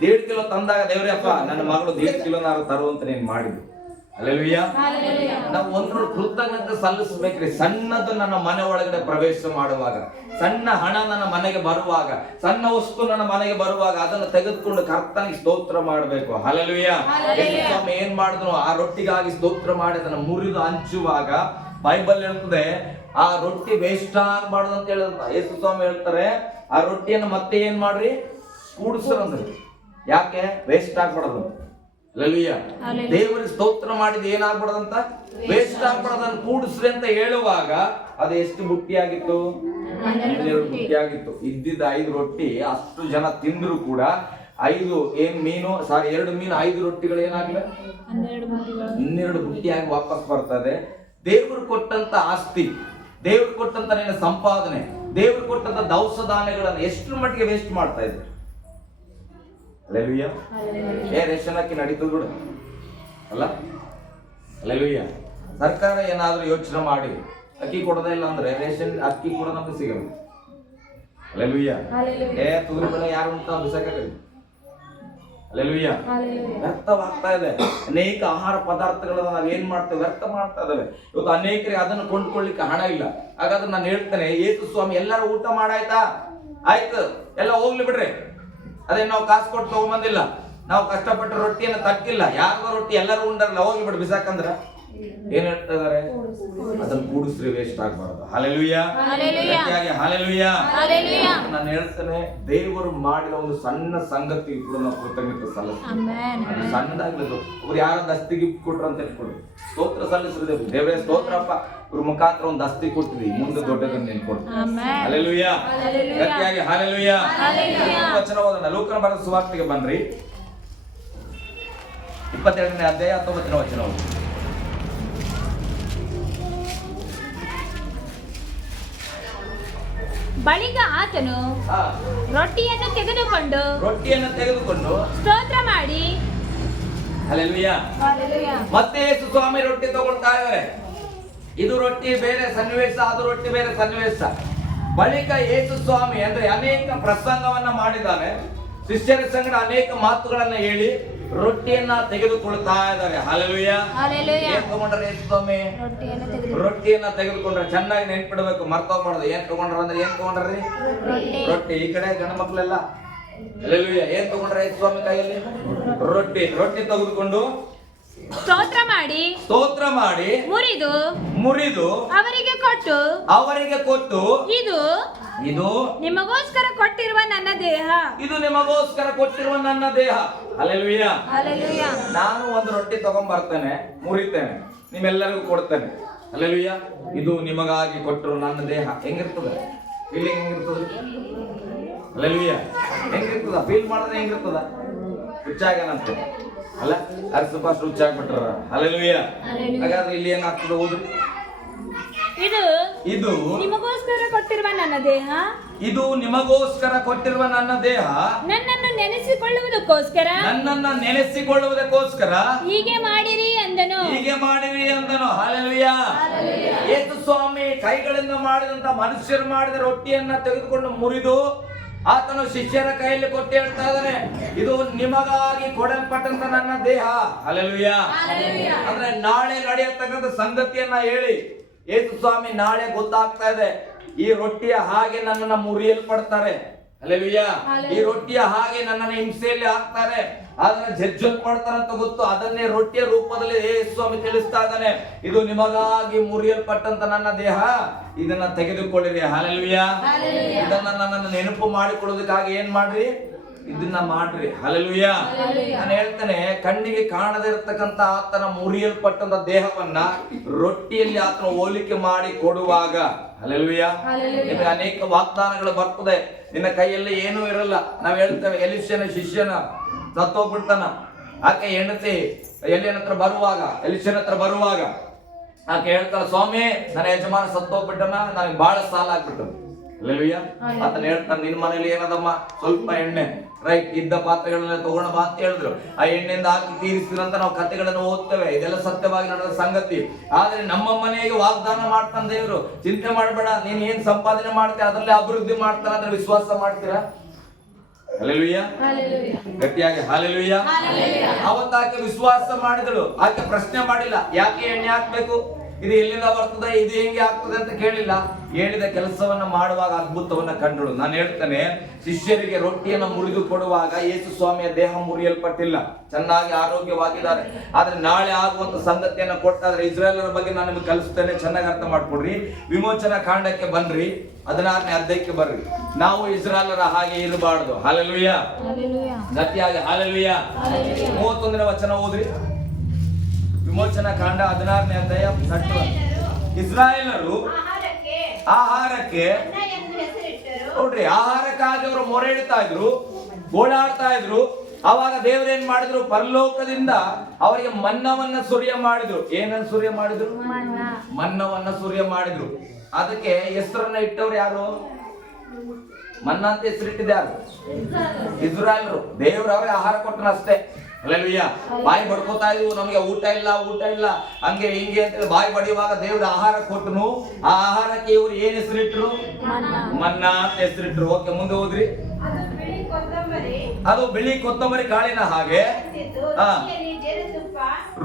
1.5 ಕಿಲೋ ತಂದಾಗ, ದೇವ್ರಪ್ಪ ನನ್ನ ಮಗಳು 1.5 ಕಿಲೋನಾರು ತರುವಂತ ನೀನ್ ಮಾಡಿದ್ರು. ಹಲ್ಲೆಲೂಯ. ನಾವು ಒಂದು ಕೃತಜ್ಞತೆ ಸಲ್ಲಿಸಬೇಕ್ರಿ. ಸಣ್ಣದು ನನ್ನ ಮನೆ ಒಳಗಡೆ ಪ್ರವೇಶ ಮಾಡುವಾಗ, ಸಣ್ಣ ಹಣ ನನ್ನ ಮನೆಗೆ ಬರುವಾಗ, ಸಣ್ಣ ವಸ್ತು ನನ್ನ ಮನೆಗೆ ಬರುವಾಗ ಅದನ್ನು ತೆಗೆದುಕೊಂಡು ಕರ್ತನಿಗೆ ಸ್ತೋತ್ರ ಮಾಡಬೇಕು. ಹಲ್ಲೆಲೂಯ. ಯೇಸು ಸ್ವಾಮಿ ಏನ್ ಮಾಡಿದ್ರು, ಆ ರೊಟ್ಟಿಗಾಗಿ ಸ್ತೋತ್ರ ಮಾಡಿ ಅದನ್ನು ಮುರಿದು ಹಂಚುವಾಗ ಬೈಬಲ್ ಹೇಳ್ತದೆ ಆ ರೊಟ್ಟಿ ವೇಸ್ಟ್ ಆಗಬಾರ್ದು ಅಂತ ಹೇಳಿದಂತ ಯೇಸು ಸ್ವಾಮಿ ಹೇಳ್ತಾರೆ, ಆ ರೊಟ್ಟಿಯನ್ನು ಮತ್ತೆ ಏನ್ ಮಾಡ್ರಿ, ಕೂಡಿಸ್ರಂದ್ರಿ. ಯಾಕೆ ವೇಸ್ಟ್ ಆಗ್ಬಾರ್ದು? ಹಲ್ಲೆಲೂಯ. ದೇವರಿಗೆ ಸ್ತೋತ್ರ ಮಾಡಿದ ಏನಾಗ್ಬಾರ್ದಂತ, ವೇಸ್ಟ್ ಆಗ್ಬಾರ್ದನ್ನ ಕೂಡಿಸ್ರಿ ಅಂತ ಹೇಳುವಾಗ ಅದು ಎಷ್ಟು ಬುಟ್ಟಿ ಆಗಿತ್ತು? 12 ಬುಟ್ಟಿ ಆಗಿತ್ತು. ಇದ್ದಿದ್ದ 5 ರೊಟ್ಟಿ ಅಷ್ಟು ಜನ ತಿಂದ್ರು ಕೂಡ 2 ಮೀನು 5 ರೊಟ್ಟಿಗಳು ಏನಾಗ್ಲಿಲ್ಲ, 12 ಬುಟ್ಟಿಯಾಗಿ ವಾಪಸ್ ಬರ್ತದೆ. ದೇವರು ಕೊಟ್ಟಂತ ಆಸ್ತಿ, ದೇವರು ಕೊಟ್ಟಂತ ನಿನ್ನ ಸಂಪಾದನೆ, ದೇವರು ಕೊಟ್ಟಂತ ದವಸ ಧಾನ್ಯಗಳನ್ನು ಎಷ್ಟು ಮಟ್ಟಿಗೆ ವೇಸ್ಟ್ ಮಾಡ್ತಾ ಇದ್ರು? ಹಲ್ಲೆಲೂಯ. ರೇಷನ್ ಅಕ್ಕಿ ನಡೀತದ ಬಿಡು ಅಲ್ಲ? ಹಲ್ಲೆಲೂಯ. ಸರ್ಕಾರ ಏನಾದ್ರೂ ಯೋಚನೆ ಮಾಡಿ ಅಕ್ಕಿ ಕೊಡೋದೇ ಇಲ್ಲ ಅಂದ್ರೆ ರೇಷನ್ ಅಕ್ಕಿ ಕೂಡ ನಮ್ಗೆ ಸಿಗಲ್ಲ. ಹಲ್ಲೆಲೂಯ. ತುಗುರಿ ಬೆಳೆ ಯಾರು ಅಂತ ಬಿಸಾಕಿ. ಹಲ್ಲೆಲೂಯ. ವ್ಯರ್ಥವಾಗ್ತಾ ಇದೆ. ಅನೇಕ ಆಹಾರ ಪದಾರ್ಥಗಳನ್ನ ನಾವ್ ಏನ್ ಮಾಡ್ತೇವೆ, ವ್ಯರ್ಥ ಮಾಡ್ತಾ ಇದ್ದೇವೆ. ಇವತ್ತು ಅನೇಕರಿಗೆ ಅದನ್ನು ಕೊಂಡ್ಕೊಳ್ಳಿಕ್ಕೆ ಹಣ ಇಲ್ಲ. ಹಾಗಾದ್ರೆ ನಾನು ಹೇಳ್ತೇನೆ, ಯೇಸು ಸ್ವಾಮಿ ಎಲ್ಲರೂ ಊಟ ಮಾಡಾಯ್ತಾ, ಆಯ್ತು ಎಲ್ಲ ಹೋಗ್ಲಿ ಬಿಡ್ರಿ, ಅದೇ ನಾವು ಕಾಸು ಕೊಟ್ಟು ತಗೊಂಬಂದಿಲ್ಲ, ನಾವು ಕಷ್ಟಪಟ್ಟು ರೊಟ್ಟಿಯನ್ನು ತಟ್ಟಿಲ್ಲ, ಯಾರಿಗೋ ರೊಟ್ಟಿ ಎಲ್ಲರೂ ಉಂಡರಲ್ಲ, ಹೋಗಿ ಬಿಡು ಬಿಸಾಕಂದ್ರ ಏನ್ ಹೇಳ್ತಾ ಇದಾರೆ? ಅದನ್ನ ಕೂಡಿಸ್ರಿ, ವೇಸ್ಟ್ ಆಗ್ಬಾರ್ದು. ಹಲ್ಲೆಲೂಯ. ಹಲ್ಲೆಲೂಯ. ನಾನು ಹೇಳ್ತೇನೆ, ದೇವರು ಮಾಡಿದ ಒಂದು ಸಣ್ಣ ಸಂಗತಿ ಕೂಡ ನಾವು ಕೃತಜ್ಞತೆ ಸಲ್ಲಿಸ್ತೀವಿ. ಅದು ಸಣ್ಣದಾಗ್ಲದು. ಅವ್ರು ಯಾರ ದಸ್ತಿ ಗಿಫ್ಟ್ ಕೊಟ್ರು ಅಂತ ಹೇಳ್ಕೊಡು, ಸ್ತೋತ್ರ ಸಲ್ಲಿಸಿದ್ರೆ ದೇವರೇ ಸ್ತೋತ್ರಪ್ಪ, ಇವ್ರ ಮುಖಾಂತರ ಒಂದು ದಸ್ತಿ ಕೊಟ್ಟಿದ್ವಿ, ಮುಂದೆ ದೊಡ್ಡದನ್ನ ನೀನು ಕೊಡು. ಹಲ್ಲೆಲೂಯ. ಗಟ್ಟಿಯಾಗಿ ಹಲ್ಲೆಲೂಯ. ವಚನ ಓದೋಣ. ಲೂಕನ ಬರೆದ ಸುವಾರ್ತೆಗೆ ಬನ್ರಿ, 22ನೇ ಅಧ್ಯಾಯ 19ನೇ ವಚನ ಓದಿ. ಬಳಿಕ ಆತನು ರೊಟ್ಟಿಯನ್ನು ತೆಗೆದುಕೊಂಡು ಸ್ತೋತ್ರ ಮಾಡಿ, ಹಲ್ಲೆಲೂಯ. ಮತ್ತೆ ಯೇಸು ಸ್ವಾಮಿ ರೊಟ್ಟಿ ತಗೊಳ್ತಾ ಇದ್ದಾರೆ. ಇದು ರೊಟ್ಟಿ ಬೇರೆ ಸನ್ನಿವೇಶ, ಅದು ರೊಟ್ಟಿ ಬೇರೆ ಸನ್ನಿವೇಶ. ಬಳಿಕ ಯೇಸು ಸ್ವಾಮಿ ಅಂದ್ರೆ ಅನೇಕ ಪ್ರಸಂಗವನ್ನ ಮಾಡಿದ್ದಾನೆ, ಶಿಷ್ಯರ ಸಂಗಡ ಅನೇಕ ಮಾತುಗಳನ್ನ ಹೇಳಿ ರೊಟ್ಟಿಯನ್ನ ತೆಗೆದುಕೊಳ್ತಾ ಇದ್ದಾರೆ. ಹಲ್ಲೆಲೂಯ. ಏನ್ ತಗೊಂಡ್ರೆ ಯೇಸು ಸ್ವಾಮಿ? ರೊಟ್ಟಿಯನ್ನ ತೆಗೆದುಕೊಂಡ್ರೆ ಚೆನ್ನಾಗಿ ನೆನ್ಪಿಡ್ಬೇಕು, ಮರ್ತೋಗ್ಬಾರ್ದು. ಏನ್ ತಗೊಂಡ್ರ ಅಂದ್ರೆ ಏನ್ ತಗೊಂಡ್ರಿ? ರೊಟ್ಟಿ. ಈ ಕಡೆ ಗಂಡ ಮಕ್ಳೆಲ್ಲ ಹಲ್ಲೆಲೂಯ. ಏನ್ ತಗೊಂಡ್ರೆ ಯೇಸು ಸ್ವಾಮಿ ಕೈಯಲ್ಲಿ? ರೊಟ್ಟಿ ತೆಗೆದುಕೊಂಡು ಸ್ತೋತ್ರ ಮಾಡಿ ಮುರಿದು ಅವರಿಗೆ ಕೊಟ್ಟು ಇದು ನಿಮಗೋಸ್ಕರ ಕೊಟ್ಟಿರುವ ನನ್ನ ದೇಹ. ಹಲ್ಲೆಲೂಯ. ನಾನು ಒಂದು ರೊಟ್ಟಿ ತಗೊಂಡ್ ಬರ್ತೇನೆ, ಮುರಿತೇನೆ, ನಿಮ್ಮೆಲ್ಲರಿಗೂ ಕೊಡ್ತೇನೆ. ಹಲ್ಲೆಲೂಯ. ಇದು ನಿಮಗಾಗಿ ಕೊಟ್ಟರು ನನ್ನ ದೇಹ. ಹೆಂಗಿರ್ತದೆ ಫೀಲಿಂಗ್? ಹೆಂಗಿರ್ತದೆ? ಹಲ್ಲೆಲೂಯ. ಹೆಂಗಿರ್ತದ ಫೀಲ್ ಮಾಡಿದ್ರೆ? ಹೆಂಗಿರ್ತದ? ಹುಚ್ಚಾಗೇನಂತೆ ಅಲ್ಲ, ಅದು ಸ್ವಲ್ಪ ಹುಚ್ಚಾಗ್ಬಿಟ್ರ. ಹಲ್ಲೆಲೂಯ. ಹಾಗಾದ್ರೆ ಇಲ್ಲಿ ಏನಾಗ್ತದೆ ಓದ್ರಿ? ಇದು ನಿಮಗೋಸ್ಕರ ಕೊಟ್ಟಿರುವ ನನ್ನ ದೇಹ. ನನ್ನನ್ನು ನೆನೆಸಿಕೊಳ್ಳುವುದಕ್ಕೋಸ್ಕರ ಹೀಗೆ ಮಾಡಿರಿ ಅಂದನು. ಹಲ್ಲೆಲೂಯ. ಯೇಸು ಸ್ವಾಮಿ ಕೈಗಳಿಂದ ಮಾಡಿದಂತ ಮನುಷ್ಯರು ಮಾಡಿದ ರೊಟ್ಟಿಯನ್ನ ತೆಗೆದುಕೊಂಡು ಮುರಿದು ಆತನು ಶಿಷ್ಯರ ಕೈಯಲ್ಲಿ ಕೊಟ್ಟು ಹೇಳ್ತಾ ಇದ್ದಾನೆ, ಇದು ನಿಮಗಾಗಿ ಕೊಡಲ್ಪಟ್ಟಂತ ನನ್ನ ದೇಹ. ಹಲ್ಲೆಲೂಯ. ಅಂದ್ರೆ ನಾಳೆ ನಡೆಯತಕ್ಕಂಥ ಸಂಗತಿಯನ್ನ ಹೇಳಿ ಯೇಸು ಸ್ವಾಮಿ ನಾಳೆ ಗೊತ್ತಾಗ್ತಾ ಇದೆ, ಈ ರೊಟ್ಟಿಯ ಹಾಗೆ ನನ್ನನ್ನು ಮುರಿಯಲ್ಪಡ್ತಾರೆ. ಹಲ್ಲೆಲೂಯ. ಈ ರೊಟ್ಟಿಯ ಹಾಗೆ ನನ್ನನ್ನು ಹಿಂಸೆಯಲ್ಲಿ ಹಾಕ್ತಾರೆ, ಅದನ್ನ ಜಜ್ಜಲ್ ಮಾಡ್ತಾರೆ ಅಂತ ಗೊತ್ತು. ಅದನ್ನೇ ರೊಟ್ಟಿಯ ರೂಪದಲ್ಲಿ ಯೇಸು ಸ್ವಾಮಿ ತಿಳಿಸ್ತಾ ಇದ್ದಾನೆ, ಇದು ನಿಮಗಾಗಿ ಮುರಿಯಲ್ಪಟ್ಟಂತ ನನ್ನ ದೇಹ, ಇದನ್ನ ತೆಗೆದುಕೊಳ್ಳಿರಿ. ಹಲ್ಲೆಲೂಯ. ಇದನ್ನ ನನ್ನನ್ನು ನೆನಪು ಮಾಡಿಕೊಳ್ಳೋದಕ್ಕಾಗಿ ಏನ್ ಮಾಡ್ರಿ? ಇದನ್ನ ಮಾಡ್ರಿ. ಹಲ್ಲೆಲೂಯ. ನಾನು ಹೇಳ್ತೇನೆ, ಕಣ್ಣಿಗೆ ಕಾಣದೇ ಇರತಕ್ಕಂತ ಆತನ ಮುರಿಯಲ್ಪಟ್ಟಂತ ದೇಹವನ್ನ ರೊಟ್ಟಿಯಲ್ಲಿ ಆತನ ಹೋಲಿಕೆ ಮಾಡಿ ಕೊಡುವಾಗ, ಹಲ್ಲೆಲೂಯ, ನಿಮಗೆ ಅನೇಕ ವಾಗ್ದಾನಗಳು ಬರ್ತದೆ. ನಿನ್ನ ಕೈಯಲ್ಲಿ ಏನೂ ಇರಲ್ಲ. ನಾವ್ ಹೇಳ್ತೇವೆ, ಎಲಿಷನ ಶಿಷ್ಯನ ಸತ್ತೋಗ್ಬಿಡ್ತಾನ. ಆಕೆ ಹೆಂಡತಿ ಎಲಿಯನ ಹತ್ರ ಬರುವಾಗ ಆಕೆ ಹೇಳ್ತಾಳ, ಸ್ವಾಮಿ ನನ್ನ ಯಜಮಾನ ಸತ್ತೋಗ್ಬಿಟ್ಟನ, ನನಗೆ ಬಹಳ ಸಾಲ ಆಗ್ಬಿಟ್ಟು. ಹಲ್ಲೆಲೂಯ. ಆತನ ಹೇಳ್ತಾನೆ, ನಿನ್ ಮನೇಲಿ ಏನದಮ್ಮ? ಸ್ವಲ್ಪ ಎಣ್ಣೆ, ರೈಟ್, ಇದ್ದ ಪಾತ್ರೆಗಳನ್ನ ತಗೊಂಡ ಬಾ ಅಂತ ಹೇಳಿದ್ರು. ಆ ಎಣ್ಣೆಯಿಂದ ಹಾಕಿ ತೀರಿಸಿದ್ರಂತ ನಾವು ಕಥೆಗಳನ್ನು ಓದ್ತೇವೆ. ಇದೆಲ್ಲ ಸತ್ಯವಾಗಿ ನಡೆದ ಸಂಗತಿ. ಆದ್ರೆ ನಮ್ಮ ಮನೆಗೆ ವಾಗ್ದಾನ ಮಾಡ್ತಾನೆ ದೇವರು, ಚಿಂತೆ ಮಾಡಬೇಡ, ನೀನ್ ಏನ್ ಸಂಪಾದನೆ ಮಾಡ್ತೀಯ ಅದರಲ್ಲೇ ಅಭಿವೃದ್ಧಿ ಮಾಡ್ತಾನ ಅಂದ್ರೆ ವಿಶ್ವಾಸ ಮಾಡ್ತೀರಾ? ಹಲ್ಲೆಲೂಯ. ಗಟ್ಟಿಯಾಗಿ ಹಲ್ಲೆಲೂಯ. ಅವತ್ತು ಆಕೆ ವಿಶ್ವಾಸ ಮಾಡಿದಳು. ಆಕೆ ಪ್ರಶ್ನೆ ಮಾಡಿಲ್ಲ, ಯಾಕೆ ಎಣ್ಣೆ ಹಾಕ್ಬೇಕು, ಇದು ಎಲ್ಲಿಂದ ಬರ್ತದೆ, ಇದು ಹೆಂಗೆ ಆಗ್ತದೆ ಅಂತ ಕೇಳಿಲ್ಲ. ಹೇಳಿದ ಕೆಲಸವನ್ನ ಮಾಡುವಾಗ ಅದ್ಭುತವನ್ನ ಕಂಡಳು. ನಾನು ಹೇಳ್ತೇನೆ, ಶಿಷ್ಯರಿಗೆ ರೊಟ್ಟಿಯನ್ನು ಮುರಿದು ಕೊಡುವಾಗ ಯೇಸು ಸ್ವಾಮಿಯ ದೇಹ ಮುರಿಯಲ್ಪಟ್ಟಿಲ್ಲ, ಚೆನ್ನಾಗಿ ಆರೋಗ್ಯವಾಗಿದ್ದಾರೆ. ಆದ್ರೆ ನಾಳೆ ಆಗುವಂತ ಸಂಗತಿಯನ್ನು ಕೊಟ್ಟಾದ್ರೆ ಇಸ್ರಾಯೇಲರ ಬಗ್ಗೆ ನಾನು ನಿಮ್ಗೆ ಕಲಿಸ್ತೇನೆ, ಚೆನ್ನಾಗಿ ಅರ್ಥ ಮಾಡ್ಕೊಡ್ರಿ. ವಿಮೋಚನಾ ಕಾಂಡಕ್ಕೆ ಬನ್ರಿ, 16ನೇ ಅಧ್ಯಾಯಕ್ಕೆ ಬರ್ರಿ. ನಾವು ಇಸ್ರಾಯೇಲರ ಹಾಗೆ ಇರಬಾರ್ದು. ಹಲ್ಲೆಲೂಯ. ಗಟ್ಟಿಯಾಗಿ ಹಲ್ಲೆಲೂಯ. 31ನೇ ವಚನ ಓದ್ರಿ. ವಿಮೋಚನಾ ಕಾಂಡ 16ನೇ ಅಧ್ಯಾಯ. ಇಸ್ರಾಯೇಲರು ಆಹಾರಕ್ಕೆ ನೋಡ್ರಿ, ಆಹಾರಕ್ಕಾಗಿ ಅವರು ಮೊರೆ ಇಡ್ತಾ ಇದ್ರು, ಗೋಳಾಡ್ತಾ ಇದ್ರು. ಅವಾಗ ದೇವರೇನ್ ಮಾಡಿದ್ರು, ಪರಲೋಕದಿಂದ ಅವರಿಗೆ ಮನ್ನವನ್ನ ಸುರಿಯ ಮಾಡಿದ್ರು. ಏನನ್ನ ಸುರಿಯ ಮಾಡಿದ್ರು? ಮನ್ನವನ್ನ ಸುರಿಯ ಮಾಡಿದ್ರು. ಅದಕ್ಕೆ ಹೆಸರನ್ನ ಇಟ್ಟವ್ರು ಯಾರು? ಮನ್ನ ಅಂತ ಹೆಸರಿಟ್ಟಿದೆ ಯಾರು? ಇಸ್ರಾಯೇಲರು. ದೇವ್ರವ್ರಿಗೆ ಆಹಾರ ಕೊಟ್ಟನ ಅಷ್ಟೇ. ಹಲ್ಲೆಲೂಯಾ. ಬಾಯಿ ಬಡ್ಕೋತಾ ಇದ್ವು, ನಮಗೆ ಊಟ ಇಲ್ಲ ಹಂಗೆ ಹಿಂಗೆ ಅಂತ ಬಾಯಿ ಬಡಿಯುವಾಗ ದೇವ್ರ ಆಹಾರ ಕೊಟ್ಟನು. ಆ ಆಹಾರಕ್ಕೆ ಇವ್ರು ಏನ್ ಹೆಸರಿಟ್ರು? ಮನ್ನಾ ಅಂತ ಹೆಸರಿಟ್ರು. ಓಕೆ, ಮುಂದೆ ಹೋದ್ರಿ. ಅದು ಬಿಳಿ ಕೊತ್ತಂಬರಿ ಕಾಳಿನ ಹಾಗೆ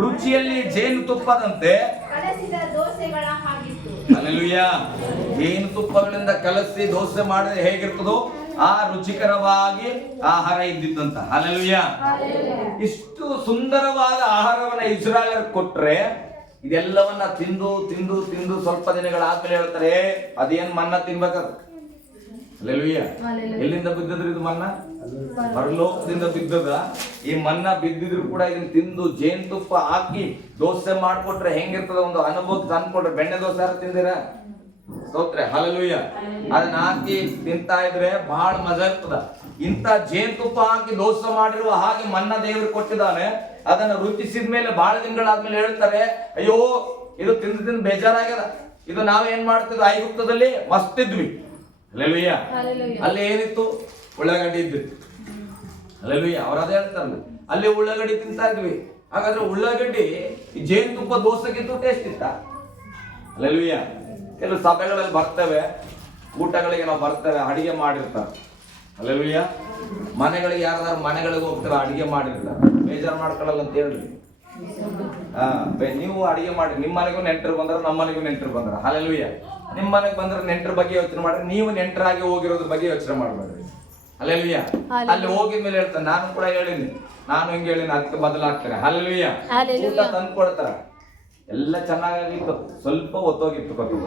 ರುಚಿಯಲ್ಲಿ ಜೇನುತುಪ್ಪದಂತೆ. ಹಲ್ಲೆಲೂಯಾ. ಜೇನುತುಪ್ಪಗಳಿಂದ ಕಲಸಿ ದೋಸೆ ಮಾಡಿದ್ರೆ ಹೇಗಿರ್ತದೋ ಆ ರುಚಿಕರವಾಗಿ ಆಹಾರ ಇದ್ದಿತ್ತಂತ. ಹಲ್ಲೆಲೂಯಾ. ಇಷ್ಟು ಸುಂದರವಾದ ಆಹಾರವನ್ನ ಇಸ್ರಾಯೇಲರು ಕೊಟ್ರೆ, ಇದೆಲ್ಲವನ್ನ ತಿಂದು ತಿಂದು ತಿಂದು ಸ್ವಲ್ಪ ದಿನಗಳಾದ್ಮೇಲೆ ಹೇಳ್ತಾರೆ, ಅದೇನ್ ಮನ್ನ ತಿನ್ಬೇಕದು. ಹಲ್ಲೆಲೂಯಾ. ಎಲ್ಲಿಂದ ಬಿದ್ದದ್ರಿ ಇದು ಮನ್ನ? ಪರಲೋಕದಿಂದ ಬಿದ್ದದ. ಈ ಮನ್ನ ಬಿದ್ದಿದ್ರು ಕೂಡ ಇದನ್ನ ತಿಂದು ಜೇನುತುಪ್ಪ ಹಾಕಿ ದೋಸೆ ಮಾಡ್ಕೊಟ್ರೆ ಹೆಂಗಿರ್ತದ ಒಂದು ಅನುಭವ ತಂದ್ಕೊಟ್ರೆ. ಬೆಣ್ಣೆ ದೋಸೆ ಯಾರು ತಿಂದಿರ? ಸ್ತೋತ್ರ. ಹಲ್ಲೆಲೂಯ. ಅದನ್ನ ಹಾಕಿ ತಿಂತಾ ಇದ್ರೆ ಬಹಳ ಮಜಾ ಇರ್ತದ. ಇಂತ ಜೇನುತುಪ್ಪ ಹಾಕಿ ದೋಸೆ ಮಾಡಿರುವ ಹಾಗೆ ಮನ್ನ ದೇವರು ಕೊಟ್ಟಿದ್ದಾನೆ. ಅದನ್ನ ರುಚಿಸಿದ ಮೇಲೆ ಬಹಳ ದಿನಗಳಾದ್ಮೇಲೆ ಹೇಳ್ತಾರೆ, ಅಯ್ಯೋ ಇದು ತಿಂದು ತಿಂದು ಬೇಜಾರಾಗ್ಯದ. ಇದು ನಾವೇನ್ ಮಾಡ್ತಿದ್ವಿ, ಐಗುಪ್ತದಲ್ಲಿ ಮಸ್ತ್ ಇದ್ವಿ. ಹಲ್ಲೆಲೂಯ. ಅಲ್ಲಿ ಏನಿತ್ತು? ಉಳ್ಳಾಗಡ್ಡಿ ಇದ್ವಿ. ಹಲ್ಲೆಲೂಯ. ಅವ್ರು ಅದೇ ಹೇಳ್ತಾರಲ್ಲ, ಅಲ್ಲಿ ಉಳ್ಳಾಗಡ್ಡಿ ತಿಂತಾ ಇದ್ವಿ. ಹಾಗಾದ್ರೆ ಉಳ್ಳಾಗಡ್ಡಿ ಈ ಜೇನುತುಪ್ಪ ದೋಸೆಗಿಂತ ಟೇಸ್ಟ್ ಇತ್ತ? ಹಲ್ಲೆಲೂಯ. ಕೆಲವು ಸಭೆಗಳಲ್ಲಿ ಬರ್ತೇವೆ, ಊಟಗಳಿಗೆ ನಾವು ಬರ್ತೇವೆ, ಅಡಿಗೆ ಮಾಡಿರ್ತಾರೆ. ಹಲ್ಲೆಲೂಯ. ಮನೆಗಳಿಗೆ ಯಾರಾದ್ರೂ ಮನೆಗಳಿಗೆ ಹೋಗ್ತಾರೆ, ಅಡಿಗೆ ಮಾಡಿರ್ತಾರೆ, ಬೇಜಾರು ಮಾಡ್ಕೊಳ್ಳಲ್ಲ ಅಂತ ಹೇಳ್ರಿ. ನೀವು ಅಡಿಗೆ ಮಾಡಿ, ನಿಮ್ಮ ಮನೆಗೂ ನೆಂಟರು ಬಂದ್ರೆ, ನಮ್ಮ ಮನೆಗೂ ನೆಂಟರು ಬಂದ್ರೆ. ಹಲ್ಲೆಲೂಯ. ನಿಮ್ಮ ಮನೆಗೆ ಬಂದ್ರೆ ನೆಂಟರ ಬಗ್ಗೆ ಯೋಚನೆ ಮಾಡ್ರಿ, ನೀವು ನೆಂಟರಾಗಿ ಹೋಗಿರೋದ್ರ ಬಗ್ಗೆ ಯೋಚನೆ ಮಾಡ್ಬೇಡ್ರಿ. ಹಲ್ಲೆಲೂಯ. ಅಲ್ಲಿ ಹೋಗಿದ್ಮೇಲೆ ಹೇಳ್ತಾರೆ, ನಾನು ಕೂಡ ಹೇಳಿನಿ, ನಾನು ಹಿಂಗೆ ಹೇಳಿನಿ, ಅದಕ್ಕೆ ಬದಲಾಗ್ತಾರೆ. ಹಲ್ಲೆಲೂಯ. ಊಟ ತಂದು ಕೊಡ್ತಾರ, ಎಲ್ಲ ಚೆನ್ನಾಗಿತ್ತು, ಸ್ವಲ್ಪ ಒತ್ತೋಗಿತ್ತು ಕೊಟ್ಟು.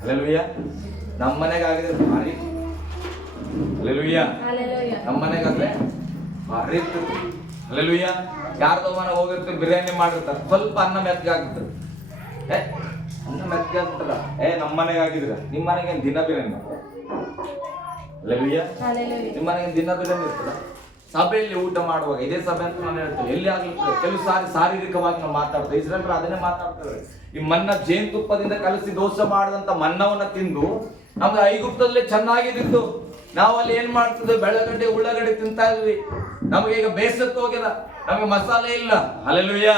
ಹಲ್ಲೆಲೂಯ. ನಮ್ಮ ಮನೆಗೆ ಆಗಿದ್ರೆ ಭಾರಿ. ಹಲ್ಲೆಲೂಯ. ನಮ್ಮ ಮನೆಗಾದ್ರೆ ಭಾರಿ ಇತ್ತು. ಹಲ್ಲೆಲೂಯ. ಯಾರ್ದೋ ಮನೆಗೆ ಹೋಗಿರ್ತೀವಿ, ಬಿರಿಯಾನಿ ಮಾಡಿರ್ತಾರೆ, ಸ್ವಲ್ಪ ಅನ್ನ ಮೆತ್ತಗೆ ಆಗ್ತಿದ್ರು. ಅನ್ನ ಮೆತ್ತಗೆ ಆಗ್ಬಿಟ್ರ, ನಮ್ಮ ಮನೆಗೆ ಆಗಿದ್ರ. ನಿಮ್ಮ ಮನೆಗೆ ದಿನ ಬಿರಿಯಾನಿ ಮಾಡ್ತಾರೆ. ಹಲ್ಲೆಲೂಯ. ನಿಮ್ಮ ಮನೆಗೆ ದಿನ ಬಿರಿಯಾನಿ ಇರ್ತದ. ಸಭೆಯಲ್ಲಿ ಊಟ ಮಾಡುವಾಗ ಇದೇ ಸಭೆ ಅಂತ ನಾನು ಹೇಳ್ತೇವೆ, ಎಲ್ಲಿ ಆಗ್ಲಿಕ್ಕೆ ಕೆಲವು ಸಾರಿ ಶಾರೀರಿಕವಾಗಿ ನಾವು ಮಾತಾಡ್ತೇವೆ. ಇಸ್ರಾಯೇಲರು ಅದನ್ನೇ ಮಾತಾಡ್ತೇವೆ. ಈ ಮನ್ನ ಜೇನುತುಪ್ಪದಿಂದ ಕಲಸಿ ದೋಸೆ ಮಾಡಿದಂತ ಮನ್ನವನ್ನ ತಿಂದು ನಮ್ದು ಐಗುಪ್ತದಲ್ಲೇ ಚೆನ್ನಾಗಿದ್ದು, ನಾವು ಅಲ್ಲಿ ಏನ್ ಮಾಡ್ತಿದ್ವಿ, ಬೆಳಗಡ್ಡೆ ಉಳ್ಳಾಗಡ್ಡೆ ತಿಂತಾ ಇದ್ವಿ. ನಮಗೆ ಈಗ ಬೇಸತ್ತು ಹೋಗ್ಯದ, ನಮಗೆ ಮಸಾಲೆ ಇಲ್ಲ. ಹಲ್ಲೆಲೂಯ.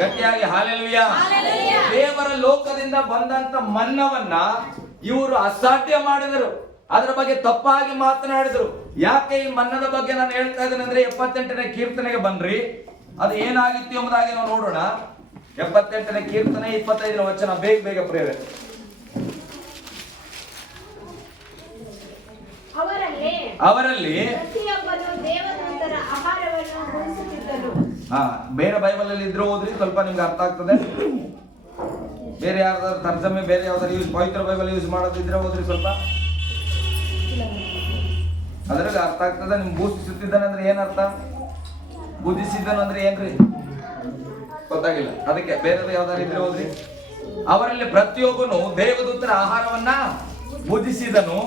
ಗಟ್ಟಿಯಾಗಿ ಹಲ್ಲೆಲೂಯ. ದೇವರ ಲೋಕದಿಂದ ಬಂದಂತ ಮನ್ನವನ್ನ ಇವರು ಅಸಾಧ್ಯ ಮಾಡಿದರು, ಅದರ ಬಗ್ಗೆ ತಪ್ಪಾಗಿ ಮಾತನಾಡಿದ್ರು. ಯಾಕೆ ಈ ಮನ್ನದ ಬಗ್ಗೆ ನಾನು ಹೇಳ್ತಾ ಇದ್ದೇನೆ ಅಂದ್ರೆ, 78ನೇ ಕೀರ್ತನೆಗೆ ಬನ್ರಿ, ಅದು ಏನಾಗಿತ್ತು ಎಂಬುದಾಗಿ ನಾವು ನೋಡೋಣ. 78ನೇ ಕೀರ್ತನೆ 25ನೇ ವಚನ. ಬೇಗ ಪ್ರೇರೆ. ಅವರಲ್ಲಿ ಬೇರೆ ಬೈಬಲ್ ಅಲ್ಲಿ ಇದ್ರೆ ಓದ್ರಿ, ಸ್ವಲ್ಪ ನಿಮ್ಗೆ ಅರ್ಥ ಆಗ್ತದೆ. ಬೇರೆ ಯಾವ್ದಾದ್ರು ತರ್ಜಮೆ, ಬೇರೆ ಯಾವ್ದಾದ್ರು ಯೂಸ್, ಪವಿತ್ರ ಬೈಬಲ್ ಯೂಸ್ ಮಾಡೋದಿದ್ರೆ ಓದ್ರಿ ಸ್ವಲ್ಪ, ಅದ್ರಾಗ ಅರ್ಥ ಆಗ್ತದೆ. ನಿಮ್ಗೆ ಬೂದಿಸುತ್ತಿದ್ದಾನೆ ಅಂದ್ರೆ ಏನ್ ಅರ್ಥ? ಬುದ್ಧಿಸಿದ್ದಾನ ಅಂದ್ರೆ ಏನ್ರಿ ಗೊತ್ತಾಗಿಲ್ಲ. ಅದಕ್ಕೆ ಬೇರೆ ಯಾವ್ದಾರು ಇದ್ರೆ ಹೋದ್ರಿ. ಅವರಲ್ಲಿ ಪ್ರತಿಯೊಬ್ಬನು ದೇವದೂತರ ಆಹಾರವನ್ನ ಭುಜಿಸಿದನು,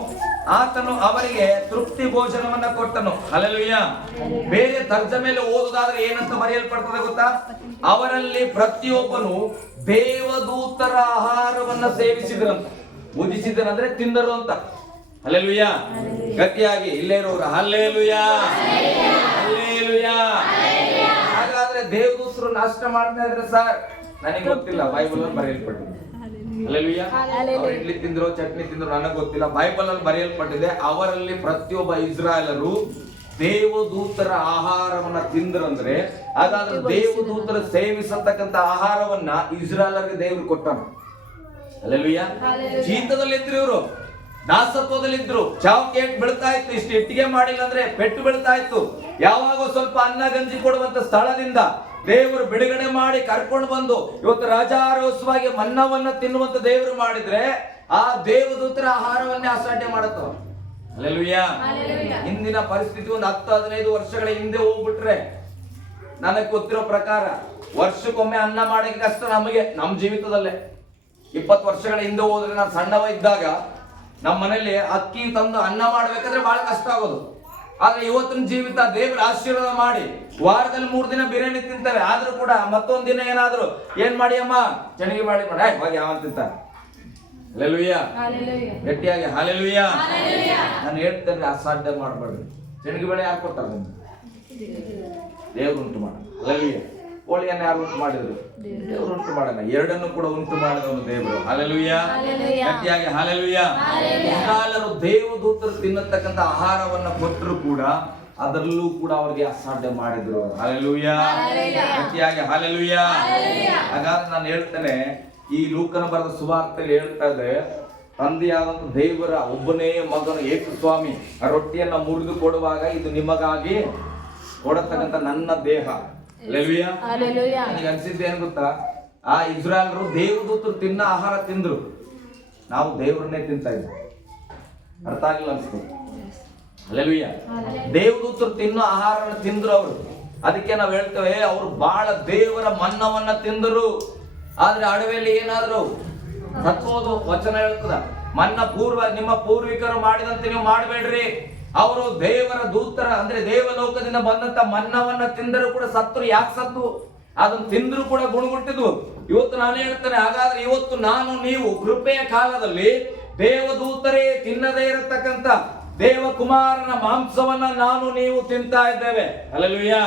ಆತನು ಅವರಿಗೆ ತೃಪ್ತಿ ಭೋಜನವನ್ನ ಕೊಟ್ಟನು. ಹಲ್ಲೆಲೂಯ. ಬೇರೆ ತರ್ಜಮೆಯಲ್ಲಿ ಓದುದಾದ್ರೆ ಏನಂತ ಬರೆಯಲ್ಪಡ್ತದೆ ಗೊತ್ತಾ? ಅವರಲ್ಲಿ ಪ್ರತಿಯೊಬ್ಬನು ದೇವದೂತರ ಆಹಾರವನ್ನ ಸೇವಿಸಿದರಂತ. ಭುಜಿಸಿದನಂದ್ರೆ ತಿಂದರು ಅಂತ. ಹಲ್ಲೆಲೂಯ. ಗಟ್ಟಿಯಾಗಿ ಇಲ್ಲೇ ಇರೋರು ಹಲ್ಲೆಲೂಯ, ಹಲ್ಲೆಲೂಯ. ಹಾಗಾದ್ರೆ ದೇವದೂತರು ನಾಷ್ಟ ಮಾಡ್ತಾ ಇದ್ರೆ ಸರ್, ನನಗೆ ಗೊತ್ತಿಲ್ಲ, ಬೈಬಲ್ ಬರೆಯಲ್ಪಟ್ಟಿದೆ. ಹಲ್ಲೆಲೂಯಾ. ಅವ್ರು ಇಡ್ಲಿ ತಿಂದ್ರು ಚಟ್ನಿ ತಿಂದ್ರು ನನಗೆ ಗೊತ್ತಿಲ್ಲ. ಬೈಬಲ್ ಅಲ್ಲಿ ಬರೆಯಲ್ಪಟ್ಟಿದೆ, ಅವರಲ್ಲಿ ಪ್ರತಿಯೊಬ್ಬ ಇಸ್ರಾಯೇಲರು ದೇವದೂತರ ಆಹಾರವನ್ನ ತಿಂದ್ರಂದ್ರೆ ಹಾಗಾದ್ರೆ ದೇವದೂತರ ಸೇವಿಸತಕ್ಕಂತ ಆಹಾರವನ್ನ ಇಸ್ರಾಯೇಲರಿಗೆ ದೇವರು ಕೊಟ್ಟಾನ. ಹಲ್ಲೆಲೂಯಾ. ಜೀತದಲ್ಲಿದ್ರು ಇವರು, ದಾಸತ್ವದಲ್ಲಿದ್ರು, ಚಾವ್ ಕೇಕ್ ಬೀಳ್ತಾ ಇತ್ತು, ಇಷ್ಟು ಇಟ್ಟಿಗೆ ಮಾಡಿಲ್ಲ ಅಂದ್ರೆ ಪೆಟ್ಟು ಬೀಳ್ತಾ ಇತ್ತು. ಯಾವಾಗ ಸ್ವಲ್ಪ ಅನ್ನ ಗಂಜಿ ಕೊಡುವಂತ ಸ್ಥಳದಿಂದ ದೇವರು ಬಿಡುಗಡೆ ಮಾಡಿ ಕರ್ಕೊಂಡು ಬಂದು ಇವತ್ತು ರಾಜಾರೋತ್ಸವಾಗಿ ಮನ್ನವನ್ನ ತಿನ್ನುವಂತ ದೇವರು ಮಾಡಿದ್ರೆ ಆ ದೇವದೂತರ ಆಹಾರವನ್ನೇ ಅಸಾಧ್ಯ ಮಾಡುತ್ತವ. ಹಲ್ಲೆಲೂಯಾ. ಇಂದಿನ ಪರಿಸ್ಥಿತಿ ಒಂದು 10-15 ವರ್ಷಗಳ ಹಿಂದೆ ಹೋಗ್ಬಿಟ್ರೆ ನನಗೆ ಗೊತ್ತಿರೋ ಪ್ರಕಾರ ವರ್ಷಕ್ಕೊಮ್ಮೆ ಅನ್ನ ಮಾಡಕ್ಕೆ ಕಷ್ಟ ನಮಗೆ. ನಮ್ಮ ಜೀವಿತದಲ್ಲೇ 20 ವರ್ಷಗಳ ಹಿಂದೆ ಹೋದ್ರೆ, ನಾನು ಸಣ್ಣವ ಇದ್ದಾಗ ನಮ್ಮ ಮನೇಲಿ ಅಕ್ಕಿ ತಂದು ಅನ್ನ ಮಾಡ್ಬೇಕಾದ್ರೆ ಬಹಳ ಕಷ್ಟ ಆಗೋದು. ಆದ್ರೆ ಇವತ್ತಿನ ಜೀವಿತ ದೇವರ ಆಶೀರ್ವಾದ ಮಾಡಿ ವಾರದಲ್ಲಿ 3 ದಿನ ಬಿರಿಯಾನಿ ತಿಂತೇವೆ. ಆದ್ರೂ ಕೂಡ ಮತ್ತೊಂದ್ ದಿನ ಏನಾದ್ರು ಏನ್ ಮಾಡಿ ಅಮ್ಮ ಚಣಿಗೆ ಮಾಡಿ ಹೋಗಿ ಯಾವ ತಿಂತಾರೆ. ಹಲ್ಲೆಲೂಯಾ. ಗಟ್ಟಿಯಾಗಿ ಹಲ್ಲೆಲೂಯಾ. ನಾನು ಹೇಳ್ತೇನೆ, ಅಸಾಧ್ಯ ಮಾಡಬೇಡ್ರಿ. ಚಣಿಗೆ ಬೇಳೆ ಯಾರು ಕೊಡ್ತಾರೆ ನಿಮ್ಗೆ? ದೇವ್ರು ಉಂಟು ಮಾಡ. ಹಲ್ಲೆಲೂಯಾ. ಕೋಳಿಯನ್ನು ಯಾರು ಉಂಟು ಮಾಡಿದ್ರು? ದೇವ್ರು ಉಂಟು ಮಾಡೋಣ. ಎರಡನ್ನು ಕೂಡ ಉಂಟು ಮಾಡಿದವನು ದೇವರು. ಹಲ್ಲೆಲೂಯಾ. ಗಟ್ಟಿಯಾಗಿ ಹಲ್ಲೆಲೂಯಾ. ಇಸ್ರಾಯೇಲರು ದೇವದೂತರು ತಿನ್ನತಕ್ಕಂತ ಆಹಾರವನ್ನ ಕೊಟ್ಟರು ಕೂಡ ಅದರಲ್ಲೂ ಕೂಡ ಅವರಿಗೆ ಅಸಾಧ್ಯ ಮಾಡಿದ್ರು. ಹಲ್ಲೆಲೂಯಾ. ಗಟ್ಟಿಯಾಗಿ ಹಲ್ಲೆಲೂಯಾ. ಹಾಗಾದ್ರೆ ನಾನು ಹೇಳ್ತೇನೆ, ಈ ಲೂಕನ ಬರೆದ ಸುವಾರ್ತೆಯಲ್ಲಿ ಹೇಳ್ತಾ ಇದೆ, ತಂದೆಯಾದಂತ ದೇವರ ಒಬ್ಬನೇ ಮಗನು ಯೇಸು ಸ್ವಾಮಿ ಆ ರೊಟ್ಟಿಯನ್ನ ಮುರಿದು ಕೊಡುವಾಗ ಇದು ನಿಮಗಾಗಿ ಕೊಡತಕ್ಕಂತ ನನ್ನ ದೇಹ. ಹಲ್ಲೆಲೂಯಾ. ನನಗೆ ಅನ್ಸಿದ್ದು ಏನ್ ಗೊತ್ತಾ, ಆ ಇಸ್ರಾಯೇಲರು ದೇವದೂತರು ತಿನ್ನ ಆಹಾರ ತಿಂದ್ರು, ನಾವು ದೇವರನ್ನೇ ತಿಂತಾ ಇದ್ವಿ. ಅರ್ಥ ಆಗಿಲ್ಲ ಅನ್ಸ್ತು. ಹಲ್ಲೆಲೂಯಾ. ದೇವದೂತರು ತಿನ್ನೋ ಆಹಾರವನ್ನು ತಿಂದ್ರು ಅವರು. ಅದಕ್ಕೆ ನಾವು ಹೇಳ್ತೇವೆ, ಅವರು ಬಹಳ ದೇವರ ಮನ್ನವನ್ನ ತಿಂದರು. ಆದ್ರೆ ಅಡವೆಯಲ್ಲಿ ಏನಾದ್ರು ಸತ್ಬೋದು. ವಚನ ಹೇಳ್ತದ, ಮನ್ನ ನಿಮ್ಮ ಪೂರ್ವಿಕರು ಮಾಡಿದಂತೆ ನೀವು ಮಾಡಬೇಡ್ರಿ. ಅವರು ದೇವರ ದೂತರ ಅಂದ್ರೆ ದೇವಲೋಕದಿಂದ ಬಂದಂತ ಮನ್ನವನ್ನ ತಿಂದರೂ ಕೂಡ ಸತ್ರು. ಯಾಕೆ ಸತ್ತು? ಅದನ್ನು ತಿಂದ್ರು ಕೂಡ ಗುಣಗುಟ್ಟಿದ್ವು. ಇವತ್ತು ನಾನು ಹೇಳ್ತೇನೆ, ಹಾಗಾದ್ರೆ ಇವತ್ತು ನಾನು ನೀವು ಕೃಪೆಯ ಕಾಲದಲ್ಲಿ ದೇವದೂತರೇ ತಿನ್ನದೇ ಇರತಕ್ಕಂತ ದೇವಕುಮಾರನ ಮಾಂಸವನ್ನ ನಾನು ನೀವು ತಿಂತಾ ಇದ್ದೇವೆ. ಹಲ್ಲೆಲೂಯಾ.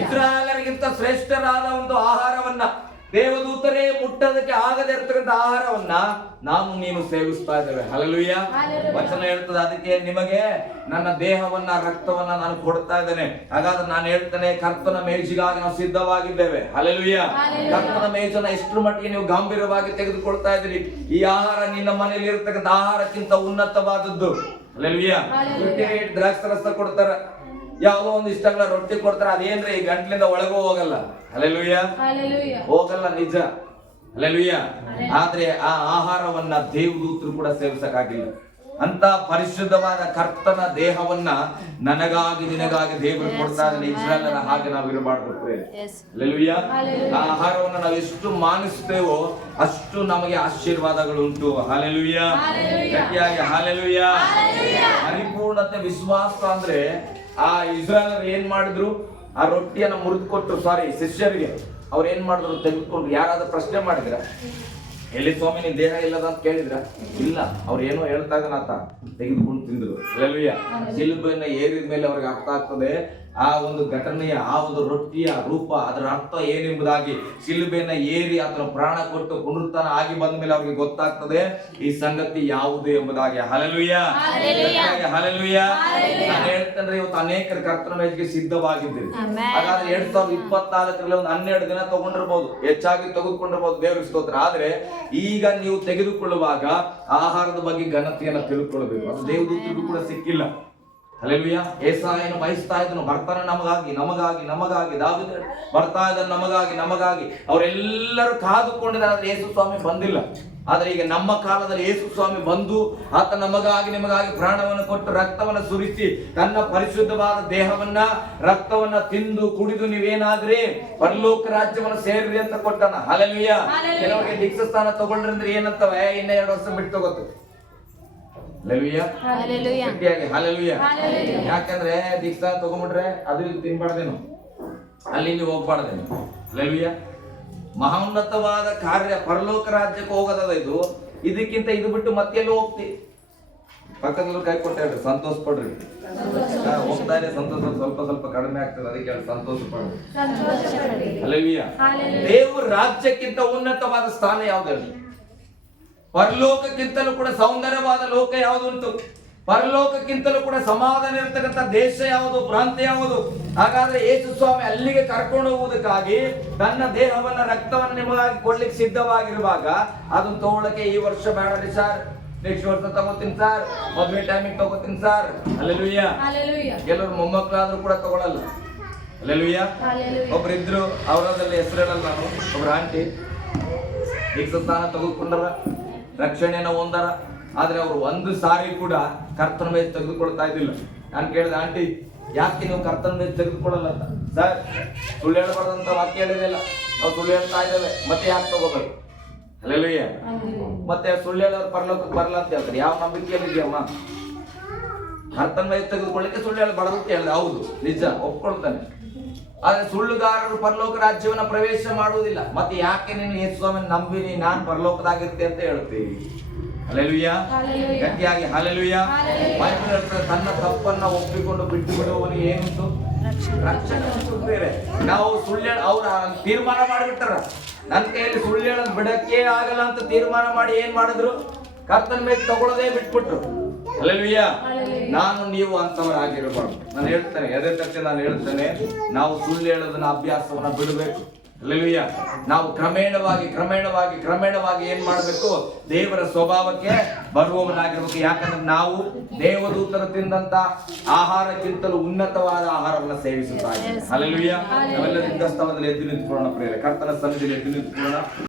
ಇಸ್ರಾಯೇಲರಿಗಿಂತ ಶ್ರೇಷ್ಠರಾದ ಒಂದು ಆಹಾರವನ್ನ, ದೇವದೂತರೇ ಮುಟ್ಟದಕ್ಕೆ ಆಗದೆ ಇರತಕ್ಕಂಥ ಆಹಾರವನ್ನ ನಾನು ನೀನು ಸೇವಿಸ್ತಾ ಇದ್ದೇವೆ. ಹಲ್ಲೆಲೂಯಾ. ವಚನ ಹೇಳ್ತದೆ, ಅದಕ್ಕೆ ನಿಮಗೆ ನನ್ನ ದೇಹವನ್ನ ರಕ್ತವನ್ನ ನಾನು ಕೊಡ್ತಾ ಇದ್ದೇನೆ. ಹಾಗಾದ್ರೆ ನಾನು ಹೇಳ್ತೇನೆ, ಕರ್ತನ ಮೇಜಿಗಾಗಿ ನಾವು ಸಿದ್ಧವಾಗಿದ್ದೇವೆ. ಹಲ್ಲೆಲೂಯಾ. ಕರ್ತನ ಮೇಜನ್ನ ಎಷ್ಟು ಮಟ್ಟಿಗೆ ನೀವು ಗಂಭೀರವಾಗಿ ತೆಗೆದುಕೊಳ್ತಾ ಇದ್ದೀರಿ. ಈ ಆಹಾರ ನಿನ್ನ ಮನೆಯಲ್ಲಿ ಇರತಕ್ಕಂಥ ಆಹಾರಕ್ಕಿಂತ ಉನ್ನತವಾದದ್ದು. ಹಲ್ಲೆಲೂಯಾ. ದ್ರಾಕ್ಷರಸ ಕೊಡ್ತಾರ, ಯಾವುದೋ ಒಂದು ಇಷ್ಟಗಳ ರೊಟ್ಟಿ ಕೊಡ್ತಾರ, ಅದೇನ್ರಿ ಈ ಗಂಟ್ಲಿಂದ ಒಳಗೂ ಹೋಗಲ್ಲ. ಹಲ್ಲೆಲೂಯಾ. ಹೋಗಲ್ಲ, ನಿಜ. ಹಲ್ಲೆಲೂಯಾ. ಆದ್ರೆ ಆ ಆಹಾರವನ್ನ ದೇವದೂತರು ಕೂಡ ಸೇವಿಸಕ್ಕಾಗಿಲ್ಲ. ಅಂತ ಪರಿಶುದ್ಧವಾದ ಕರ್ತನ ದೇಹವನ್ನ ನನಗಾಗಿ ನಿನಗಾಗಿ ದೇವರು ಕೊಡ್ತಾ ಇದ್ದಾನೆ. ಇಸ್ರಾಯೇಲರ ಹಾಗೆ ನಾವು ಇರಬಾರ್ದು. ಹಲ್ಲೆಲೂಯಾ. ಆ ಆಹಾರವನ್ನು ನಾವು ಎಷ್ಟು ಮಾನಿಸ್ತೇವೋ ಅಷ್ಟು ನಮಗೆ ಆಶೀರ್ವಾದಗಳು ಉಂಟು. ಹಲ್ಲೆಲೂಯಾ. ಗಟ್ಟಿಯಾಗಿ ಹಲ್ಲೆಲೂಯಾ. ಪರಿಪೂರ್ಣತೆ ವಿಶ್ವಾಸ ಅಂದ್ರೆ ಆ ಇಸ್ರಾಯೇಲರು ಏನ್ ಮಾಡಿದ್ರು, ಆ ರೊಟ್ಟಿಯನ್ನ ಮುರಿದು ಕೊಟ್ಟರು. ಶಿಷ್ಯರಿಗೆ ಅವ್ರು ಏನ್ ಮಾಡಿದ್ರು, ತೆಗೆದುಕೊಂಡು. ಯಾರಾದ್ರೂ ಪ್ರಶ್ನೆ ಮಾಡಿದ್ರ, ಎಲ್ಲಿ ಸ್ವಾಮಿ ನಿನ್ ದೇಹ ಇಲ್ಲದ ಅಂತ ಕೇಳಿದ್ರ? ಇಲ್ಲ, ಅವ್ರು ಏನೋ ಹೇಳ್ತಾ ಇದ್ದಾನಂತ ತೆಗೆದುಕೊಂಡು ತಿಂದ್ರು. ಹಲ್ಲೆಲೂಯಾ. ಶಿಲುಬೆಯನ್ನ ಏರಿದ ಮೇಲೆ ಅವ್ರಿಗೆ ಅರ್ಥ ಆಗ್ತದೆ ಆ ಒಂದು ಘಟನೆಯ, ಆ ಒಂದು ರೊಟ್ಟಿಯ ರೂಪ, ಅದರ ಅರ್ಥ ಏನೆಂಬುದಾಗಿ. ಶಿಲುಬೆಯನ್ನ ಏರಿ ಆತನ ಪ್ರಾಣ ಕೊಟ್ಟು ಪುನರುತ್ಥಾನ ಆಗಿ ಬಂದ ಮೇಲೆ ಅವ್ರಿಗೆ ಗೊತ್ತಾಗ್ತದೆ ಈ ಸಂಗತಿ ಯಾವುದು ಎಂಬುದಾಗಿ. ಹಲ್ಲೆಲೂಯಾ. ಹಲ್ಲೆಲೂಯಾ. ನಾನು ಹೇಳ್ತೇನೆ, ಇವತ್ತು ಅನೇಕರು ಕರ್ತನ ಮೇಜಿಗೆ ಸಿದ್ಧವಾಗಿದ್ದೀರಿ. ಹಾಗಾದ್ರೆ 2024ರಲ್ಲಿ ಒಂದು 12 ದಿನ ತಗೊಂಡಿರ್ಬೋದು, ಹೆಚ್ಚಾಗಿ ತೆಗೆದುಕೊಂಡಿರ್ಬೋದು, ದೇವರಿಗೆ ಸ್ತೋತ್ರ. ಆದ್ರೆ ಈಗ ನೀವು ತೆಗೆದುಕೊಳ್ಳುವಾಗ ಆಹಾರದ ಬಗ್ಗೆ ಘನತೆಯನ್ನು ತಿಳ್ಕೊಳ್ಬೇಕು. ಅದು ದೇವದೂತರಿಗೂ ಕೂಡ ಸಿಕ್ಕಿಲ್ಲ. ಹಲ್ಲೆಲೂಯಾ. ಯೆಶಾಯನು ಬಯಸ್ತಾ ಇದ್ದನು, ಬರ್ತಾನೆ ನಮಗಾಗಿ ನಮಗಾಗಿ ನಮಗಾಗಿ. ದಾವೀದ ಬರ್ತಾ ಇದ್ದಾನೆ ನಮಗಾಗಿ. ಅವರೆಲ್ಲರೂ ಕಾದುಕೊಂಡಿದ್ದಾರೆ, ಆದ್ರೆ ಯೇಸು ಸ್ವಾಮಿ ಬಂದಿಲ್ಲ. ಆದ್ರೆ ಈಗ ನಮ್ಮ ಕಾಲದಲ್ಲಿ ಯೇಸು ಸ್ವಾಮಿ ಬಂದು ಆತ ನಮಗಾಗಿ ನಿಮಗಾಗಿ ಪ್ರಾಣವನ್ನು ಕೊಟ್ಟು ರಕ್ತವನ್ನು ಸುರಿಸಿ ತನ್ನ ಪರಿಶುದ್ಧವಾದ ದೇಹವನ್ನ ರಕ್ತವನ್ನ ತಿಂದು ಕುಡಿದು ನೀವೇನಾದ್ರಿ ಪರಲೋಕ ರಾಜ್ಯವನ್ನು ಸೇರ್ರಿ ಅಂತ ಕೊಟ್ಟನ. ಹಲ್ಲೆಲೂಯಾ. ಕೆಲವರಿಗೆ ದೀಕ್ಷಾ ಸ್ಥಾನ ತಗೊಂಡ್ರಿ ಅಂದ್ರೆ ಏನಂತವ, ಇನ್ನ 2 ವರ್ಷ ಬಿಟ್ಟು ತಗೋತು. ಹಲ್ಲೆಲೂಯಾ. ಹಲ್ಲೆಲೂಯಾ. ಯಾಕಂದ್ರೆ ದೀಕ್ಷಾ ತಗೊಂಡ್ಬಿಟ್ರೆ ಅದು ತಿನ್ಬಾರ್ದೇನು, ಅಲ್ಲಿ ನೀವು ಹೋಗ್ಬಾರ್ದೇನು. ಹಲ್ಲೆಲೂಯಾ. ಮಹೋನ್ನತವಾದ ಕಾರ್ಯ, ಪರಲೋಕ ರಾಜ್ಯಕ್ಕೆ ಹೋಗೋದದ ಇದು. ಇದಕ್ಕಿಂತ ಇದು ಬಿಟ್ಟು ಮತ್ತೆಲ್ಲ ಹೋಗ್ತಿ. ಪಕ್ಕದಲ್ಲಿ ಕೈ ಕೊಟ್ಟ ಹೇಳ್ರಿ, ಸಂತೋಷ ಪಡ್ರಿ. ಹೋಗ್ತಾ ಇದೆ ಸಂತೋಷ ಸ್ವಲ್ಪ ಕಡಿಮೆ ಆಗ್ತದೆ, ಅದಕ್ಕೆ ಸಂತೋಷ ಪಡ್ರಿ. ಹಲ್ಲೆಲೂಯಾ. ದೇವರ ರಾಜ್ಯಕ್ಕಿಂತ ಉನ್ನತವಾದ ಸ್ಥಾನ ಯಾವ್ದು? ಪರಲೋಕಕ್ಕಿಂತಲೂ ಕೂಡ ಸೌಂದರ್ಯವಾದ ಲೋಕ ಯಾವುದುಂಟು? ಪರಲೋಕಕ್ಕಿಂತಲೂ ಕೂಡ ಸಮಾಧಾನ ಇರತಕ್ಕಂಥ ದೇಶ ಯಾವುದು, ಪ್ರಾಂತ ಯಾವುದು? ಹಾಗಾದ್ರೆ ಯೇಸು ಸ್ವಾಮಿ ಅಲ್ಲಿಗೆ ಕರ್ಕೊಂಡು ಹೋಗುವುದಕ್ಕಾಗಿ ತನ್ನ ದೇಹವನ್ನ ರಕ್ತವನ್ನು ನಿಮಗಾಗಿ ಕೊಡ್ಲಿಕ್ಕೆ ಸಿದ್ಧವಾಗಿರುವಾಗ ಅದನ್ನು ತಗೊಳ್ಳಕ್ಕೆ ಈ ವರ್ಷ ಬೇಡ ಸರ್, ನೆಕ್ಸ್ಟ್ ವರ್ಷ ತಗೋತೀನಿ ಸರ್, ಮದುವೆ ಟೈಮಿಗೆ ತಗೋತೀನಿ ಸರ್. ಅಲ್ಲೆಲುಯ್ಯ. ಕೆಲವರು ಮೊಮ್ಮಕ್ಕಳಾದ್ರೂ ಕೂಡ ತಗೊಳ್ಳಲ್ಲ. ಅಲ್ಲೆಲುಯ್ಯ. ಒಬ್ರು ಇದ್ರು, ಅವರದಲ್ಲಿ ಹೆಸರು ಹೇಳಲ್ಲ ನಾನು, ಒಬ್ರು ಆಂಟಿ ದೀಕ್ಷಾ ಸ್ನಾನ ತೆಗೆದುಕೊಂಡರ, ರಕ್ಷಣೆನ ಹೊಂದರ, ಆದ್ರೆ ಅವರು ಒಂದು ಸಾರಿ ಕೂಡ ಕರ್ತನ ಮೇಲೆ ತೆಗೆದುಕೊಳ್ತಾ ಇದ್ದಿಲ್ಲ. ನಾನು ಕೇಳಿದೆ, ಆಂಟಿ ಯಾಕೆ ನೀವು ಕರ್ತನ ಮೇಲೆ ತೆಗೆದುಕೊಳ್ಳಲ್ಲ ಅಂತ. ಸರ್, ಸುಳ್ಳು ಹೇಳ್ಬಾರ್ದಂತ ವಾಕ್ಯ ಹೇಳಿದಿಲ್ಲ, ನಾವು ಸುಳ್ಳು ಹೇಳ್ತಾ ಇದ್ದೇವೆ, ಮತ್ತೆ ಯಾಕೆ ತಗೋಬೇಕು? ಅಲ್ಲೆಲುಯ್ಯ. ಮತ್ತೆ ಸುಳ್ಳು ಹೇಳೋರು ಪರಲೋಕಕ್ಕೆ ಬರಲ್ಲ ಅಂತ ಹೇಳ್ತಾರೆ. ಯಾವ ನಂಬಿಕೆಯಲ್ಲಿದೆಯಮ್ಮ? ಕರ್ತನ ಮೇಲೆ ತೆಗೆದುಕೊಳ್ಳಿಕ್ಕೆ ಸುಳ್ಳು ಹೇಳಬಾರ್ದು ಅಂತ ಹೇಳಿದೆ. ಹೌದು, ನಿಜ, ಒಪ್ಕೊಳ್ತಾನೆ. ಆದ್ರೆ ಸುಳ್ಳುಗಾರರು ಪರಲೋಕ ರಾಜ್ಯವನ್ನ ಪ್ರವೇಶ ಮಾಡುವುದಿಲ್ಲ. ಮತ್ತೆ ಯಾಕೆ ನೀನು ಯೇಸು ಸ್ವಾಮಿಯನ್ನು ನಂಬಿನಿ, ನಾನು ಪರಲೋಕದಾಗಿರ್ತೆ ಅಂತ ಹೇಳ್ತೀವಿ. ಹಲ್ಲೆಲೂಯಾ. ಗಟ್ಟಿಯಾಗಿ ಹಲ್ಲೆಲೂಯಾ. ಬೈಬಲ್ ಹೇಳ್ತದೆ, ತನ್ನ ತಪ್ಪನ್ನ ಒಪ್ಪಿಕೊಂಡು ಬಿಟ್ಟು ಬಿಡುವವನಿಗೆ ಏನುಂಟು? ರಕ್ಷಣೆ ಉಂಟು. ಬೇರೆ ನಾವು ಸುಳ್ಳು ಅವ್ರ ತೀರ್ಮಾನ ಮಾಡಿಬಿಟ್ಟಾರ, ನನ್ನ ಕೈಯಲ್ಲಿ ಸುಳ್ಳು ಹೇಳೋದು ಬಿಡಕ್ಕೆ ಆಗಲ್ಲ ಅಂತ ತೀರ್ಮಾನ ಮಾಡಿ ಏನ್ ಮಾಡಿದ್ರು? ಕರ್ತನ ಮೇಲೆ ತಗೊಳ್ಳೋದೇ ಬಿಟ್ಬಿಟ್ರು. ಹಲ್ಲೆಲೂಯಾ. ನಾನು ನೀವು ಅಂತವರಾಗಿರಬಾರ್ದು. ನಾನು ಹೇಳ್ತೇನೆ, ಎದೆ ತಟ್ಟೆ ನಾನು ಹೇಳ್ತೇನೆ, ನಾವು ಸುಳ್ಳು ಹೇಳೋದನ್ನ ಅಭ್ಯಾಸವನ್ನ ಬಿಡಬೇಕು. ಹಲ್ಲೆಲೂಯಾ. ನಾವು ಕ್ರಮೇಣವಾಗಿ ಏನ್ ಮಾಡ್ಬೇಕು? ದೇವರ ಸ್ವಭಾವಕ್ಕೆ ಬರುವವನಾಗಿರ್ಬೇಕು. ಯಾಕಂದ್ರೆ ನಾವು ದೇವದೂತರ ತಿಂದಂತ ಆಹಾರಕ್ಕಿಂತಲೂ ಉನ್ನತವಾದ ಆಹಾರವನ್ನ ಸೇವಿಸುತ್ತಾ ಇದ್ದೇವೆ. ಹಲ್ಲೆಲೂಯಾ. ನಾವೆಲ್ಲರಿಂದ ಸ್ಥಳದಲ್ಲಿ ಎದ್ದು ನಿಂತ್ಕೊಳ್ಳೋಣ ಪ್ರಿಯರೇ, ಕರ್ತನ ಸನ್ನಿಧಿಯಲ್ಲಿ ಎದ್ದು ನಿಂತ್ಕೊಳ್ಳೋಣ.